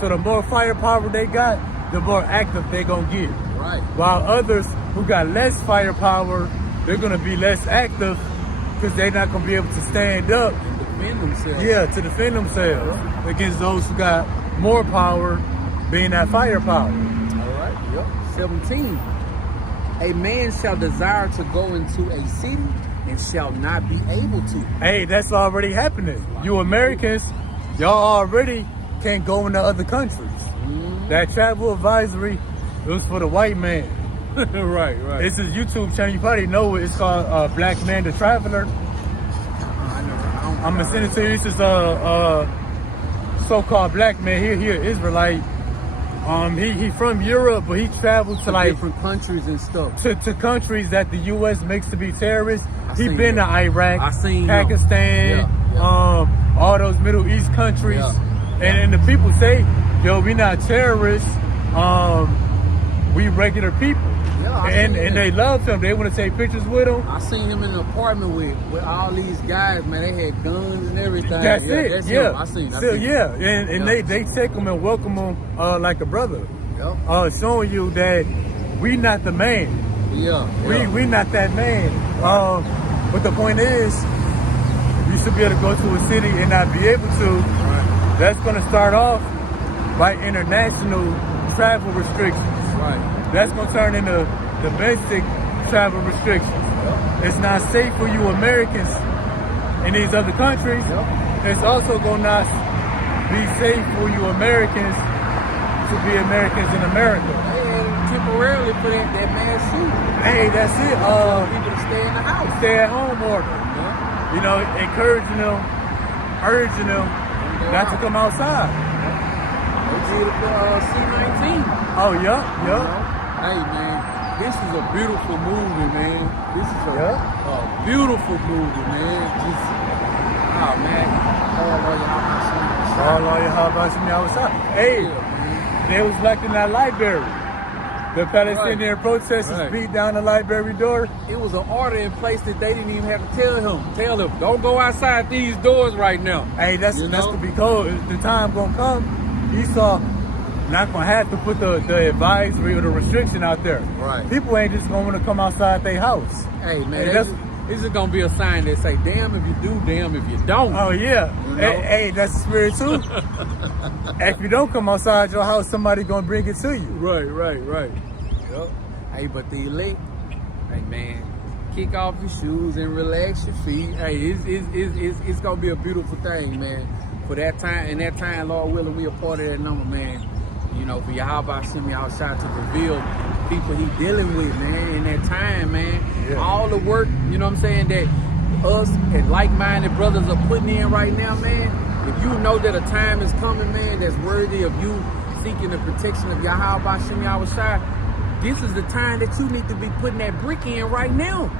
So the more firepower they got, the more active they gonna get. Right. While others who got less firepower, they're gonna be less active because they're not gonna be able to stand up. Defend themselves. Yeah, to defend themselves against those who got more power, being that firepower. All right. Yep. 17. A man shall desire to go into a city and shall not be able to. Hey, that's already happening. You Americans, y'all already can't go into other countries. That travel advisory, it was for the white man. Right. It's a YouTube channel. You probably know it. It's called Black Man the Traveler. I'm gonna send it to you. This is a so-called black man. He an Israelite. He from Europe, but he traveled to like different countries and stuff. To countries that the U.S. makes to be terrorists. He seen been that. to Iraq, I seen Pakistan, all those Middle East countries. And the people say, yo, we not terrorists. We regular people. And they love him. They want to take pictures with him. I seen him in an apartment with all these guys, man. They had guns and everything. That's it. That's yeah. him. I seen. And they take him and welcome him like a brother. Showing you that we not the man. We not that man. But the point is, you should be able to go to a city and not be able to. Right. That's going to start off by international travel restrictions. Right. That's going to turn into domestic travel restrictions. It's not safe for you Americans in these other countries. It's also going to not be safe for you Americans to be Americans in America. And temporarily for that mass shooting. Hey, that's it. People to stay in the house. Stay at home order. You know, encouraging them, urging them not to come outside. They did it for C-19. Oh, yeah. Hey, man, this is a beautiful movie, man. This is a beautiful movie, man. Just, oh, man. How about you outside? Hey, they was locked in that library. The Palestinian protesters beat down the library door. It was an order in place that they didn't even have to tell him, don't go outside these doors right now. Hey, that's gonna be cold. The time gonna come. Esau not gonna have to put the advisory or the restriction out there. Right. People ain't just gonna want to come outside their house. Hey, man, this is gonna be a sign that say, damn if you do, damn if you don't. Oh yeah. You know? Hey, that's the spirit too. If you don't come outside your house, somebody gonna bring it to you. Right. Yep. Hey, but the elite, hey man, kick off your shoes and relax your feet. Hey, it's gonna be a beautiful thing, man. For that time, and that time, Lord willing, we a part of that number, man. You know, for Yahweh send me outside to reveal people he dealing with, man, in that time, man. Yeah. All the work, you know what I'm saying, that us and like-minded brothers are putting in right now, man. If you know that a time is coming, man, that's worthy of you seeking the protection of Yahweh Shem Yahushua, this is the time that you need to be putting that brick in right now.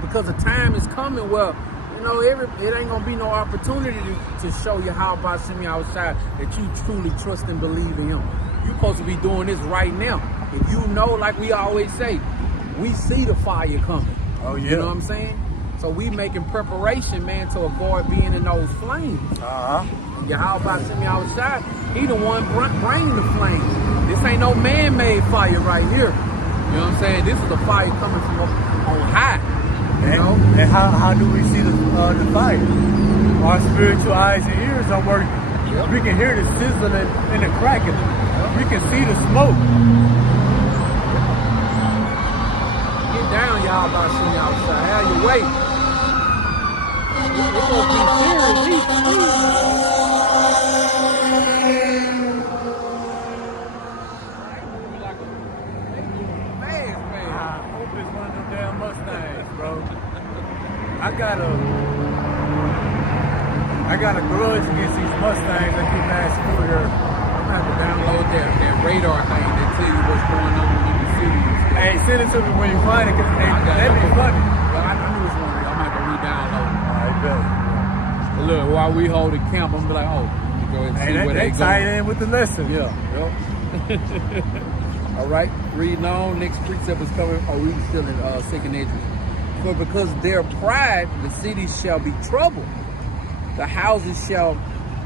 Because the time is coming where, you know, it ain't gonna be no opportunity to show Yahweh Shem Yahushua that you truly trust and believe in him. You're supposed to be doing this right now. If you know, like we always say, we see the fire coming. Oh, yeah. You know what I'm saying? So we making preparation, man, to avoid being in those flames. And Yahweh Shem Yahushua, he the one bringing the flames. This ain't no man-made fire right here. You know what I'm saying? This is the fire coming from on high. You know? And how do we see the fire? Our spiritual eyes and ears are working. Yep. We can hear the sizzling and the cracking. We can see the smoke. Get down, y'all, about to see outside. How you wait? It's gonna be serious. I hope it's one of them damn Mustangs, bro. I got a grudge against these Mustangs that keep passing through here. I'm gonna have to download that radar thing that tell you what's going on in the city. Hey, send it to me when you find it, because that'd be funny. Well, I knew this one. I'm gonna have to re-download it. All right, bet. But look, while we holding camp, I'm gonna be like, oh, go ahead and see where they go. tie in with the lesson. Yeah. All right, reading on. Next precept is coming. Oh, we still in 2nd Esdras. For because their pride, the cities shall be troubled. The houses shall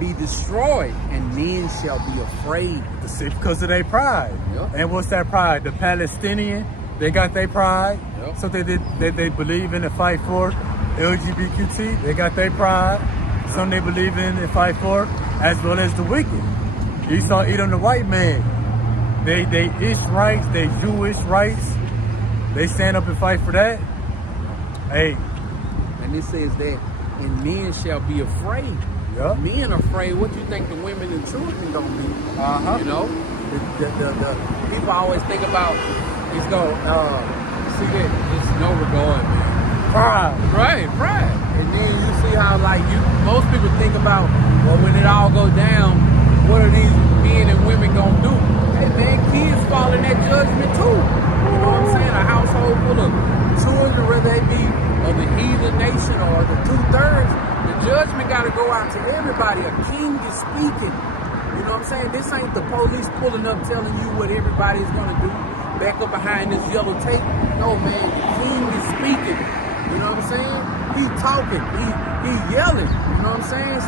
be destroyed, and men shall be afraid. Because of their pride. Yep. And what's that pride? The Palestinian, they got their pride. Yep. Something that they believe in and fight for. LGBTQ, they got their pride. Some they believe in and fight for, as well as the wicked. Esau eat on the white man. They ish rights, they Jewish rights. they stand up and fight for that. Hey, And it says that, and men shall be afraid. yeah. Men afraid. What you think the women and children gonna be? Uh-huh. You know, the people always think about it's go. See that it's no regard, man. Pride. Right. And then you see how most people think about, well, when it all goes down, what are these men and women gonna do? Hey man, kids fall in that judgment too. You know what I'm saying? A household full of children, whether they be of the heathen nation or the 2/3, the judgment gotta go out to everybody. A king is speaking. You know what I'm saying? This ain't the police pulling up telling you what everybody's gonna do. Back up behind this yellow tape. No man, the king is speaking. You know what I'm saying? He talking. He yelling. You know what I'm saying?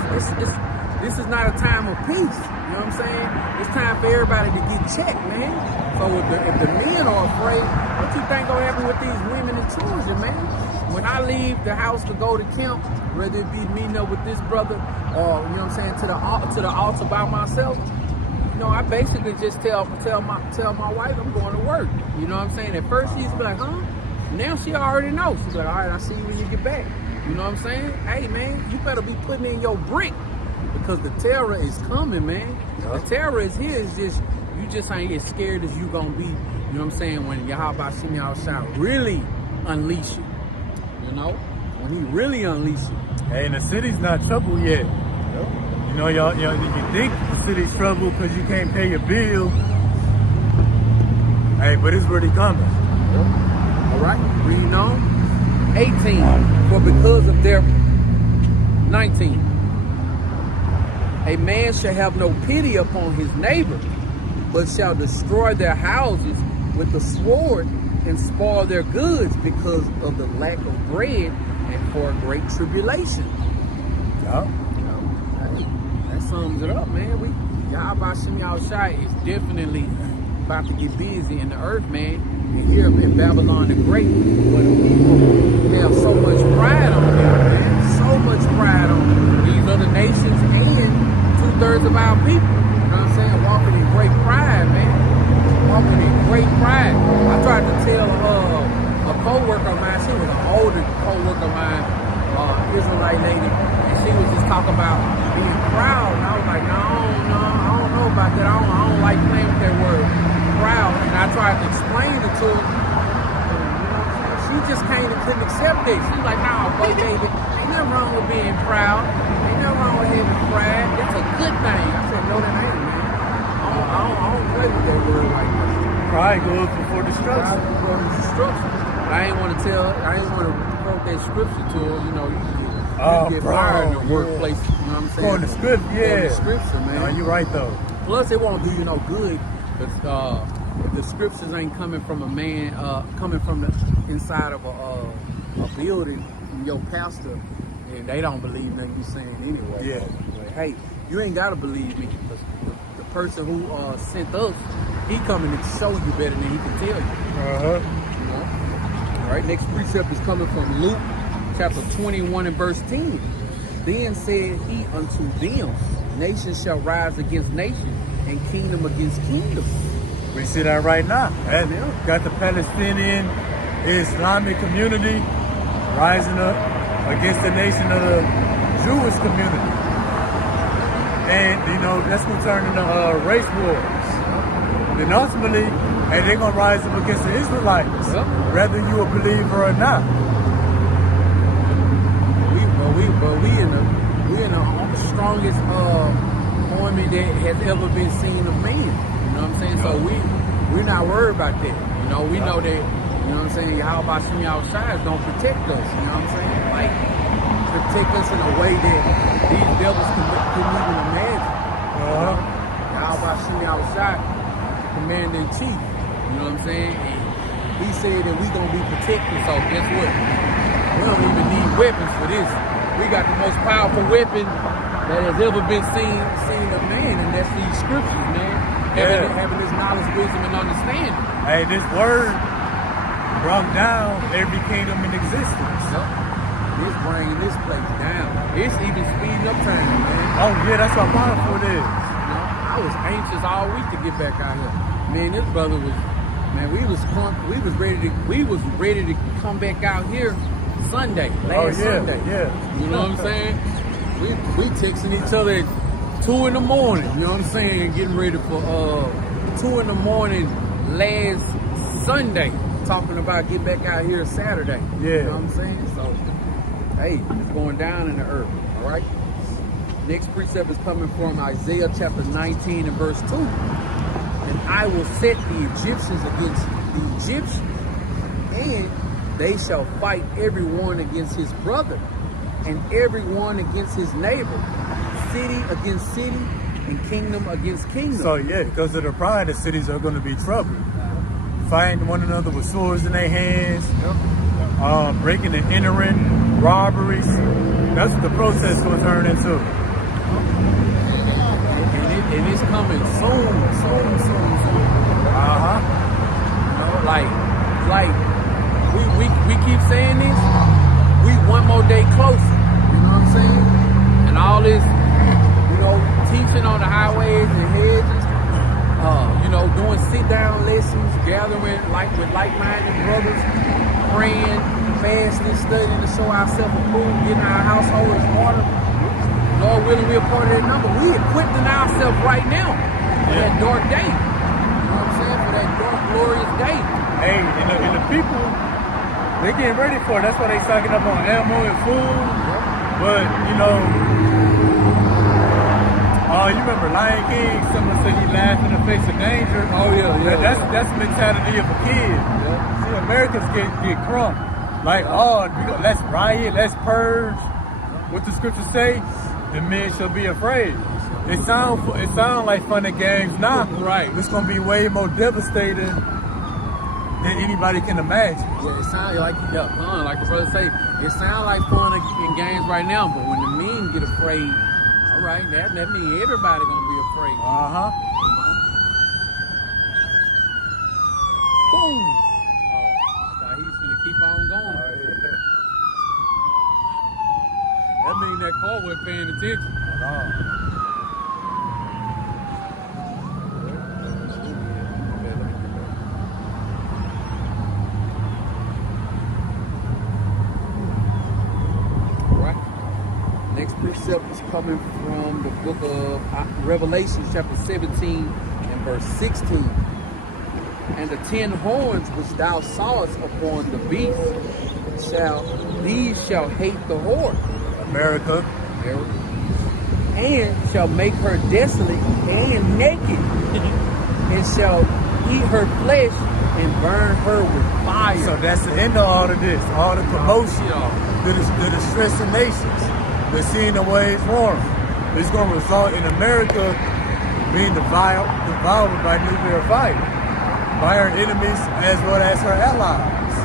This is not a time of peace. You know what I'm saying? It's time for everybody to get checked, man. So if the men are afraid, what you think gonna happen with these women and children, man? When I leave the house to go to camp, whether it be meeting up with this brother or, you know what I'm saying, to the altar by myself, you know, I basically just tell my wife I'm going to work. You know what I'm saying? At first she's be like, huh? Now she already knows. She's like, all right, I'll see you when you get back. You know what I'm saying? Hey man, you better be putting in your brick because the terror is coming, man. Yeah. The terror is here. It's just you just ain't as scared as you gonna be. You know what I'm saying? When Yahweh Shem Yahushua really unleash you. You know, when he really unleash you. Hey, and the city's not troubled yet. You know, y'all, you think the city's troubled because you can't pay your bill. Hey, but it's really coming. All right, reading on. 18, for because of their 19, a man shall have no pity upon his neighbor, but shall destroy their houses with the sword and spoil their goods because of the lack of bread and for a great tribulation. Yeah. You know, hey, that sums it up, man. Yahweh Shem Yahushua is definitely about to get busy in the earth, man. And here in Babylon the Great, but people have so much pride on them, man. So much pride on them. These other nations and 2/3 of our people. You know what I'm saying? Walking in great pride, man. Walking in great pride. I tried to tell a co-worker of mine, she was an older co-worker of mine, Israelite lady, and she was just talking about being proud. And I was like, no, I don't know about that. I don't like playing with that word, proud. And I tried to explain it to her. She just couldn't accept it. She's like, no, but baby, ain't nothing wrong with being proud. Ain't nothing wrong with having pride. That's a good thing. I said, no, that ain't, man. I don't play with that word like that. Pride goes before destruction. I ain't want to quote that scripture to her. You know, you get fired in the workplace. You know what I'm saying? Going to script, yeah. Going to scripture, man. No, you're right though. Plus, it won't do you no good because if the scriptures ain't coming from a man, coming from the inside of a building, from your pastor, and they don't believe nothing you're saying anyway. Yeah. But, hey, you ain't gotta believe me because the person who sent us, he coming to show you better than he can tell you. You know? All right. Next precept is coming from Luke, chapter 21 and verse 10. Then said he unto them, nation shall rise against nation, and kingdom against kingdom. We see that right now. Got the Palestinian Islamic community rising up against the nation of the Jewish community. And, you know, that's going to turn into race wars. Then ultimately, they're going to rise up against the Israelites, whether you a believer or not. We in the strongest army that has ever been seen of man. You know what I'm saying? So we're not worried about that. You know, we know that, you know what I'm saying, Yahweh Shem Yahushua is gonna protect us, you know what I'm saying? Like, protect us in a way that these devils couldn't even imagine. Yahweh Shem Yahushua, Commander-in-Chief, you know what I'm saying? And he said that we gonna be protected, so guess what? We don't even need weapons for this. We got the most powerful weapon that has ever been seen of man, and that's these scriptures, man. Having this knowledge, wisdom, and understanding. Hey, this word brought down every kingdom in existence. It's bringing this place down. It's even speeding up time, man. Oh yeah, that's how powerful it is. You know, I was anxious all week to get back out here. Man, this brother was Man, we was ready to come back out here Sunday, last Sunday. Yeah. You know what I'm saying? We texting each other at 2 in the morning. You know what I'm saying? Getting ready for 2 in the morning last Sunday, talking about get back out here Saturday. Yeah. You know what I'm saying? So, hey, it's going down in the earth. All right. Next precept is coming from Isaiah chapter 19 and verse 2. And I will set the Egyptians against the Egyptians, and they shall fight everyone against his brother, and everyone against his neighbor, city against city, and kingdom against kingdom. So yeah, because of the pride, the cities are going to be troubled. Fighting one another with swords in their hands, breaking and entering, robberies. That's what the protest will turn into. And it's coming soon. You know, like we keep saying this. We one more day closer. You know what I'm saying? And all this, you know, teaching on the highways and hedges. You know, doing sit-down lessons, gathering with like-minded brothers, praying, fasting, studying to show ourselves approved, getting our household in order. Lord willing, we're part of that number. We equipping ourselves right now for that dark day. You know what I'm saying? For that dark, glorious day. Hey, and the people, they're getting ready for it. That's why they stocking up on ammo and food. But, you know, you remember Lion King, someone said he laughed in the face of danger. Oh, yeah. That's the mentality of a kid. Yeah. See, Americans get crunk. Like, let's riot, let's purge. What the scriptures say? The men shall be afraid. It sound like fun and games now. Right. It's gonna be way more devastating than anybody can imagine. Yeah, it sounds like fun, like the brother say. It sounds like fun in games right now, but when the men get afraid, all right, that means everybody gonna be afraid. Boom. Oh, he's gonna keep on going. That means that car wasn't paying attention. Right. Next precept is coming from the book of Revelation, chapter 17 and verse 16. And the 10 horns which thou sawest upon the beast, these shall hate the whore, America. And shall make her desolate and naked, and shall eat her flesh and burn her with fire. So that's the end of all of this, all the commotion, the distress of nations, the seeing the ways warm. It's going to result in America being devoured by nuclear fire, by her enemies as well as her allies.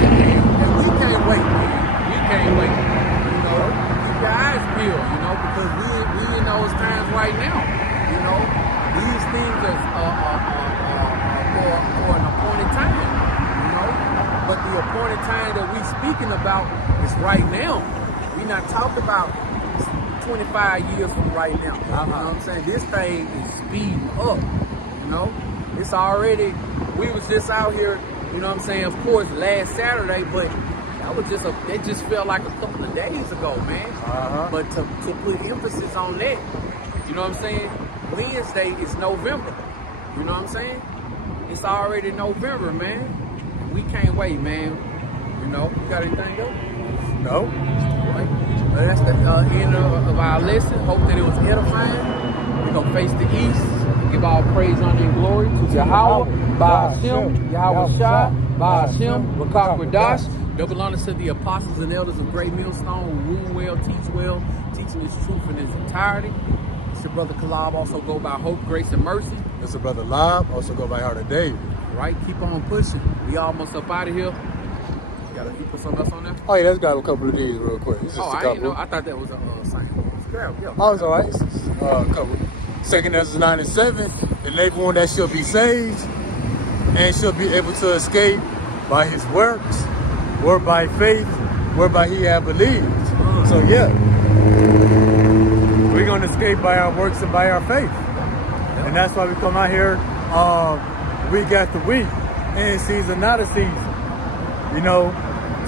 And we can't wait, man. We can't wait. You know, keep your eyes peeled, you know, because we in those times right now. You know, these things are for an appointed time, you know. But the appointed time that we speaking about is right now. We not talking about 25 years from right now. You know what I'm saying? This thing is speeding up, you know. It's already, we was just out here, you know what I'm saying, of course, last Saturday, but that was just it just felt like a couple of days ago, man. But to put emphasis on that, you know what I'm saying? Wednesday is November. You know what I'm saying? It's already November, man. We can't wait, man. You know, you got anything else? No. Right. Well, that's the end of our lesson. Hope that it was edifying. We're going to face the east. Give all praise, honor, and glory to Yahweh, Ba'ashem, Yahweh Shai, Ba'ashem, Rakak Radash. Double honor to the apostles and elders of Great Millstone who rule well, teach well, teaching His truth in its entirety. It's your brother Kalab, also go by Hope, Grace, and Mercy. It's your brother Lob, also go by Heart of David. Right, keep on pushing. We almost up out of here. You put something else on there? Oh yeah, let's grab a couple of these real quick. It's just I didn't know. I thought that was a sign. Grab, yeah. Oh, it's all right. A couple. 2 Ezra 9 and 7. And everyone that shall be saved and shall be able to escape by his works, or by faith, whereby he hath believed. So yeah, we're gonna escape by our works and by our faith. And that's why we come out here week after week, in season, not a season, you know,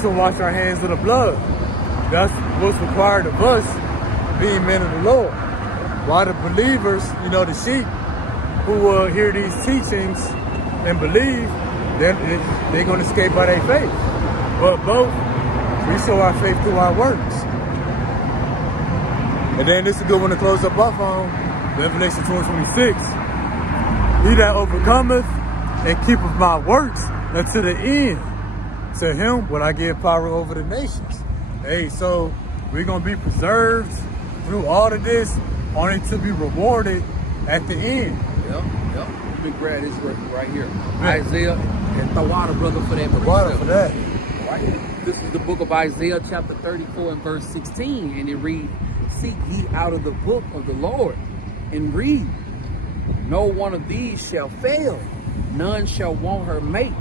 to wash our hands of the blood. That's what's required of us, being men of the Lord. While the believers, you know, the sheep who will hear these teachings and believe, they're going to escape by their faith. But both, we show our faith through our works. And then this is a good one to close up off on, Revelation 4:26. He that overcometh and keepeth my works unto the end, to him will I give power over the nations. Hey, so we're going to be preserved through all of this, only to be rewarded at the end. Yep. Let me grab this right here. Isaiah, and the water, brother, for that. Water for that. Right. This is the book of Isaiah, chapter 34 and verse 16. And it reads, seek ye out of the book of the Lord and read. No one of these shall fail. None shall want her mate.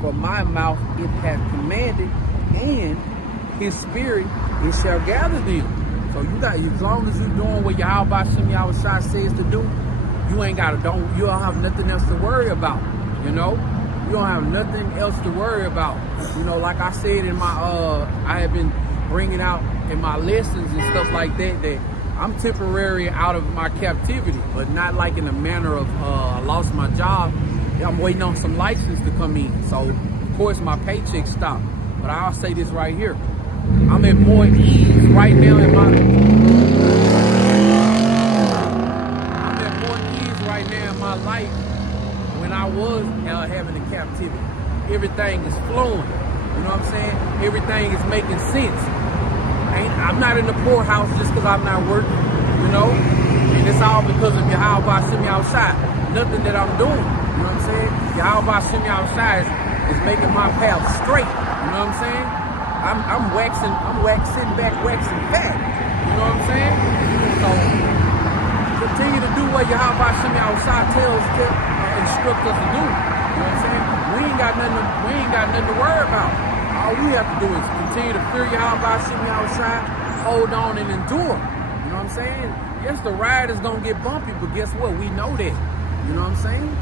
For my mouth it hath commanded, and his spirit it shall gather them. So you got, as long as you're doing what Yahweh Shem Yahushua says to do, you don't have nothing else to worry about. You know, you don't have nothing else to worry about. You know, like I said in my I have been bringing out in my lessons and stuff like that, that I'm temporary out of my captivity, but not like in the manner of I lost my job. I'm waiting on some license to come in. So of course my paycheck stopped. But I'll say this right here. I'm at more ease right now in my life when I was having a captivity. Everything is flowing. You know what I'm saying? Everything is making sense. I'm not in the poorhouse just because I'm not working, you know? And it's all because of Yahweh Shem Yahushua. Nothing that I'm doing, you know what I'm saying? Yahweh Shem Yahushua is making my path straight, you know what I'm saying? I'm waxing back. You know what I'm saying? So continue to do what Yahweh Shem Yahushua instruct us to do. You know what I'm saying? We ain't got nothing to worry about. All we have to do is continue to fear Yahweh Shem Yahushua, hold on and endure. You know what I'm saying? Yes, the ride is gonna get bumpy, but guess what? We know that. You know what I'm saying?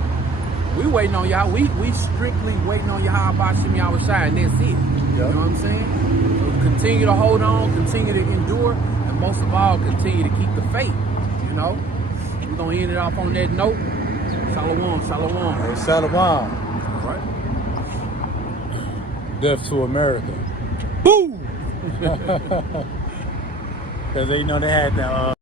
We waiting on y'all. We strictly waiting on Yahweh Shem Yahushua, and that's it. You know what I'm saying? So continue to hold on, continue to endure, and most of all, continue to keep the faith. You know? We're gonna end it off on that note. Shalom. Hey, Shalom. All right. Death to America. Boom! Because they know they had that.